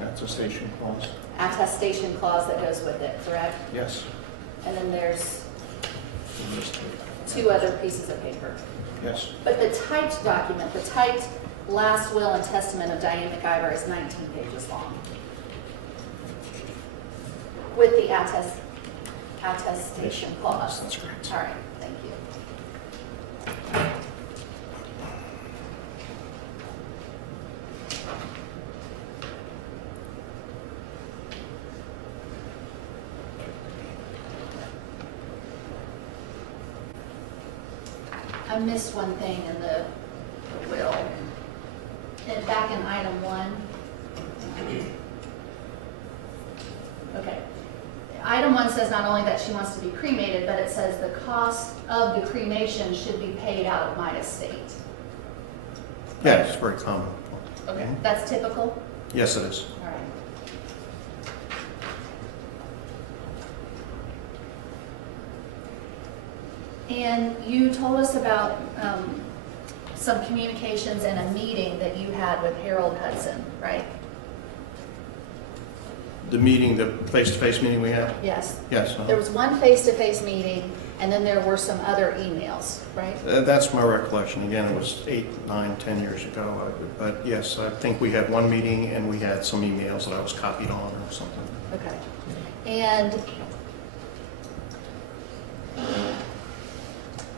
Attestation clause. attestation clause that goes with it, correct? Yes. And then there's 2 other pieces of paper. Yes. But the typed document, the typed last will and testament of Diane McIver is 19 pages long. With the attestation clause. That's correct. All right, thank you. I missed one thing in the will. And back in item 1. Okay. Item 1 says not only that she wants to be cremated, but it says the cost of the cremation should be paid out of my estate. Yeah, it's very common. Okay, that's typical? Yes, it is. All right. And you told us about some communications and a meeting that you had with Harold Hudson, right? The meeting, the face-to-face meeting we had? Yes. Yes. There was one face-to-face meeting, and then there were some other emails, right? That's my recollection. Again, it was 8, 9, 10 years ago. But yes, I think we had one meeting and we had some emails that I was copied on or something. Okay. And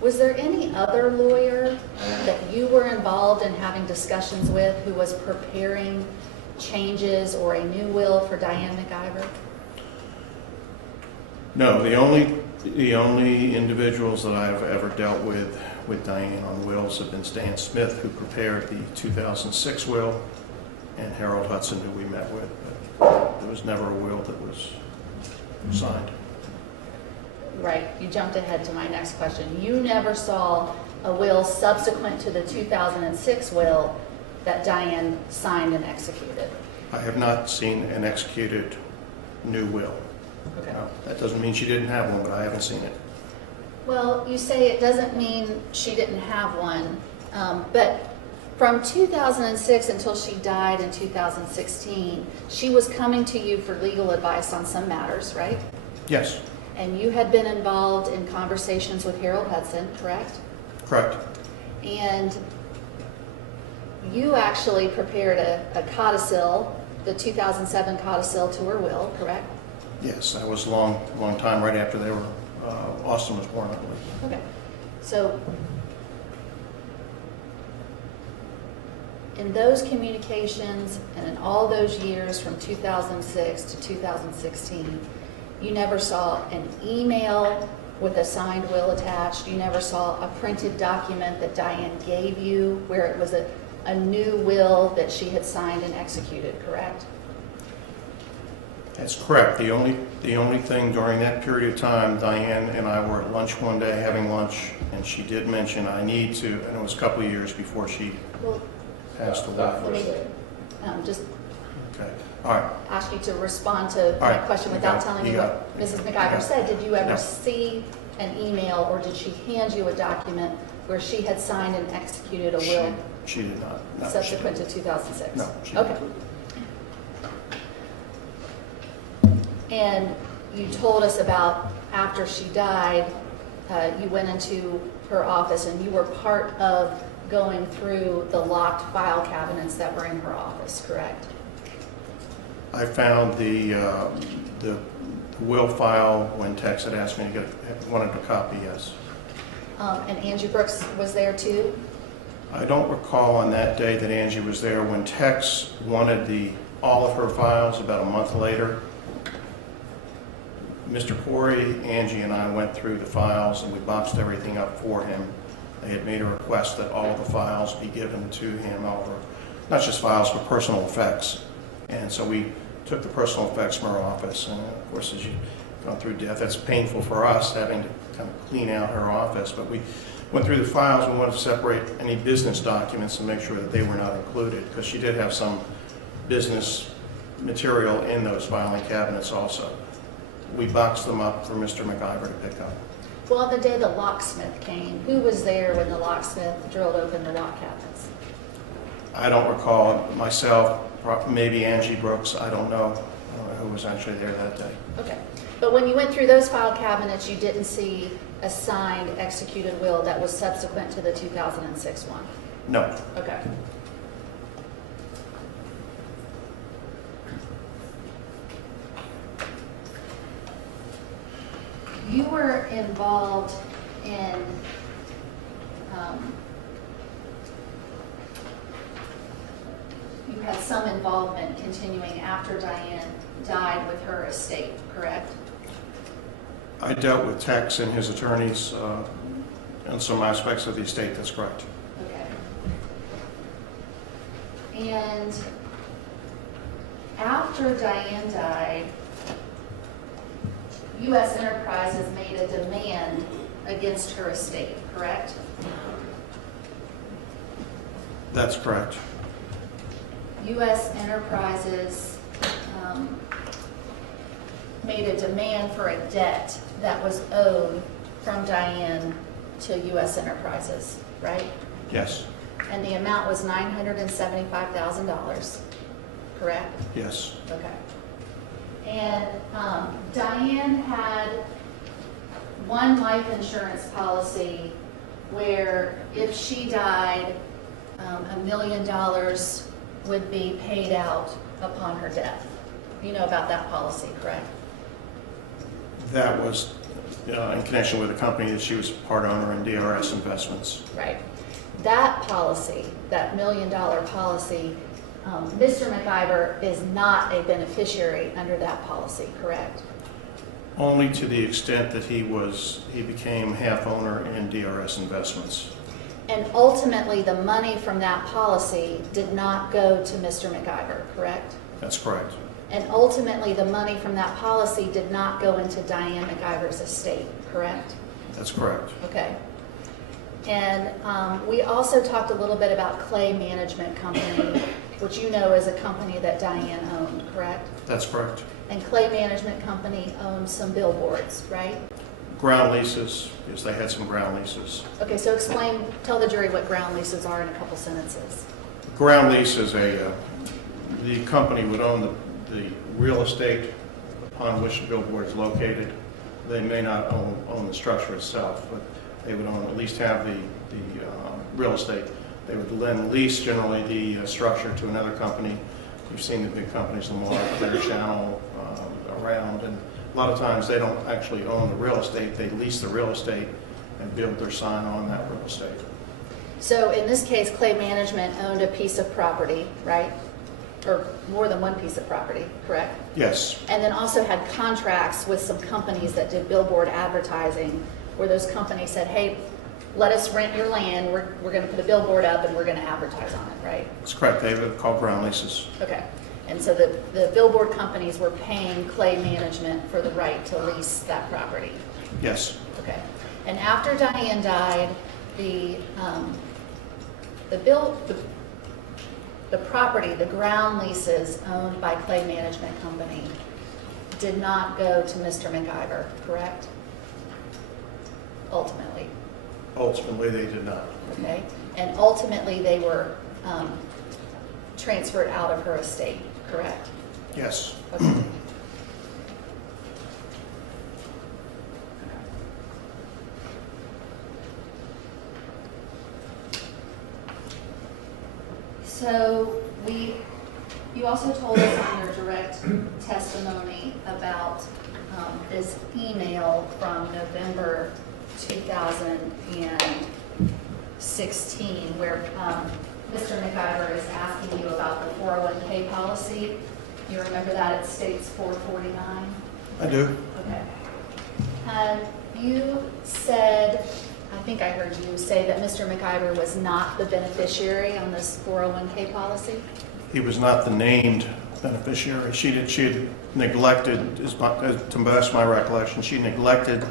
was there any other lawyer that you were involved in having discussions with who was preparing changes or a new will for Diane McIver? No, the only individuals that I've ever dealt with Diane on wills have been Stan Smith, who prepared the 2006 will, and Harold Hudson, who we met with. But there was never a will that was signed. Right, you jumped ahead to my next question. You never saw a will subsequent to the 2006 will that Diane signed and executed? I have not seen an executed new will. Okay. No, that doesn't mean she didn't have one, but I haven't seen it. Well, you say it doesn't mean she didn't have one, but from 2006 until she died in 2016, she was coming to you for legal advice on some matters, right? Yes. And you had been involved in conversations with Harold Hudson, correct? Correct. And you actually prepared a codicil, the 2007 codicil to her will, correct? Yes, that was a long time right after they were, Austin was born, I believe. Okay. So in those communications and in all those years from 2006 to 2016, you never saw an email with a signed will attached. You never saw a printed document that Diane gave you where it was a new will that she had signed and executed, correct? That's correct. The only thing during that period of time, Diane and I were at lunch one day having lunch, and she did mention I need to, and it was a couple of years before she passed away. Let me just Okay. All right. ask you to respond to All my right. question You without got it. telling You me got what it. Mrs. McIver said. Did you ever No. see an email or did she hand you a document where she had signed and executed a will She did not. No, subsequent to 2006? No, she Okay. didn't. And you told us about after she died, you went into her office and you were part of going through the locked file cabinets that were in her office, correct? I found the will file when Tex had asked me to wanted a copy, yes. And Angie Brooks was there too? I don't recall on that day that Angie was there. When Tex wanted all of her files about a month later, Mr. Corey, Angie, and I went through the files and we boxed everything up for him. They had made a request that all the files be given to him over, not just files, but personal effects. And so we took the personal effects from her office. And of course, as you've gone through death, that's painful for us having to kind of clean out her office. But we went through the files. We wanted to separate any business documents and make sure that they were not included, because she did have some business material in those filing cabinets also. We boxed them up for Mr. McIver to pick up. Well, the day the locksmith came, who was there when the locksmith drilled open the lock cabinets? I don't recall. Myself, maybe Angie Brooks, I don't know who was actually there that day. Okay. But when you went through those file cabinets, you didn't see a signed, executed will that was subsequent to the 2006 one? No. Okay. You were involved in you had some involvement continuing after Diane died with her estate, correct? I dealt with Tex and his attorneys on some aspects of the estate, that's correct. Okay. And after Diane died, U.S. Enterprises made a demand against her estate, correct? That's correct. U.S. Enterprises made a demand for a debt that was owed from Diane to U.S. Enterprises, right? Yes. And the amount was $975,000, correct? Yes. Okay. And Diane had one life insurance policy where if she died, $1 million would be paid out upon her death. You know about that policy, correct? That was in connection with a company that she was part owner in DRS Investments. Right. That policy, that $1 million policy, Mr. McIver is not a beneficiary under that policy, correct? Only to the extent that he became half owner in DRS Investments. And ultimately, the money from that policy did not go to Mr. McIver, correct? That's correct. And ultimately, the money from that policy did not go into Diane McIver's estate, correct? That's correct. Okay. And we also talked a little bit about Clay Management Company, which you know is a company that Diane owned, correct? That's correct. And Clay Management Company owns some billboards, right? Ground leases, yes, they had some ground leases. Okay, so tell the jury what ground leases are in a couple sentences. Ground lease is the company would own the real estate upon which the billboard is located. They may not own the structure itself, but they would at least have the real estate. They would then lease generally the structure to another company. You've seen the big companies, Lamar, Clear Channel, around, and a lot of times they don't actually own the real estate. They lease the real estate and build their sign on that real estate. So in this case, Clay Management owned a piece of property, right? Or more than one piece of property, correct? Yes. And then also had contracts with some companies that did billboard advertising, where those companies said, hey, let us rent your land, we're going to put a billboard up and we're going to advertise on it, right? That's correct. They were called ground leases. Okay. And so the billboard companies were paying Clay Management for the right to lease that property. Yes. Okay. And after Diane died, the property, the ground leases owned by Clay Management Company did not go to Mr. McIver, correct? Ultimately. Ultimately, they did not. Okay. And ultimately, they were transferred out of her estate, correct? Yes. Okay. So you also told us on your direct testimony about this email from November 2008 16, where Mr. McIver is asking you about the 401k policy. You remember that it states 449? I do. Okay. You said, I think I heard you say that Mr. McIver was not the beneficiary on this 401k policy? He was not the named beneficiary. She had neglected, to the best of my recollection, she neglected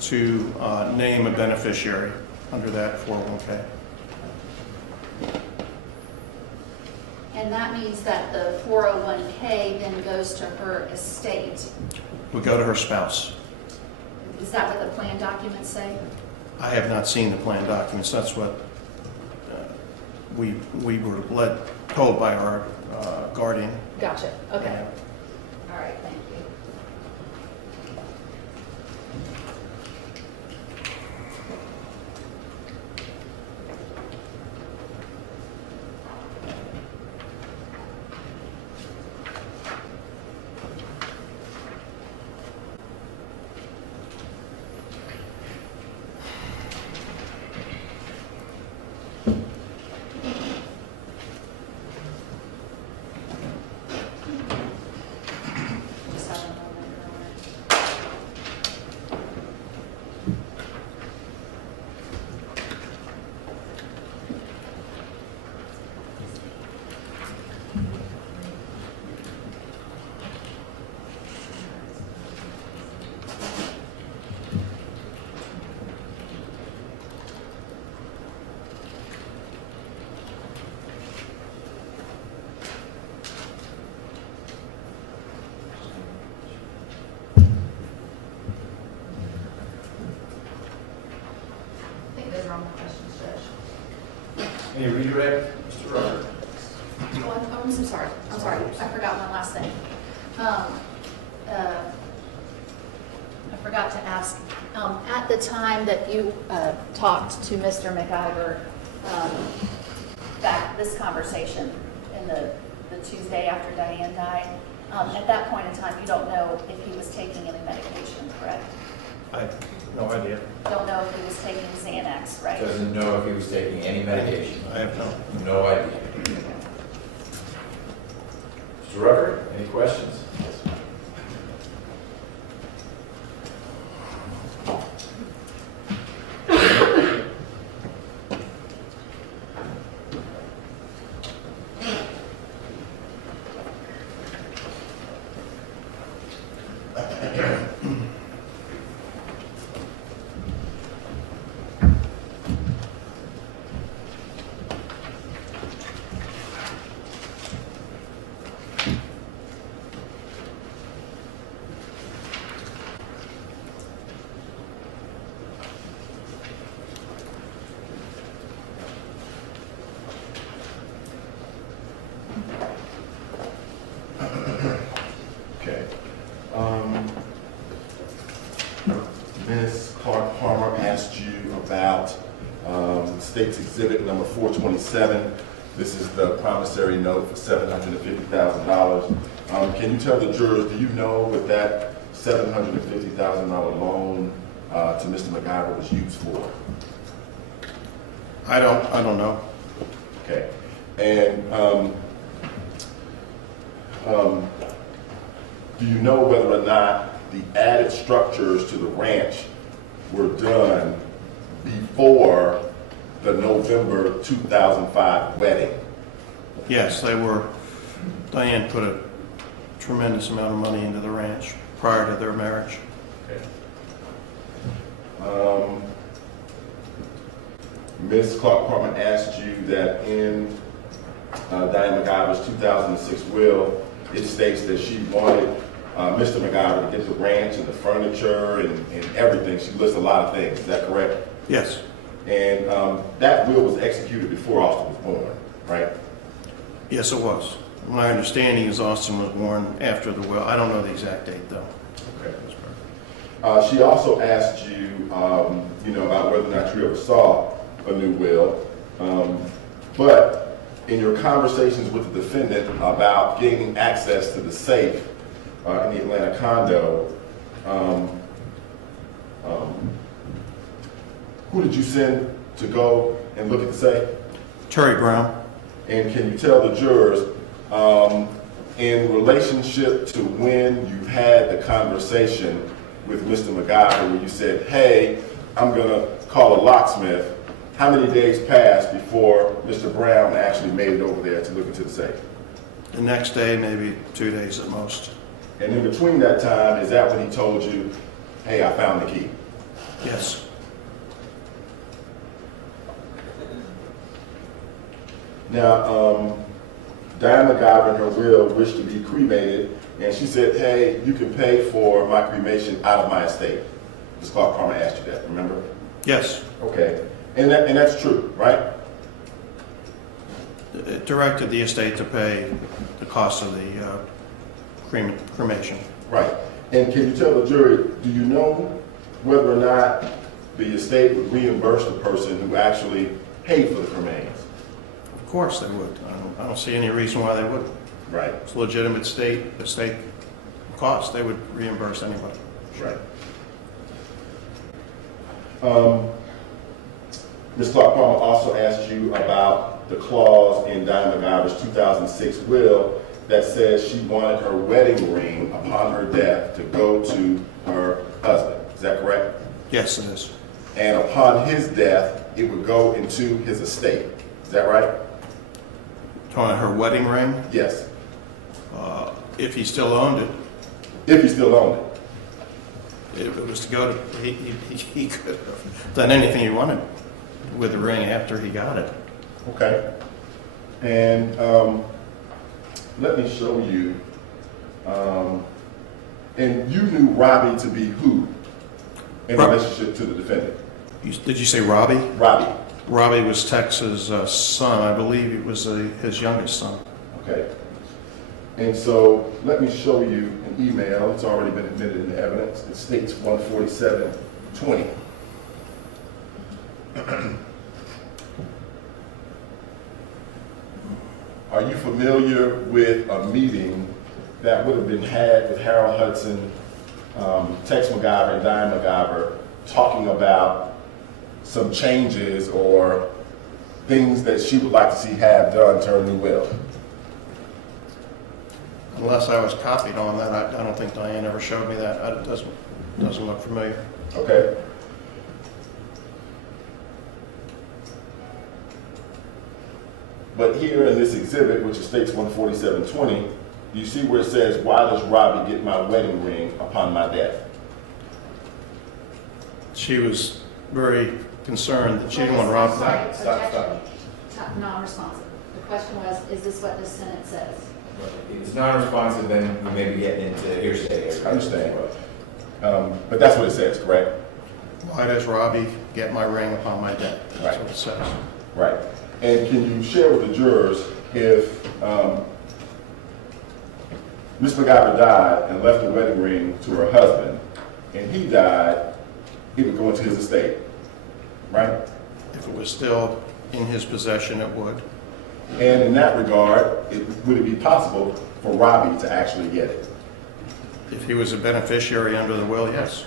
to name a beneficiary under that 401k. And that means that the 401k then goes to her estate. We go to her spouse. Is that what the plan documents say? I have not seen the plan documents. That's what we were told by our guardian. Gotcha, okay. All right, thank you. Just have a moment. I think those are all my questions, Judge. Any redirect, Mr. Rucker? Oh, I'm so sorry. I'm sorry. I forgot one last thing. I forgot to ask, at the time that you talked to Mr. McIver, back this conversation in the Tuesday after Diane died, at that point in time, you don't know if he was taking any medication, correct? I have no idea. Don't know if he was taking Xanax, right? Doesn't know if he was taking any medication. I have No idea. Mr. Rucker, any questions? Okay. Ms. Clark Palmer asked you about State's Exhibit number 427. This is the promissory note for $750,000. Can you tell the jurors, do you know what that $750,000 loan to Mr. McIver was used for? I don't know. Okay. And do you know whether or not the added structures to the ranch were done before the November 2005 wedding? Yes, they were. Diane put a tremendous amount of money into the ranch prior to their marriage. Okay. Ms. Clark Palmer asked you that in Diane McIver's 2006 will, it states that she wanted Mr. McIver to get the ranch and the furniture and everything. She lists a lot of things. Is that correct? Yes. And that will was executed before Austin was born, right? Yes, it was. My understanding is Austin was born after the will. I don't know the exact date, though. Okay. She also asked you, about whether or not you ever saw a new will. But in your conversations with the defendant about gaining access to the safe in the Atlanta condo, who did you send to go and look at the safe? Terry Brown. And can you tell the jurors, in relationship to when you had the conversation with Mr. McIver, where you said, hey, I'm gonna call a locksmith, how many days passed before Mr. Brown actually made it over there to look into the safe? The next day, maybe 2 days at most. And in between that time, is that when he told you, hey, I found the key? Yes. Now, Diane McIver in her will wished to be cremated, and she said, hey, you can pay for my cremation out of my estate. Ms. Clark Palmer asked you that, remember? Yes. Okay, and that's true, right? It directed the estate to pay the cost of the cremation. Right. And can you tell the jury, do you know whether or not the estate would reimburse the person who actually paid for the remains? Of course they would. I don't see any reason why they wouldn't. Right. It's a legitimate estate cost. They would reimburse anybody. Right. Ms. Clark Palmer also asked you about the clause in Diane McIver's 2006 will that says she wanted her wedding ring upon her death to go to her husband. Is that correct? Yes, it is. And upon his death, it would go into his estate. Is that right? On her wedding ring, Yes. if he still owned it, If he still owned it. if it was to go to, he could have done anything he wanted with the ring after he got it. Okay. And let me show you. And you knew Robbie to be who in relationship to the defendant? Did you say Robbie? Robbie. Robbie was Tex's son. I believe it was his youngest son. Okay. And so let me show you an email. It's already been admitted into evidence. It states 147:20. Are you familiar with a meeting that would have been had with Harold Hudson, Tex McIver, and Diane McIver talking about some changes or things that she would like to see have done to her new will? Unless I was copied on that, I don't think Diane ever showed me that. It doesn't look familiar. Okay. But here in this exhibit, which states 147:20, you see where it says, why does Robbie get my wedding ring upon my death? She was very concerned that she didn't want Rob. Stop. Non-responsive. The question was, is this what the Senate says? If it's non-responsive, then we may be getting into hearsay. I understand. But that's what it says, correct? Why does Robbie get my ring upon my death? That's what it says. Right. And can you share with the jurors if Ms. McIver died and left the wedding ring to her husband, and he died, it would go into his estate, right? If it was still in his possession, it would. And in that regard, would it be possible for Robbie to actually get it? If he was a beneficiary under the will, yes.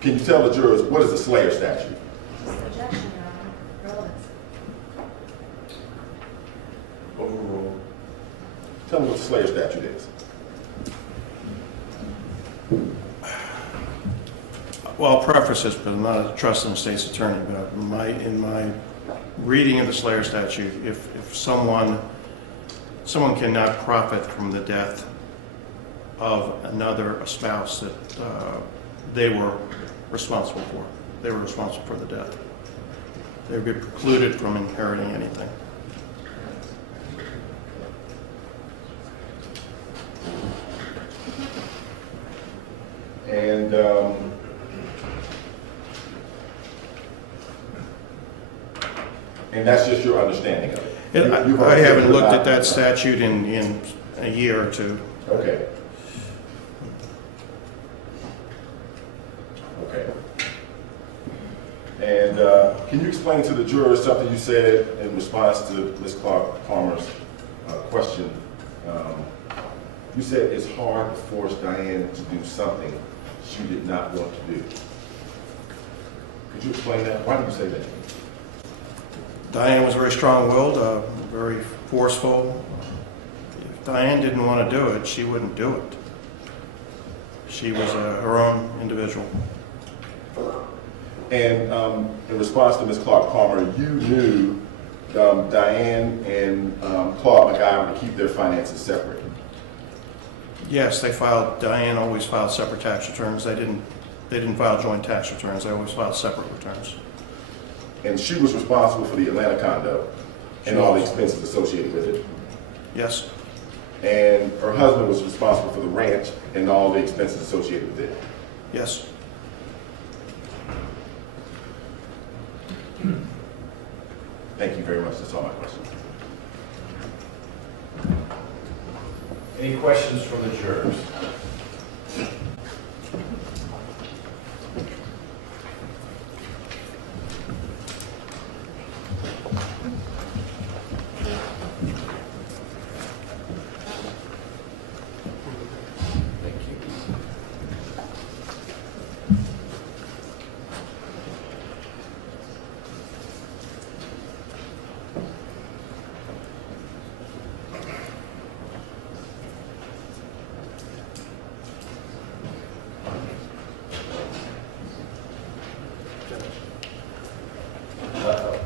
Can you tell the jurors, what is the Slave Statute? Objection, Your Honor. Relevance. Overruled. Tell me what the Slave Statute is. Well, I'll preface this, but I'm not a trust in the state's attorney, but in my reading of the Slave Statute, if someone cannot profit from the death of a spouse that they were responsible for. They were responsible for the death. They would be precluded from inheriting anything. And that's just your understanding of it? I haven't looked at that statute in a year or two. Okay. Okay. And can you explain to the jurors something you said in response to Ms. Clark Palmer's question? You said it's hard to force Diane to do something she did not want to do? Could you explain that? Why did you say that? Diane was very strong-willed, very forceful. If Diane didn't want to do it, she wouldn't do it. She was her own individual. And in response to Ms. Clark Palmer, you knew Diane and Claude McIver to keep their finances separate. Yes, Diane always filed separate tax returns. They didn't file joint tax returns. They always filed separate returns. And she was responsible for the Atlanta condo and all the expenses associated with it. Yes, And her husband was responsible for the ranch and all the expenses associated with it. yes. Thank you very much. That's all my questions. Any questions from the jurors? Thank you.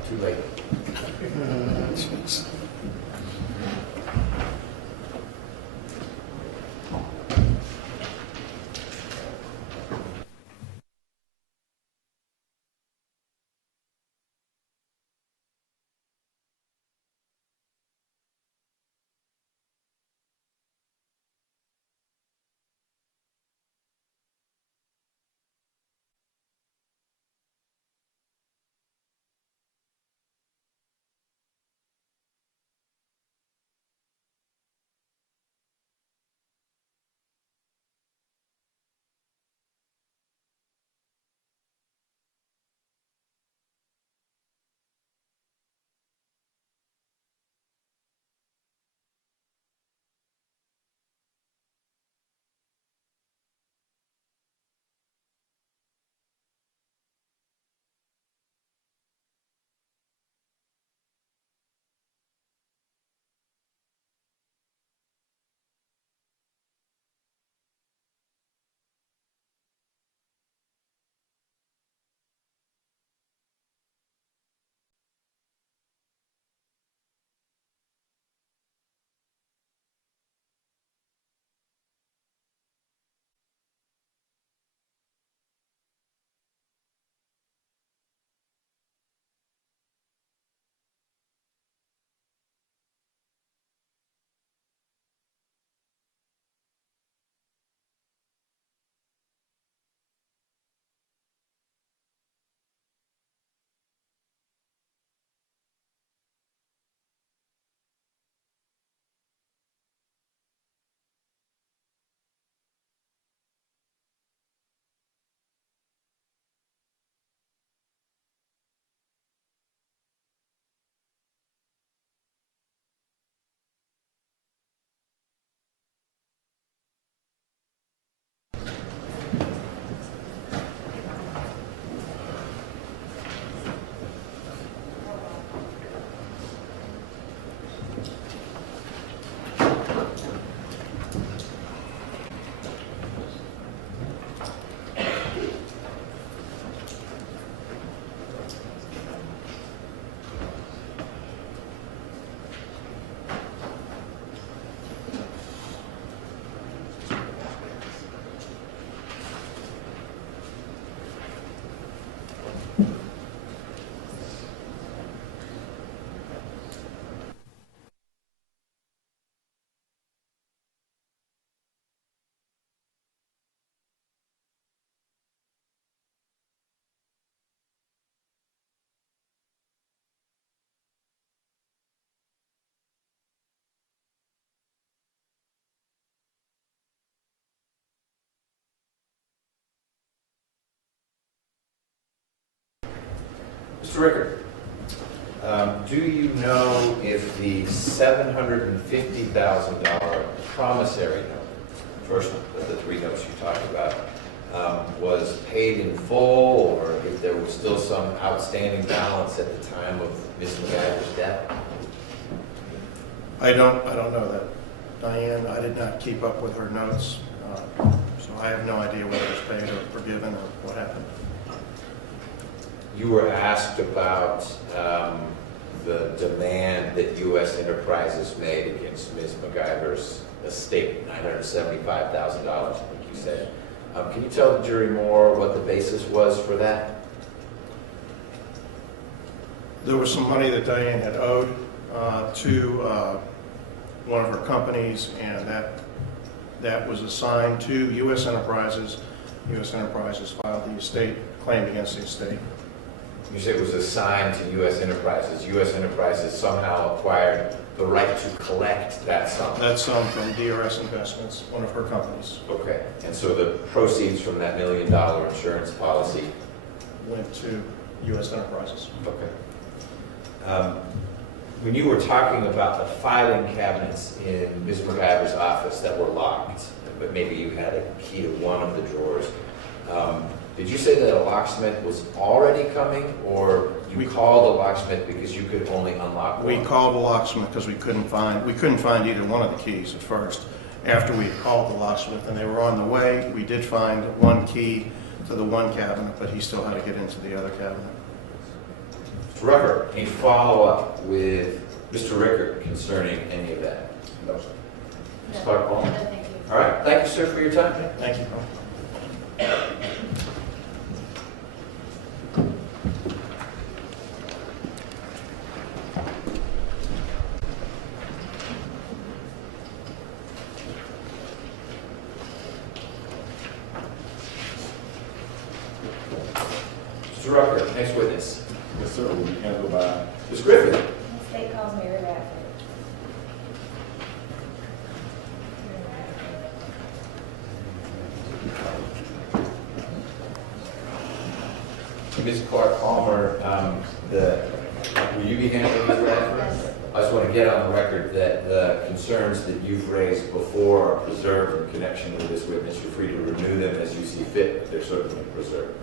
Too late. Mr. Rickard, do you know if the $750,000 promissory note, first of the three notes you talked about, was paid in full, or if there was still some outstanding balance at the time of Ms. McIver's death? I don't know that. Diane, I did not keep up with her notes, so I have no idea whether it was paid or forgiven or what happened. You were asked about the demand that U.S. Enterprises made against Ms. McIver's estate, $975,000, I think you said. Can you tell the jury more what the basis was for that? There was some money that Diane had owed to one of her companies, and that was assigned to U.S. Enterprises. U.S. Enterprises filed the estate claim against the estate. You said it was assigned to U.S. Enterprises. U.S. Enterprises somehow acquired the right to collect that sum. That sum from DRS Investments, one of her companies. Okay, and so the proceeds from that $1 million insurance policy Went to U.S. Enterprises. Okay. When you were talking about the filing cabinets in Ms. McIver's office that were locked, but maybe you had a key to one of the drawers, did you say that a locksmith was already coming, or you called a locksmith because you could only unlock one? We called the locksmith because we couldn't find either one of the keys at first. After we called the locksmith and they were on the way, we did find one key to the one cabinet, but he still had to get into the other cabinet. Mr. Rucker, any follow-up with Mr. Rickert concerning any of that? No, sir. Ms. Clark-Palmer? No, thank you. All right, thank you, sir, for your time. Thank you. Mr. Rucker, next witness. Yes, sir, will be handled by Ms. Griffin. The state calls me Radford. Ms. Clark-Palmer, will you be handling Ms. Radford? I just want to get on the record that the concerns that you've raised before are preserved in connection with this witness. You're free to renew them as you see fit, but they're certainly preserved.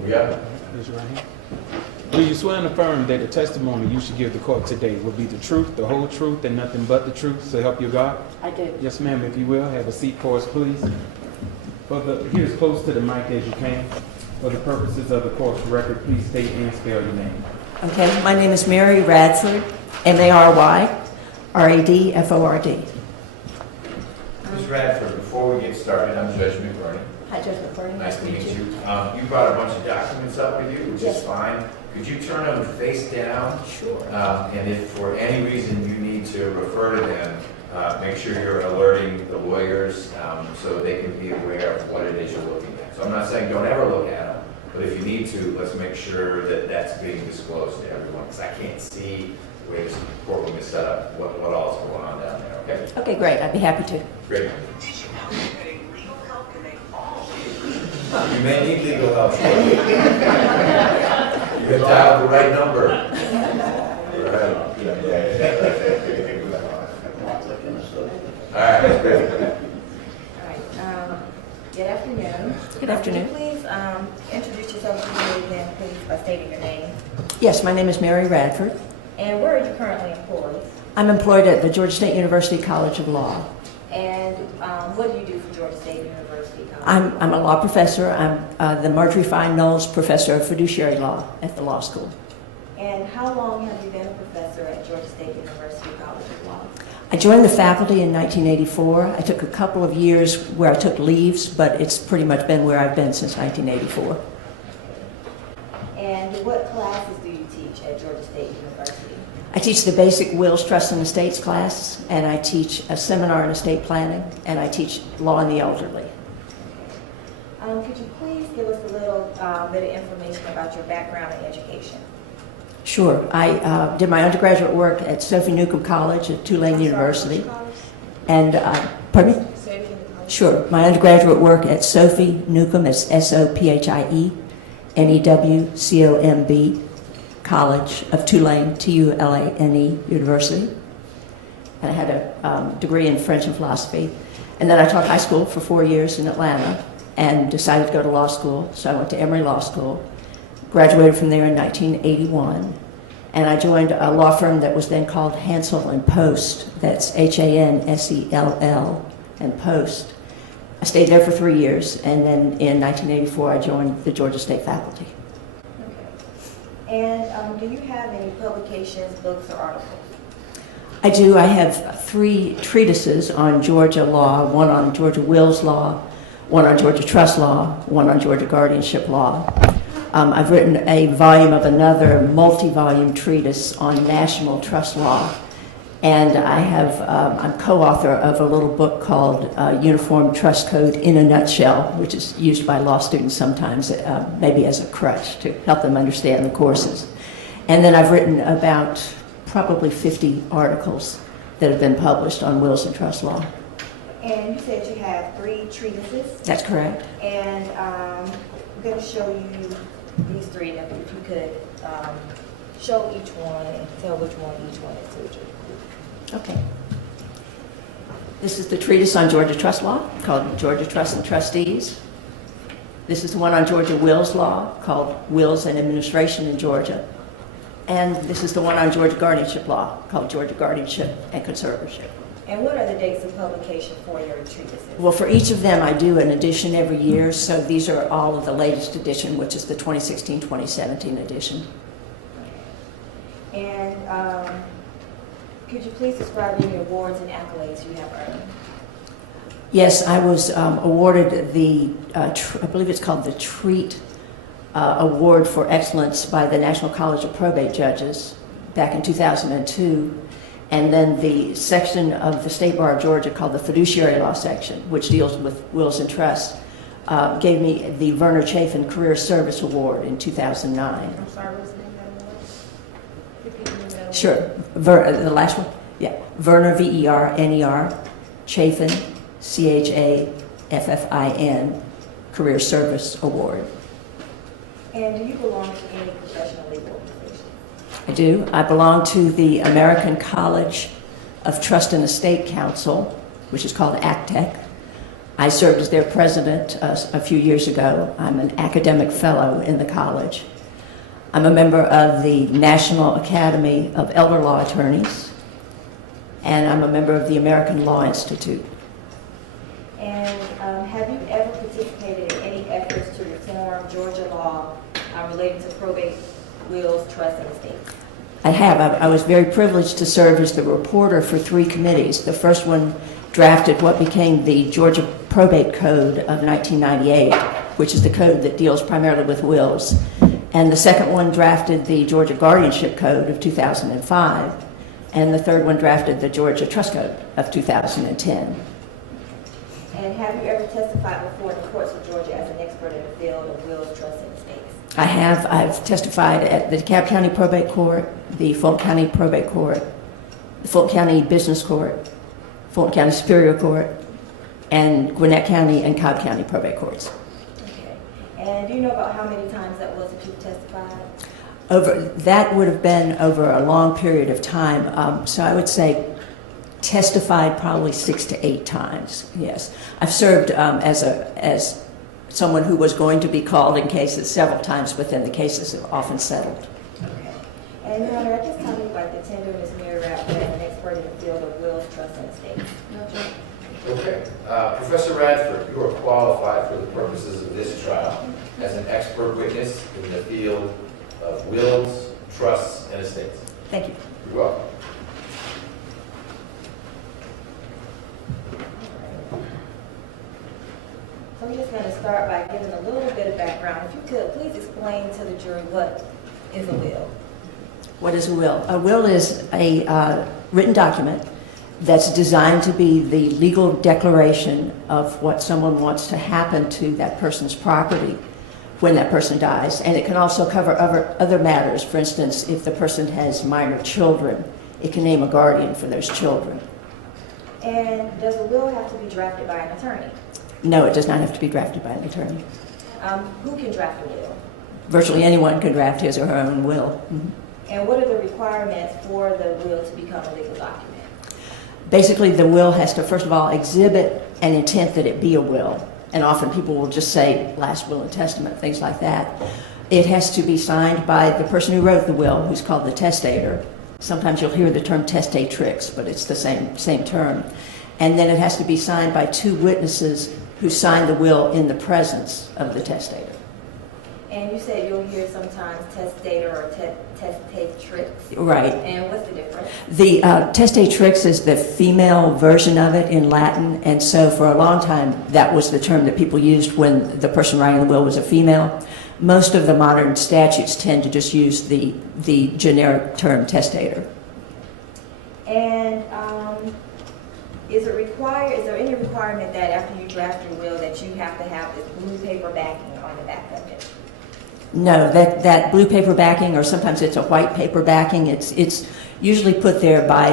We got it. Raise your right hand. Will you swear and affirm that the testimony you should give the court today will be the truth, the whole truth, and nothing but the truth, so help you God? I do. Yes, ma'am, if you will, have a seat for us, please. Here as close to the mic as you can. For the purposes of the court's record, please state and spell your name. Okay, my name is Mary Radford, M-A-R-Y, R-A-D-F-O-R-D. Ms. Radford, before we get started, I'm Judge McBurney. Hi, Judge McCordy. Nice to meet you. You brought a bunch of documents up with you, which Yes. is fine. Could you turn them face down? Sure. And if for any reason you need to refer to them, make sure you're alerting the lawyers so they can be aware of what it is you're looking at. So I'm not saying don't ever look at them, but if you need to, let's make sure that that's being disclosed to everyone, because I can't see the way this courtroom is set up, what all is going on down there, okay? Okay, great. I'd be happy to. Great. You may need legal help. You dialed the right number. All right, great. All right, good afternoon. Good afternoon. Could you please introduce yourself to me again, please, by stating your name? Yes, my name is Mary Radford. And where are you currently employed? I'm employed at the Georgia State University College of Law. And what do you do for Georgia State University College? I'm a law professor. I'm the Marjorie Fine Knowles Professor of Fiduciary Law at the law school. And how long have you been a professor at Georgia State University College of Law? I joined the faculty in 1984. I took a couple of years where I took leaves, but it's pretty much been where I've been since 1984. And what classes do you teach at Georgia State University? I teach the basic wills, trusts, and estates class, and I teach a seminar in estate planning, and I teach law in the elderly. Could you please give us a little bit of information about your background and education? Sure. I did my undergraduate work at Sophie Newcomb College at Tulane University. Which college? And, pardon me? Say it again, the college. Sure. My undergraduate work at Sophie Newcomb is Sophie Newcomb College of Tulane, Tulane University. And I had a degree in French and philosophy. And then I taught high school for 4 years in Atlanta and decided to go to law school. So I went to Emory Law School, graduated from there in 1981. And I joined a law firm that was then called Hansel and Post. That's Hansell and Post. I stayed there for 3 years, and then in 1984 I joined the Georgia State faculty. Okay. And do you have any publications, books, or articles? I do. I have 3 treatises on Georgia law, one on Georgia wills law, one on Georgia trust law, one on Georgia guardianship law. I've written a volume of another multi-volume treatise on national trust law, and I'm co-author of a little book called Uniform Trust Code in a Nutshell, which is used by law students sometimes, maybe as a crutch to help them understand the courses. And then I've written about probably 50 articles that have been published on wills and trust law. And you said you have 3 treatises. That's correct. And I'm going to show you these 3, and if you could show each one and tell which one each one is to you. Okay. This is the treatise on Georgia trust law called Georgia Trust and Trustees. This is the one on Georgia wills law called Wills and Administration in Georgia. And this is the one on Georgia guardianship law called Georgia Guardianship and Conservatorship. And what are the dates of publication for your treatises? Well, for each of them, I do an edition every year, so these are all of the latest edition, which is the 2016-2017 edition. And could you please describe any awards and accolades you have earned? Yes, I was awarded the, I believe it's called the Treat Award for Excellence by the National College of Probate Judges back in 2002. And then the section of the State Bar of Georgia called the Fiduciary Law Section, which deals with wills and trusts, gave me the Verner Chafin Career Service Award in 2009. I'm sorry, what's the name of that award? Sure. The last one? Yeah. Verner, V-E-R-N-E-R, Chafin, C-H-A-F-F-I-N, Career Service Award. And do you belong to any professional legal organization? I do. I belong to the American College of Trust and Estate Counsel, which is called ACTEC. I served as their president a few years ago. I'm an academic fellow in the college. I'm a member of the National Academy of Elder Law Attorneys, and I'm a member of the American Law Institute. And have you ever participated in any efforts to reform Georgia law related to probate, wills, trusts, and estates? I have. I was very privileged to serve as the reporter for 3 committees. The first one drafted what became the Georgia Probate Code of 1998, which is the code that deals primarily with wills. And the second one drafted the Georgia Guardianship Code of 2005. And the third one drafted the Georgia Trust Code of 2010. And have you ever testified before the courts of Georgia as an expert in the field of wills, trusts, and estates? I have. I've testified at the DeKalb County Probate Court, the Fulton County Probate Court, the Fulton County Business Court, Fulton County Superior Court, and Gwinnett County and Cobb County Probate Courts. Okay. And do you know about how many times that was that you've testified? That would have been over a long period of time. So I would say testified probably 6 to 8 times. Yes, I've served as someone who was going to be called in cases several times, but then the cases have often settled. Okay. And Your Honor, at this time, we'd like to tender Ms. Mary Radford as an expert in the field of wills, trusts, and estates. Okay. Professor Radford, you are qualified for the purposes of this trial as an expert witness in the field of wills, trusts, and estates. Thank you. You're welcome. So we're just going to start by giving a little bit of background. If you could, please explain to the jury what is a will. What is a will? A will is a written document that's designed to be the legal declaration of what someone wants to happen to that person's property when that person dies. And it can also cover other matters. For instance, if the person has minor children, it can name a guardian for those children. And does a will have to be drafted by an attorney? No, it does not have to be drafted by an attorney. Who can draft a will? Virtually anyone can draft his or her own will. Mhm. And what are the requirements for the will to become a legal document? Basically, the will has to, first of all, exhibit an intent that it be a will. And often people will just say last will and testament, things like that. It has to be signed by the person who wrote the will, who's called the testator. Sometimes you'll hear the term testatrix, but it's the same term. And then it has to be signed by 2 witnesses who signed the will in the presence of the testator. And you said you'll hear sometimes testator or testatrix. Right. And what's the difference? The testatrix is the female version of it in Latin, and so for a long time that was the term that people used when the person writing the will was a female. Most of the modern statutes tend to just use the generic term testator. And is there any requirement that after you draft your will that you have to have this blue paper backing on the back of it? No, that blue paper backing, or sometimes it's a white paper backing, it's usually put there by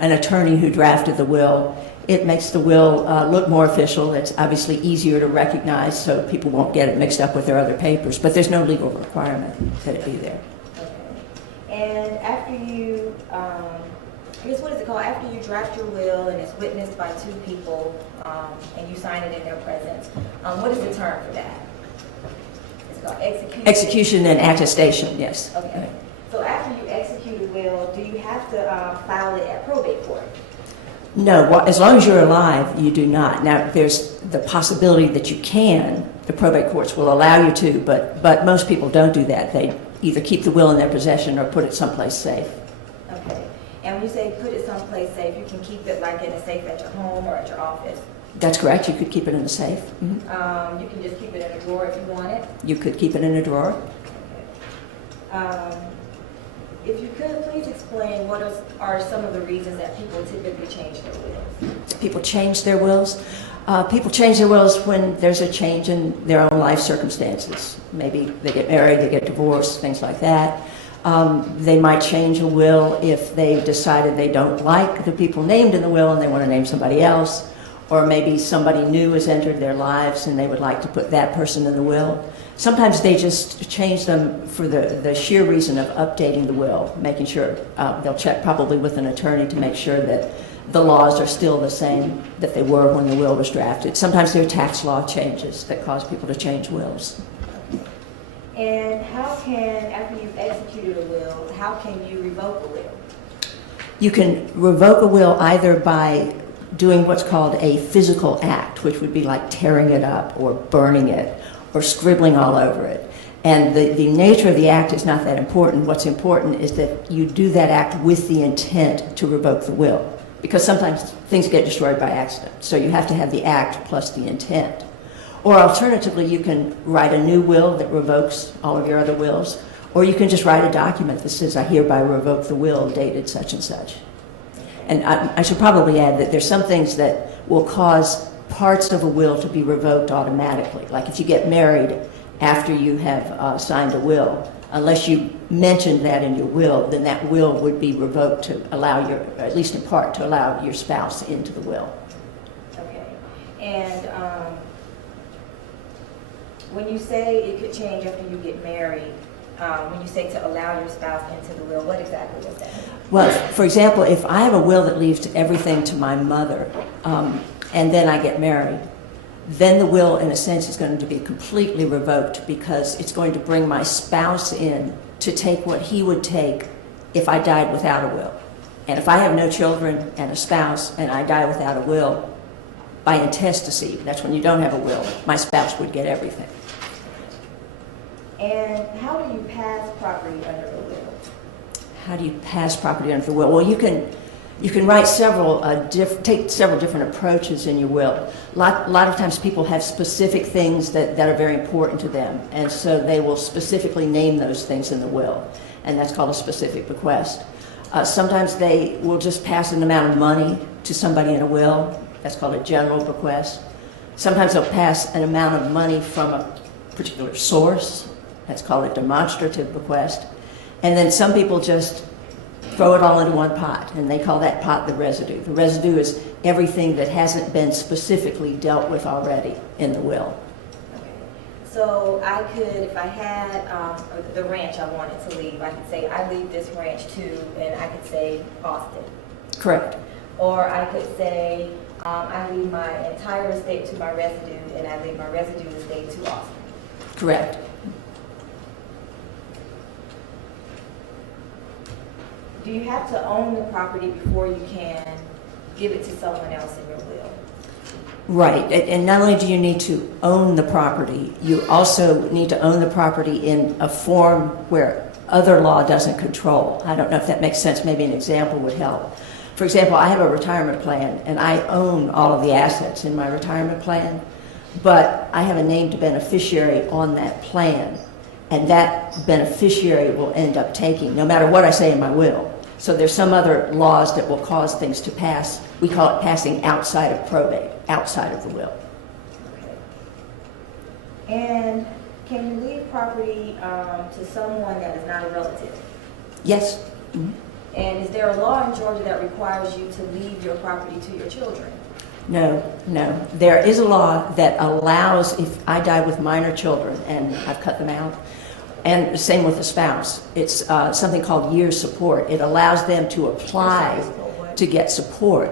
an attorney who drafted the will. It makes the will look more official. It's obviously easier to recognize, so people won't get it mixed up with their other papers, but there's no legal requirement that it be there. Okay. And after you, I guess what is it called? After you draft your will and it's witnessed by 2 people and you sign it in their presence, what is the term for that? Execution and attestation, yes. Okay. Right. So after you execute a will, do you have to file it at probate court? No, well, as long as you're alive, you do not. Now, there's the possibility that you can. The probate courts will allow you to, but most people don't do that. They either keep the will in their possession or put it someplace safe. Okay. And when you say put it someplace safe, you can keep it like in a safe at your home or at your office? That's correct. You could keep it in a safe. Mm-hmm. You can just keep it in a drawer if you want it? You could keep it in a drawer. Okay. If you could, please explain what are some of the reasons that people typically change their wills? People change their wills. People change their wills when there's a change in their own life circumstances. Maybe they get married, they get divorced, things like that. They might change a will if they've decided they don't like the people named in the will and they want to name somebody else. Or maybe somebody new has entered their lives and they would like to put that person in the will. Sometimes they just change them for the sheer reason of updating the will, making sure they'll check probably with an attorney to make sure that the laws are still the same that they were when the will was drafted. Sometimes there are tax law changes that cause people to change wills. And how can, after you've executed a will, how can you revoke a will? You can revoke a will either by doing what's called a physical act, which would be like tearing it up or burning it or scribbling all over it. And the nature of the act is not that important. What's important is that you do that act with the intent to revoke the will, because sometimes things get destroyed by accident. So you have to have the act plus the intent. Or alternatively, you can write a new will that revokes all of your other wills, or you can just write a document that says, I hereby revoke the will dated such and such. And I should probably add that there's some things that will cause parts of a will to be revoked automatically. Like if you get married after you have signed a will, unless you mentioned that in your will, then that will would be revoked to allow your, at least in part, to allow your spouse into the will. Okay. And when you say it could change after you get married, when you say to allow your spouse into the will, what exactly was that? Well, for example, if I have a will that leaves everything to my mother, and then I get married, then the will, in a sense, is going to be completely revoked because it's going to bring my spouse in to take what he would take if I died without a will. And if I have no children and a spouse and I die without a will, by intestacy, that's when you don't have a will, my spouse would get everything. And how do you pass property under a will? How do you pass property under the will? Well, you can write several, take several different approaches in your will. A lot of times people have specific things that are very important to them, and so they will specifically name those things in the will, and that's called a specific bequest. Sometimes they will just pass an amount of money to somebody in a will. That's called a general bequest. Sometimes they'll pass an amount of money from a particular source. That's called a demonstrative bequest. And then some people just throw it all into one pot, and they call that pot the residue. The residue is everything that hasn't been specifically dealt with already in the will. Okay. So I could, if I had the ranch I wanted to leave, I could say, I leave this ranch to, and I could say Austin. Correct. Or I could say, I leave my entire estate to my residue, and I leave my residue estate to Austin. Correct. Do you have to own the property before you can give it to someone else in your will? Right, and not only do you need to own the property, you also need to own the property in a form where other law doesn't control. I don't know if that makes sense. Maybe an example would help. For example, I have a retirement plan, and I own all of the assets in my retirement plan, but I have a named beneficiary on that plan, and that beneficiary will end up taking, no matter what I say in my will. So there's some other laws that will cause things to pass. We call it passing outside of probate, outside of the will. Okay. And can you leave property to someone that is not a relative? Yes. Mm-hmm. And is there a law in Georgia that requires you to leave your property to your children? No, no. There is a law that allows, if I die with minor children and I've cut them out, and the same with a spouse, it's something called years support. It allows them to apply to get support.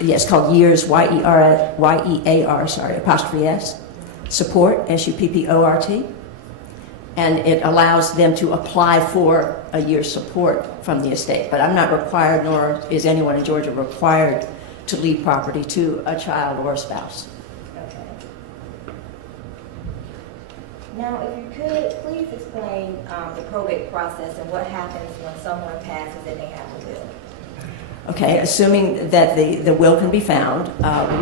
Yes, called years, Y-E-A-R, sorry, apostrophe S, support, S-U-P-P-O-R-T. And it allows them to apply for a year's support from the estate. But I'm not required, nor is anyone in Georgia required to leave property to a child or a spouse. Okay. Now, if you could, please explain the probate process and what happens when someone passes and they have a will. Okay, assuming that the will can be found,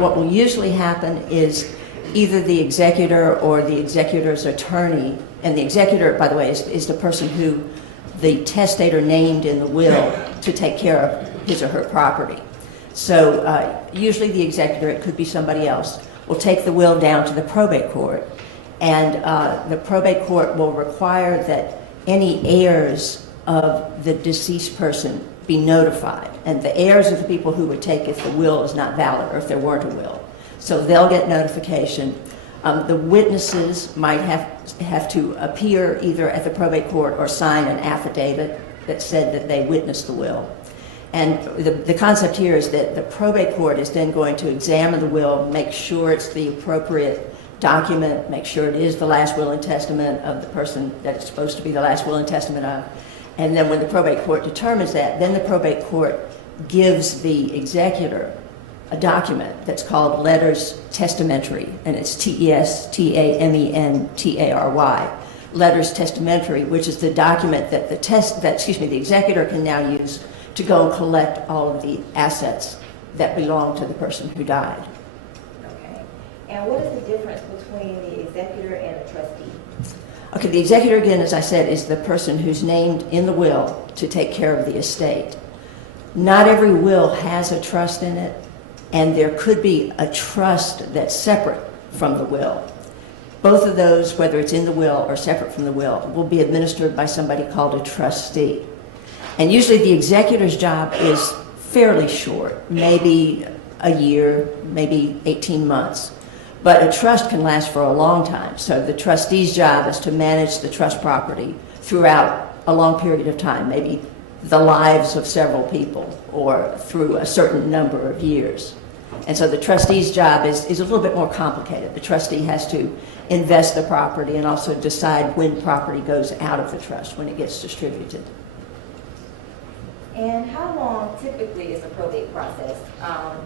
what will usually happen is either the executor or the executor's attorney, and the executor, by the way, is the person who the testator named in the will to take care of his or her property. So usually the executor, it could be somebody else, will take the will down to the probate court, and the probate court will require that any heirs of the deceased person be notified. And the heirs are the people who would take if the will is not valid or if there weren't a will. So they'll get notification. The witnesses might have to appear either at the probate court or sign an affidavit that said that they witnessed the will. And the concept here is that the probate court is then going to examine the will, make sure it's the appropriate document, make sure it is the last will and testament of the person that it's supposed to be the last will and testament of. And then when the probate court determines that, then the probate court gives the executor a document that's called letters testamentary, and it's T-E-S-T-A-M-E-N-T-A-R-Y, letters testamentary, which is the document that the executor can now use to go and collect all of the assets that belong to the person who died. Okay. And what is the difference between the executor and the trustee? Okay, the executor, again, as I said, is the person who's named in the will to take care of the estate. Not every will has a trust in it, and there could be a trust that's separate from the will. Both of those, whether it's in the will or separate from the will be administered by somebody called a trustee. And usually the executor's job is fairly short, maybe a year, maybe 18 months. But a trust can last for a long time. So the trustee's job is to manage the trust property throughout a long period of time, maybe the lives of several people or through a certain number of years. And so the trustee's job is a little bit more complicated. The trustee has to invest the property and also decide when property goes out of the trust, when it gets distributed. And how long typically is the probate process,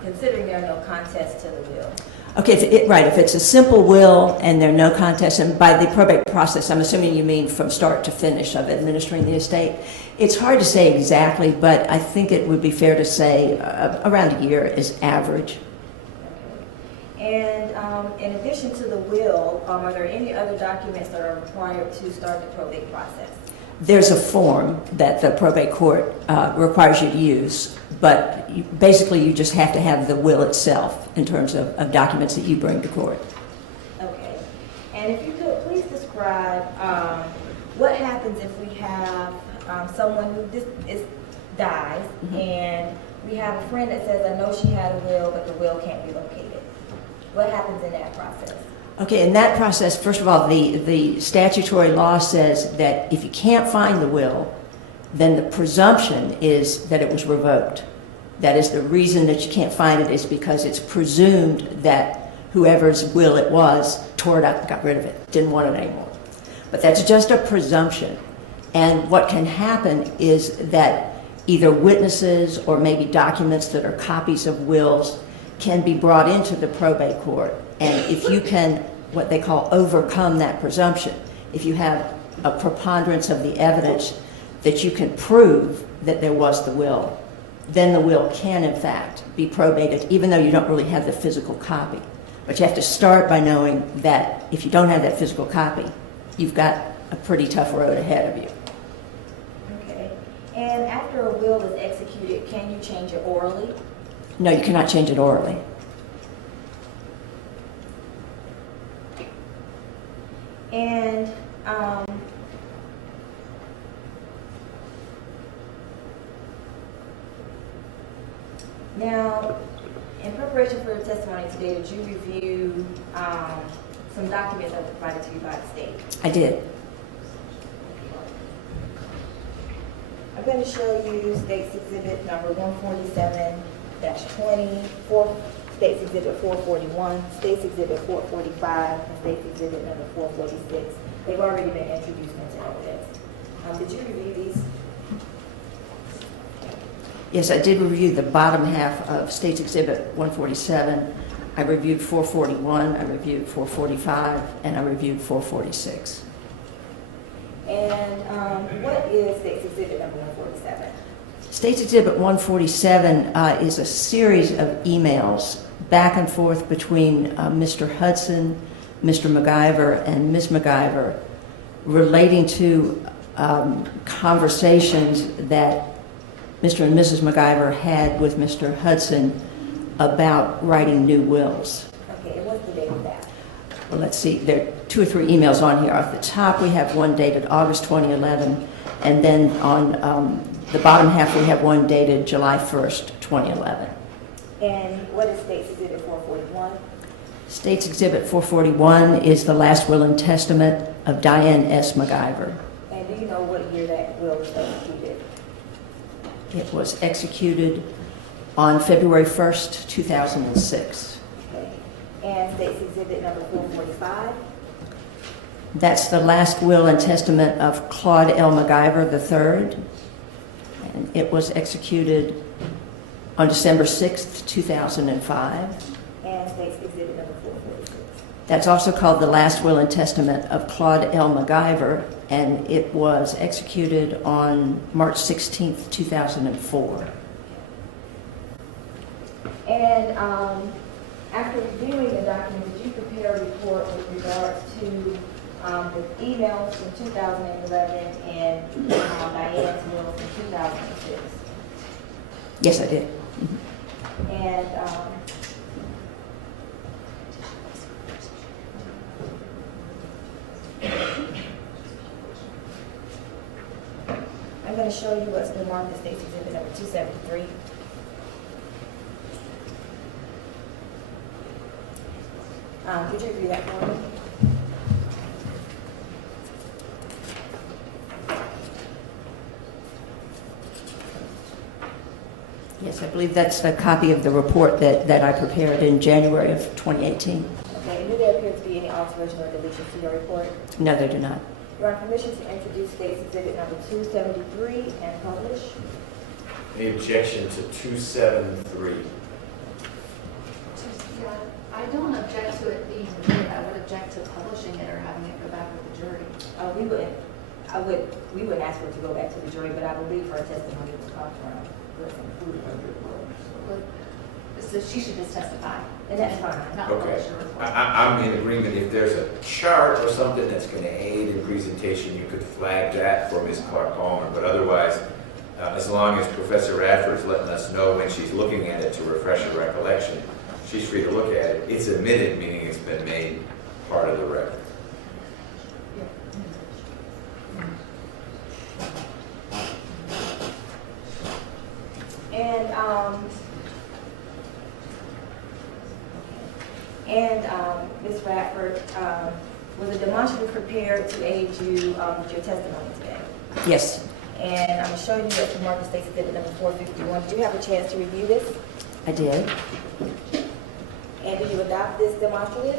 considering there are no contests to the will? Okay, if it's a simple will and there are no contests, and by the probate process, I'm assuming you mean from start to finish of administering the estate. It's hard to say exactly, but I think it would be fair to say around a year is average. Okay. And in addition to the will, are there any other documents that are required to start the probate process? There's a form that the probate court requires you to use, But basically, you just have to have the will itself in terms of documents that you bring to court. Okay. And if you could please describe what happens if we have someone who dies, and we have a friend that says, I know she had a will, but the will can't be located. What happens in that process? Okay, in that process, first of all, the statutory law says that if you can't find the will, then the presumption is that it was revoked. That is, the reason that you can't find it is because it's presumed that whoever's will it was tore it up, got rid of it, didn't want it anymore. But that's just a presumption. And what can happen is that either witnesses or maybe documents that are copies of wills can be brought into the probate court. And if you can, what they call, overcome that presumption, if you have a preponderance of the evidence that you can prove that there was the will, then the will can, in fact, be probated, even though you don't really have the physical copy. But you have to start by knowing that if you don't have that physical copy, you've got a pretty tough road ahead of you. Okay. And after a will is executed, can you change it orally? No, you cannot change it orally. And now, in preparation for your testimony today, did you review some documents that were provided to you by the state? I did. I'm going to show you State's Exhibit number 147-20, State's Exhibit 441, State's Exhibit 445, and State's Exhibit number 446. They've already been introduced into evidence. Did you review these? Yes, I did review the bottom half of State's Exhibit 147. I reviewed 441, I reviewed 445, and I reviewed 446. And what is State's Exhibit number 147? State's Exhibit 147 is a series of emails back and forth between Mr. Hudson, Mr. McIver, and Ms. McIver relating to conversations that Mr. and Mrs. McIver had with Mr. Hudson about writing new wills. Okay, and what's the date of that? Well, let's see, there are 2 or 3 emails on here. Off the top, we have one dated August 2011, and then on the bottom half, we have one dated July 1st, 2011. And what is State's Exhibit 441? State's Exhibit 441 is the last will and testament of Diane S. McIver. And do you know what year that will was executed? It was executed on February 1st, 2006. Okay. And State's Exhibit number 445? That's the last will and testament of Claude L. McIver III, and it was executed on December 6th, 2005. And State's Exhibit number 446? That's also called the last will and testament of Claude L. McIver, and it was executed on March 16th, 2004. And after reviewing the document, did you prepare a report with regards to the emails from 2011 and Diane's will from 2006? Yes, I did. And I'm going to show you what's been marked as State's Exhibit number 273. Could you read that for me? Yes, I believe that's a copy of the report that I prepared in January of 2018. Okay, and do there appear to be any alteration or deletion to your report? No, they do not. Your Honor, permission to introduce State's Exhibit number 273 and publish? The objection to 273. I don't object to it being reviewed. I would object to publishing it or having it go back with the jury. We wouldn't ask for it to go back to the jury, but I believe her testimony was come from, was included in the report. So she should just testify. And that's fine. Not Okay. publish her report. I'm in agreement. If there's a chart or something that's going to aid in presentation, you could flag that for Ms. Clark Palmer. But otherwise, as long as Professor Radford is letting us know when she's looking at it to refresh her recollection, she's free to look at it. It's admitted, meaning it's been made part of the record. Ms. Radford, was a demonstrative prepared to aid you with your testimony today? Yes, And I'm going to show you what the Market States Exhibit number 451. Did you have a chance to review this? I did. And do you adopt this demonstrative?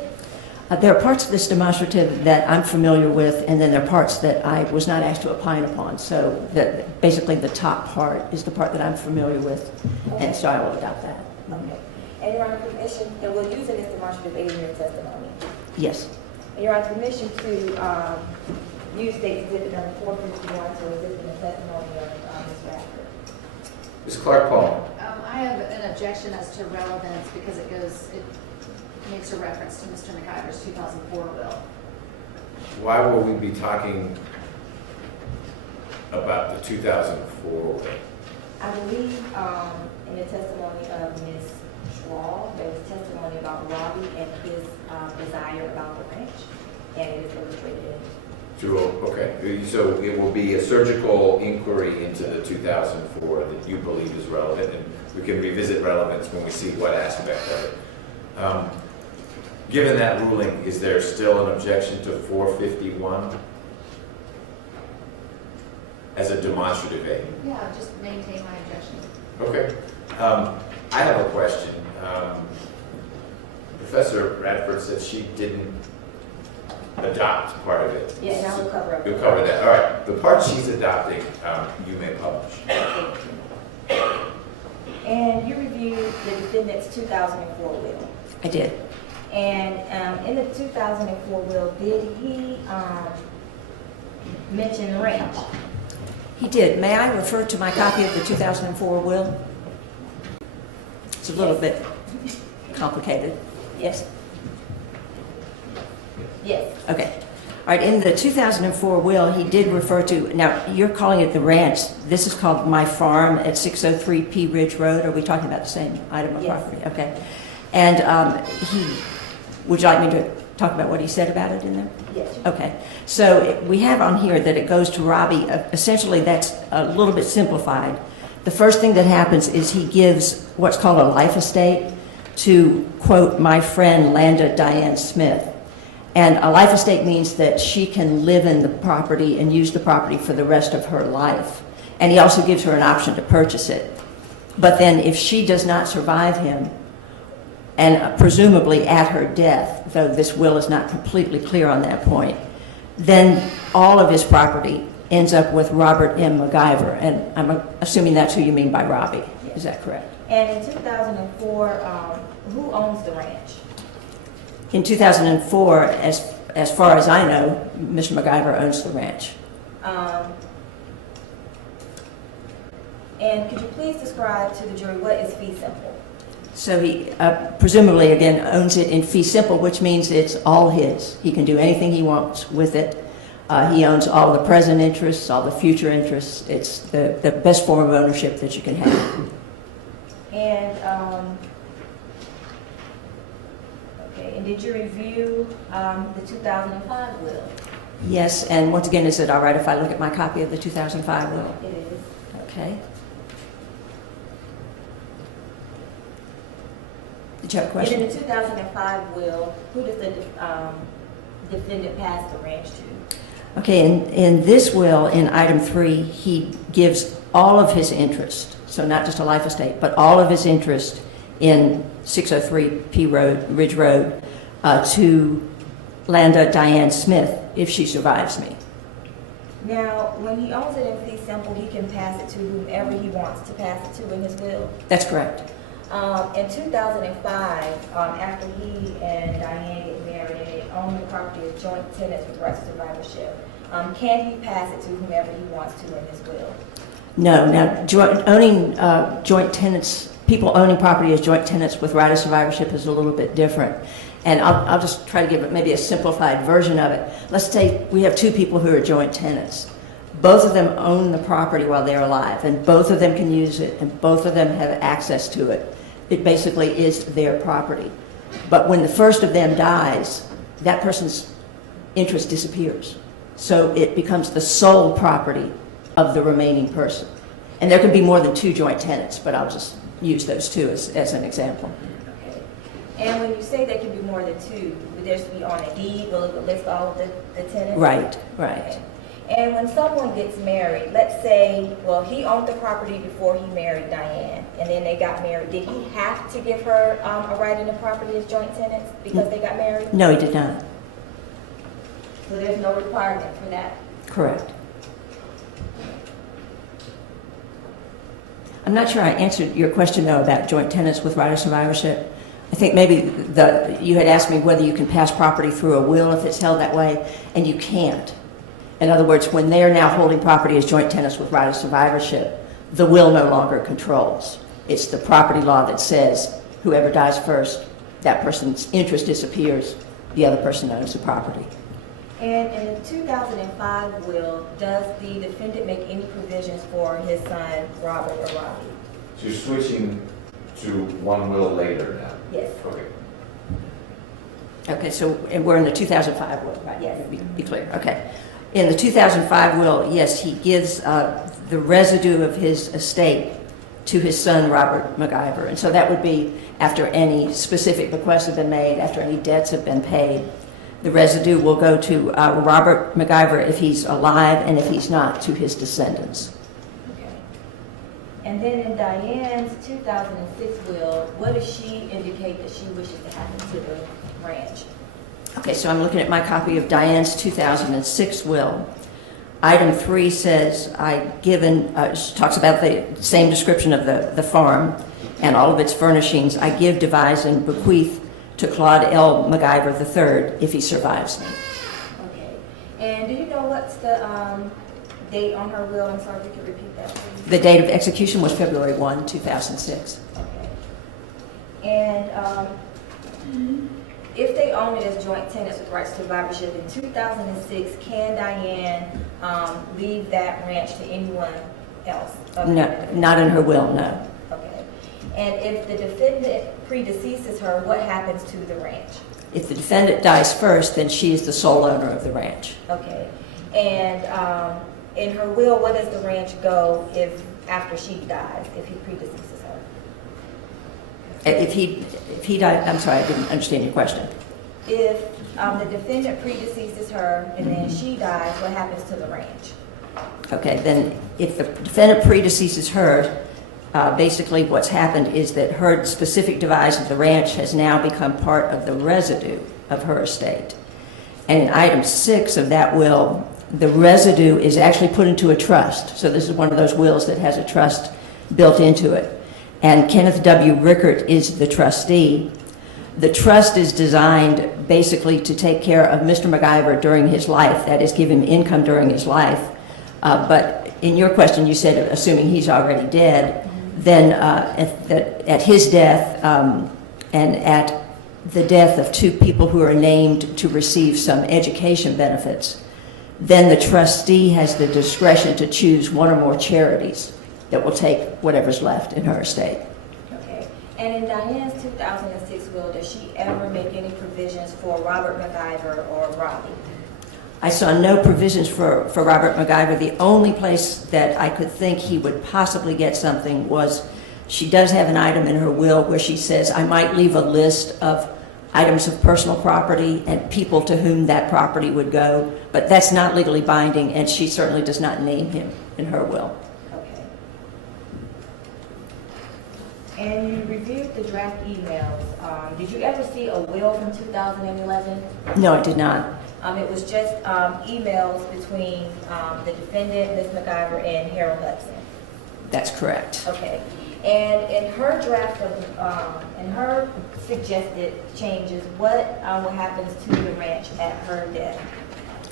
There are parts of this demonstrative that I'm familiar with, and then there are parts that I was not asked to opine upon. So that basically the top part is the part that I'm familiar with, and so I will adopt that. Okay. And you're on permission, and we'll use this demonstrative aid in your testimony. Yes, And you're on permission to use State Exhibit number 451 to assist in the testimony of Ms. Radford. Ms. Clark-Paul. I have an objection as to relevance because it makes a reference to Mr. McIver's 2004 will. Why will we be talking about the 2004 will? I believe in the testimony of Ms. Schwall, there was testimony about Robbie and his desire about the ranch, and it is illustrated in. Okay, so it will be a surgical inquiry into the 2004 that you believe is relevant, and we can revisit relevance when we see what aspect of it. Given that ruling, is there still an objection to 451 as a demonstrative aid? Yeah, just maintain my objection. Okay. I have a question. Professor Radford said she didn't adopt part of it. Yeah, and I will cover up. You'll cover that. All right. The part she's adopting, you may publish. And you reviewed the defendant's 2004 will. I did. And in the 2004 will, did he mention the range? He did. May I refer to my copy of the 2004 will? It's a little bit complicated. Yes? Yes. Okay. All right, in the 2004 will, he did refer to, now you're calling it the ranch. This is called My Farm at 603 P Ridge Road. Are we talking about the same item of Yes. property? Okay. And would you like me to talk about what he said about it in there? Yes. Okay. So we have on here that it goes to Robbie. Essentially, that's a little bit simplified. The first thing that happens is he gives what's called a life estate to, quote, my friend Landa Diane Smith. And a life estate means that she can live in the property and use the property for the rest of her life. And he also gives her an option to purchase it. But then if she does not survive him, and presumably at her death, though this will is not completely clear on that point, then all of his property ends up with Robert M. McIver. And I'm assuming that's who you mean by Robbie. Is that correct? And in 2004, who owns the ranch? In 2004, as far as I know, Mr. McIver owns the ranch. And could you please describe to the jury what is fee simple? So he presumably, again, owns it in fee simple, which means it's all his. He can do anything he wants with it. He owns all the present interests, all the future interests. It's the best form of ownership that you can have. And, okay, and did you review the 2005 will? Yes, and once again, is it all right if I look at my copy of the 2005 will? It is. Okay. Did you have a question? And in the 2005 will, who does the defendant pass the ranch to? Okay, in this will, in item 3, he gives all of his interest, so not just a life estate, but all of his interest in 603 P Ridge Road to Landa Diane Smith if she survives me. Now, when he owns it in fee simple, he can pass it to whomever he wants to pass it to in his will. That's correct. In 2005, after he and Diane get married and they own the property as joint tenants with rights to survivorship, can he pass it to whomever he wants to in his will? No. Now, joint tenants, people owning property as joint tenants with right of survivorship is a little bit different. And I'll just try to give it maybe a simplified version of it. Let's say we have two people who are joint tenants. Both of them own the property while they're alive, and both of them can use it, and both of them have access to it. It basically is their property. But when the first of them dies, that person's interest disappears. So it becomes the sole property of the remaining person. And there can be more than 2 joint tenants, but I'll just use those 2 as an example. Okay. And when you say there can be more than 2, would there be on a deed, will it list all of the tenants? Right. Okay. And when someone gets married, let's say, well, he owned the property before he married Diane, and then they got married. Did he have to give her a right in the property as joint tenants because they got married? No, he did not. So there's no requirement for that? Correct. I'm not sure I answered your question, though, about joint tenants with right of survivorship. I think maybe you had asked me whether you can pass property through a will if it's held that way, and you can't. In other words, when they're now holding property as joint tenants with right of survivorship, the will no longer controls. It's the property law that says whoever dies first, that person's interest disappears, the other person owns the property. And in the 2005 will, does the defendant make any provisions for his son, Robert or Robbie? So you're switching to one will later now? Yes. Okay. Okay, so and we're in the 2005 will, right? Yes. Be clear. Okay. In the 2005 will, yes, he gives the residue of his estate to his son, Robert McIver. And so that would be after any specific bequests have been made, after any debts have been paid. The residue will go to Robert McIver if he's alive, and if he's not, to his descendants. Okay. And then in Diane's 2006 will, what does she indicate that she wishes to happen to the ranch? Okay, so I'm looking at my copy of Diane's 2006 will. Item 3 says, she talks about the same description of the farm and all of its furnishings. I give, devise, and bequeath to Claude L. McIver III if he survives me. Okay. And do you know what's the date on her will? I'm sorry if you could repeat that, please. The date of execution was February 1, 2006. Okay. And if they own it as joint tenants with rights to survivorship in 2006, can Diane leave that ranch to anyone else? No, not in her will, no. Okay. And if the defendant predeceases her, what happens to the ranch? If the defendant dies first, then she is the sole owner of the ranch. Okay. And in her will, where does the ranch go after she dies, if he predeceases her? If he died, I'm sorry, I didn't understand your question. If the defendant predeceases her and then she dies, what happens to the ranch? Okay, then if the defendant predeceases her, basically what's happened is that her specific devise of the ranch has now become part of the residue of her estate. And in item 6 of that will, the residue is actually put into a trust. So this is one of those wills that has a trust built into it. And Kenneth W. Rickert is the trustee. The trust is designed basically to take care of Mr. McIver during his life, that is, give him income during his life. But in your question, you said, assuming he's already dead, then at his death and at the death of 2 people who are named to receive some education benefits, then the trustee has the discretion to choose one or more charities that will take whatever's left in her estate. Okay. And in Diane's 2006 will, does she ever make any provisions for Robert McIver or Robbie? I saw no provisions for Robert McIver. The only place that I could think he would possibly get something was she does have an item in her will where she says, I might leave a list of items of personal property and people to whom that property would go, but that's not legally binding, and she certainly does not name him in her will. Okay. And you reviewed the draft emails. Did you ever see a will from 2011? No, I did not. It was just emails between the defendant, Ms. McIver, and Harold Hudson. That's correct. Okay. And in her draft of, in her suggested changes, what happens to the ranch at her death?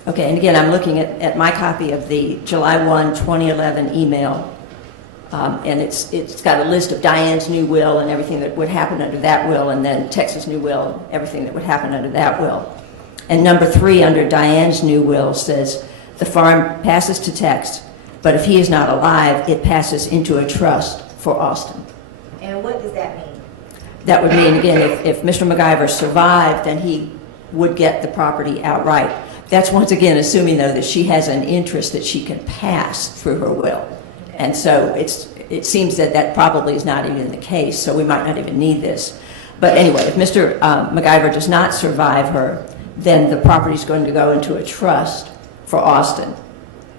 Okay, and again, I'm looking at my copy of the July 1, 2011 email, and it's got a list of Diane's new will and everything that would happen under that will, and then Tex's new will, everything that would happen under that will. And number 3 under Diane's new will says, The farm passes to Tex, but if he is not alive, it passes into a trust for Austin. And what does that mean? That would mean, again, if Mr. McIver survived, then he would get the property outright. That's once again assuming, though, that she has an interest that she can pass through her will. And so it seems that that probably is not even the case, so we might not even need this. But anyway, if Mr. McIver does not survive her, then the property is going to go into a trust for Austin.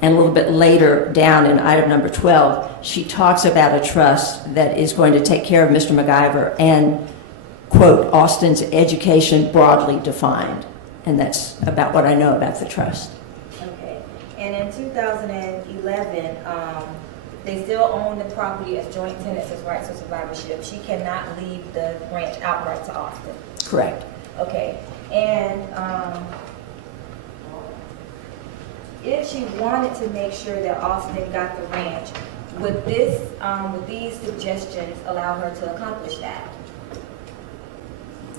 And a little bit later down in item number 12, she talks about a trust that is going to take care of Mr. McIver and, quote, Austin's education broadly defined. And that's about what I know about the trust. Okay. And in 2011, they still own the property as joint tenants as rights of survivorship. She cannot leave the ranch outright to Austin. Correct. Okay. And if she wanted to make sure that Austin got the ranch, would these suggestions allow her to accomplish that?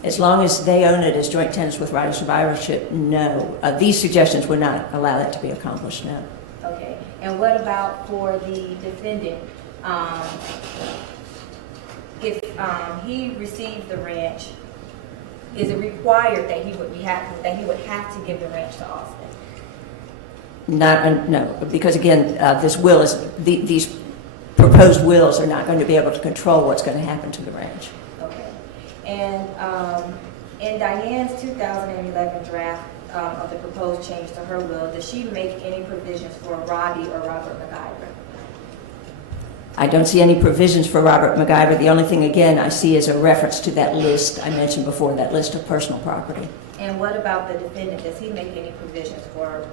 As long as they own it as joint tenants with right of survivorship, no. These suggestions would not allow that to be accomplished, no. Okay. And what about for the defendant? If he received the ranch, is it required that he would have to give the ranch to Austin? No, because again, this will is these proposed wills are not going to be able to control what's going to happen to the ranch. Okay. And in Diane's 2011 draft of the proposed change to her will, does she make any provisions for Robbie or Robert McIver? I don't see any provisions for Robert McIver. The only thing, again, I see is a reference to that list I mentioned before, that list of personal property. And what about the defendant? Does he make any provisions for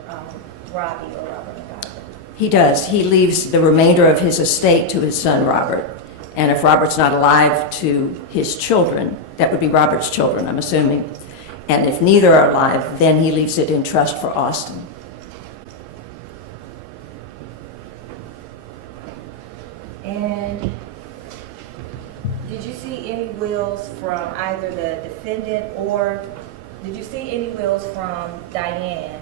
Robbie or Robert McIver? He does. He leaves the remainder of his estate to his son, Robert. And if Robert's not alive, to his children. That would be Robert's children, I'm assuming. And if neither are alive, then he leaves it in trust for Austin. And did you see any wills from either the defendant or did you see any wills from Diane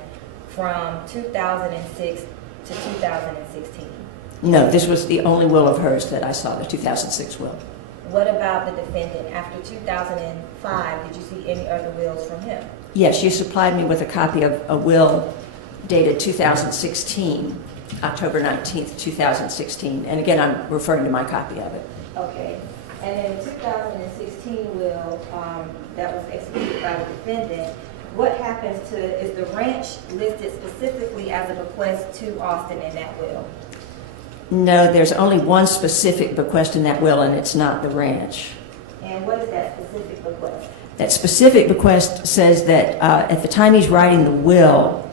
from 2006 to 2016? No, this was the only will of hers that I saw, the 2006 will. What about the defendant? After 2005, did you see any other wills from him? Yes, you supplied me with a copy of a will dated 2016, October 19th, 2016. And again, I'm referring to my copy of it. Okay. And in the 2016 will that was executed by the defendant, what happens to, is the ranch listed specifically as a bequest to Austin in that will? No, there's only one specific bequest in that will, and it's not the ranch. And what is that specific bequest? That specific bequest says that at the time he's writing the will,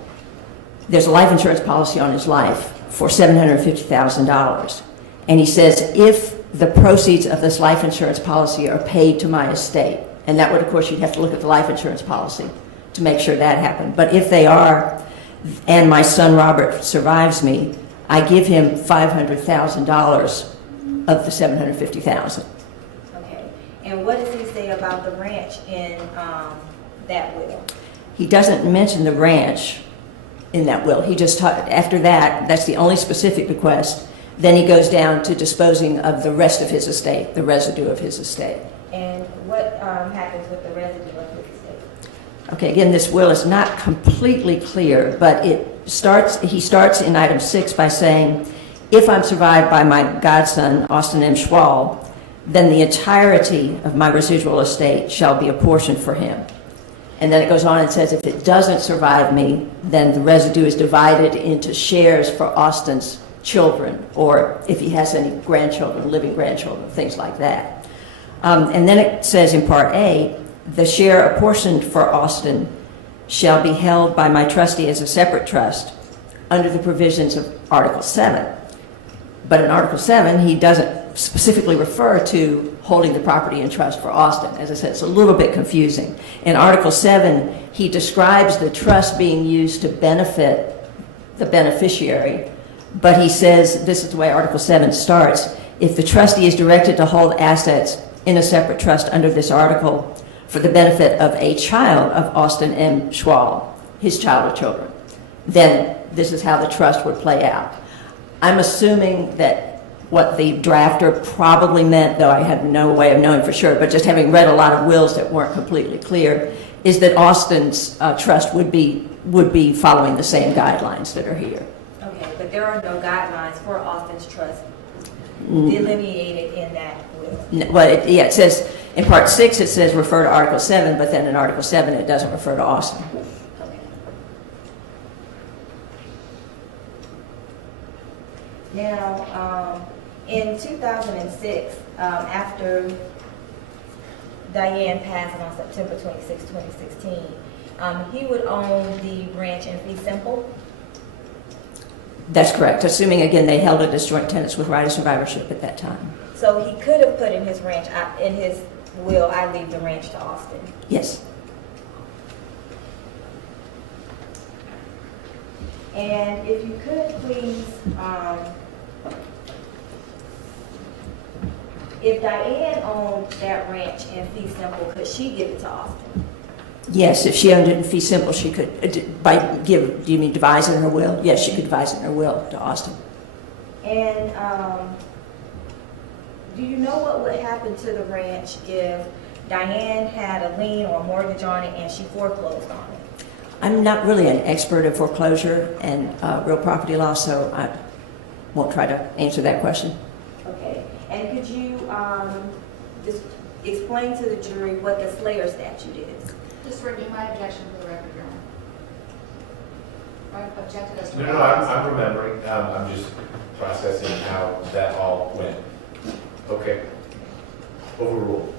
there's a life insurance policy on his life for $750,000. And he says, if the proceeds of this life insurance policy are paid to my estate, and that would, of course, you'd have to look at the life insurance policy to make sure that happened. But if they are, and my son Robert survives me, I give him $500,000 of the $750,000. Okay. And what does he say about the ranch in that will? He doesn't mention the ranch in that will. He just, after that, that's the only specific bequest. Then he goes down to disposing of the rest of his estate, the residue of his estate. And what happens with the residue of his estate? Okay, again, this will is not completely clear, but he starts in item 6 by saying, if I'm survived by my godson, Austin M. Schwall, then the entirety of my residual estate shall be apportioned for him. And then it goes on and says, if it doesn't survive me, then the residue is divided into shares for Austin's children, or if he has any grandchildren, living grandchildren, things like that. And then it says in Part A, the share apportioned for Austin shall be held by my trustee as a separate trust under the provisions of Article 7. But in Article 7, he doesn't specifically refer to holding the property in trust for Austin. As I said, it's a little bit confusing. In Article 7, he describes the trust being used to benefit the beneficiary, but he says, this is the way Article 7 starts, if the trustee is directed to hold assets in a separate trust under this article for the benefit of a child of Austin M. Schwall, his child or children, then this is how the trust would play out. I'm assuming that what the drafter probably meant, though I have no way of knowing for sure, but just having read a lot of wills that weren't completely clear, is that Austin's trust would be following the same guidelines that are here. Okay, but there are no guidelines for Austin's trust delineated in that will. Well, it says, in Part 6, it says refer to Article 7, but then in Article 7, it doesn't refer to Austin. Okay. Now, in 2006, after Diane passed on September 26, 2016, he would own the ranch in fee simple. That's correct, assuming, again, they held it as joint tenants with right of survivorship at that time. So he could have put in his ranch, in his will, I leave the ranch to Austin. Yes. And if you could please, if Diane owned that ranch in fee simple, could she give it to Austin? Yes, if she owned it in fee simple, she could, do you mean devise it in her will? Yes, she could devise it in her will to Austin. And do you know what would happen to the ranch if Diane had a lien or a mortgage on it and she foreclosed on it? I'm not really an expert in foreclosure and real property law, so I won't try to answer that question. Okay. And could you just explain to the jury what the Slayer statute is? Just review my objection for the record, Your Honor. I objected as to. No, I'm remembering. I'm just processing how that all went. Okay. Overruled.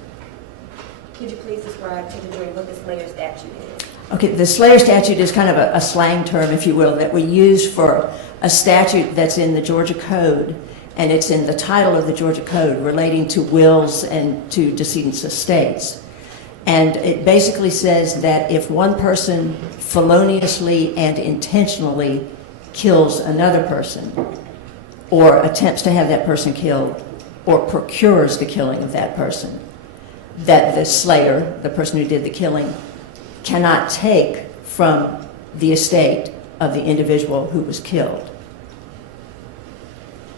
Could you please describe to the jury what the Slayer statute is? Okay, the Slayer statute is kind of a slang term, if you will, that we use for a statute that's in the Georgia Code, and it's in the title of the Georgia Code relating to wills and to decedents' estates. And it basically says that if one person feloniously and intentionally kills another person, or attempts to have that person killed, or procures the killing of that person, that the slayer, the person who did the killing, cannot take from the estate of the individual who was killed.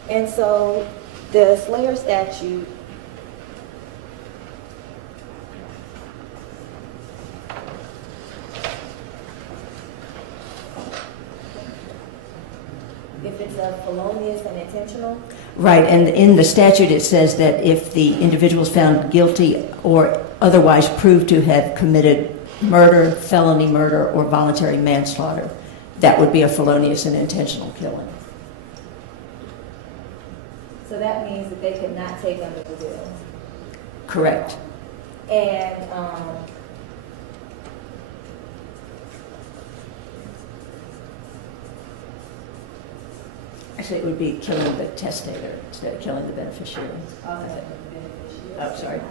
And so the Slayer statute if it's a felonious and intentional? Right, and in the statute it says that if the individual is found guilty or otherwise proved to have committed murder, felony murder, or voluntary manslaughter, that would be a felonious and intentional killing. So that means that they could not take under the will. Correct. And Actually, it would be killing the testator instead of killing the beneficiary. Oh, sorry.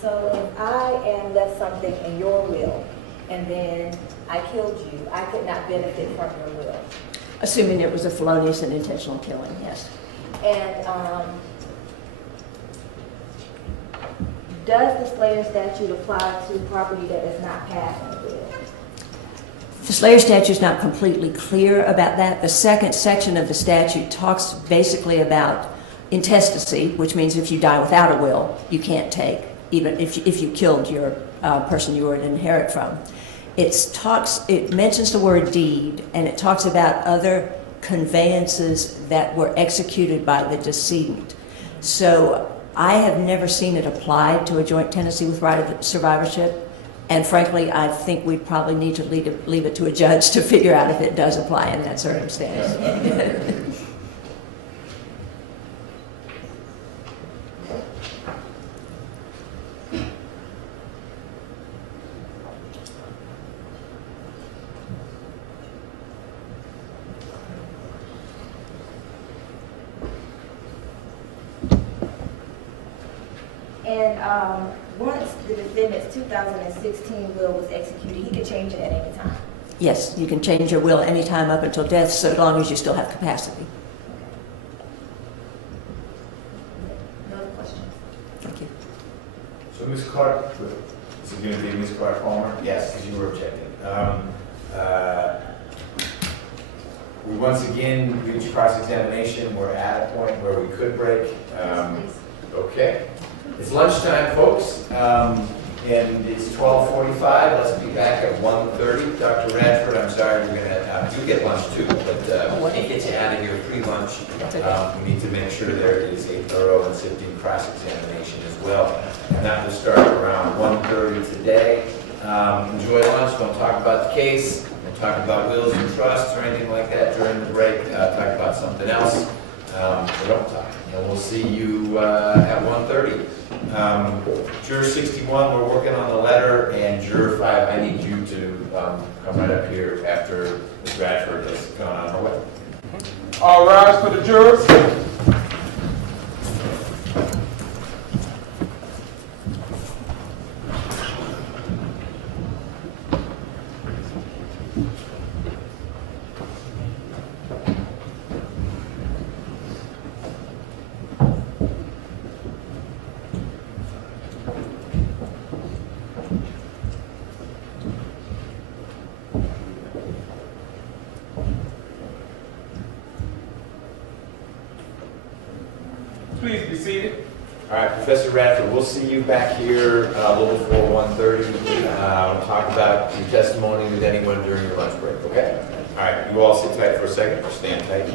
so if I am left something in your will, and then I killed you, I could not benefit from your will. Assuming it was a felonious and intentional killing, yes. And does the Slayer statute apply to property that is not passed on the will? The Slayer statute is not completely clear about that. The second section of the statute talks basically about intestacy, which means if you die without a will, you can't take, even if you killed your person you were to inherit from. It mentions the word deed, and it talks about other conveyances that were executed by the decedent. So I have never seen it applied to a joint tenancy with right of survivorship, and frankly, I think we probably need to leave it to a judge to figure out if it does apply in that circumstance. And once the defendant's 2016 will was executed, he could change it at any time. Yes, you can change your will anytime up until death, so long as you still have capacity. No other questions? Thank you. So Ms. Clark, is it going to be Ms. Clark Palmer? Yes, because you were objecting. We once again reached cross-examination. We're at a point where we could break. Okay. It's lunchtime, folks, and it's 12:45. Let's be back at 1:30. Dr. Radford, I'm sorry, we're going to you get lunch too, but we can't get you out of here pre-lunch. We need to make sure there is a thorough and sifting cross-examination as well. And that will start around 1:30 today. Enjoy lunch. Don't talk about the case. Don't talk about wills and trusts or anything like that during the break. Talk about something else. Or don't talk. And we'll see you at 1:30. Juror 61, we're working on the letter, and Juror 5, I need you to come right up here after Ms. Radford has gone on her way. All rise for the jurors. Please be seated. All right, Professor Radford, we'll see you back here a little before 1:30. We'll talk about your testimony with anyone during your lunch break, okay? All right, you all sit tight for a second, or stand tight.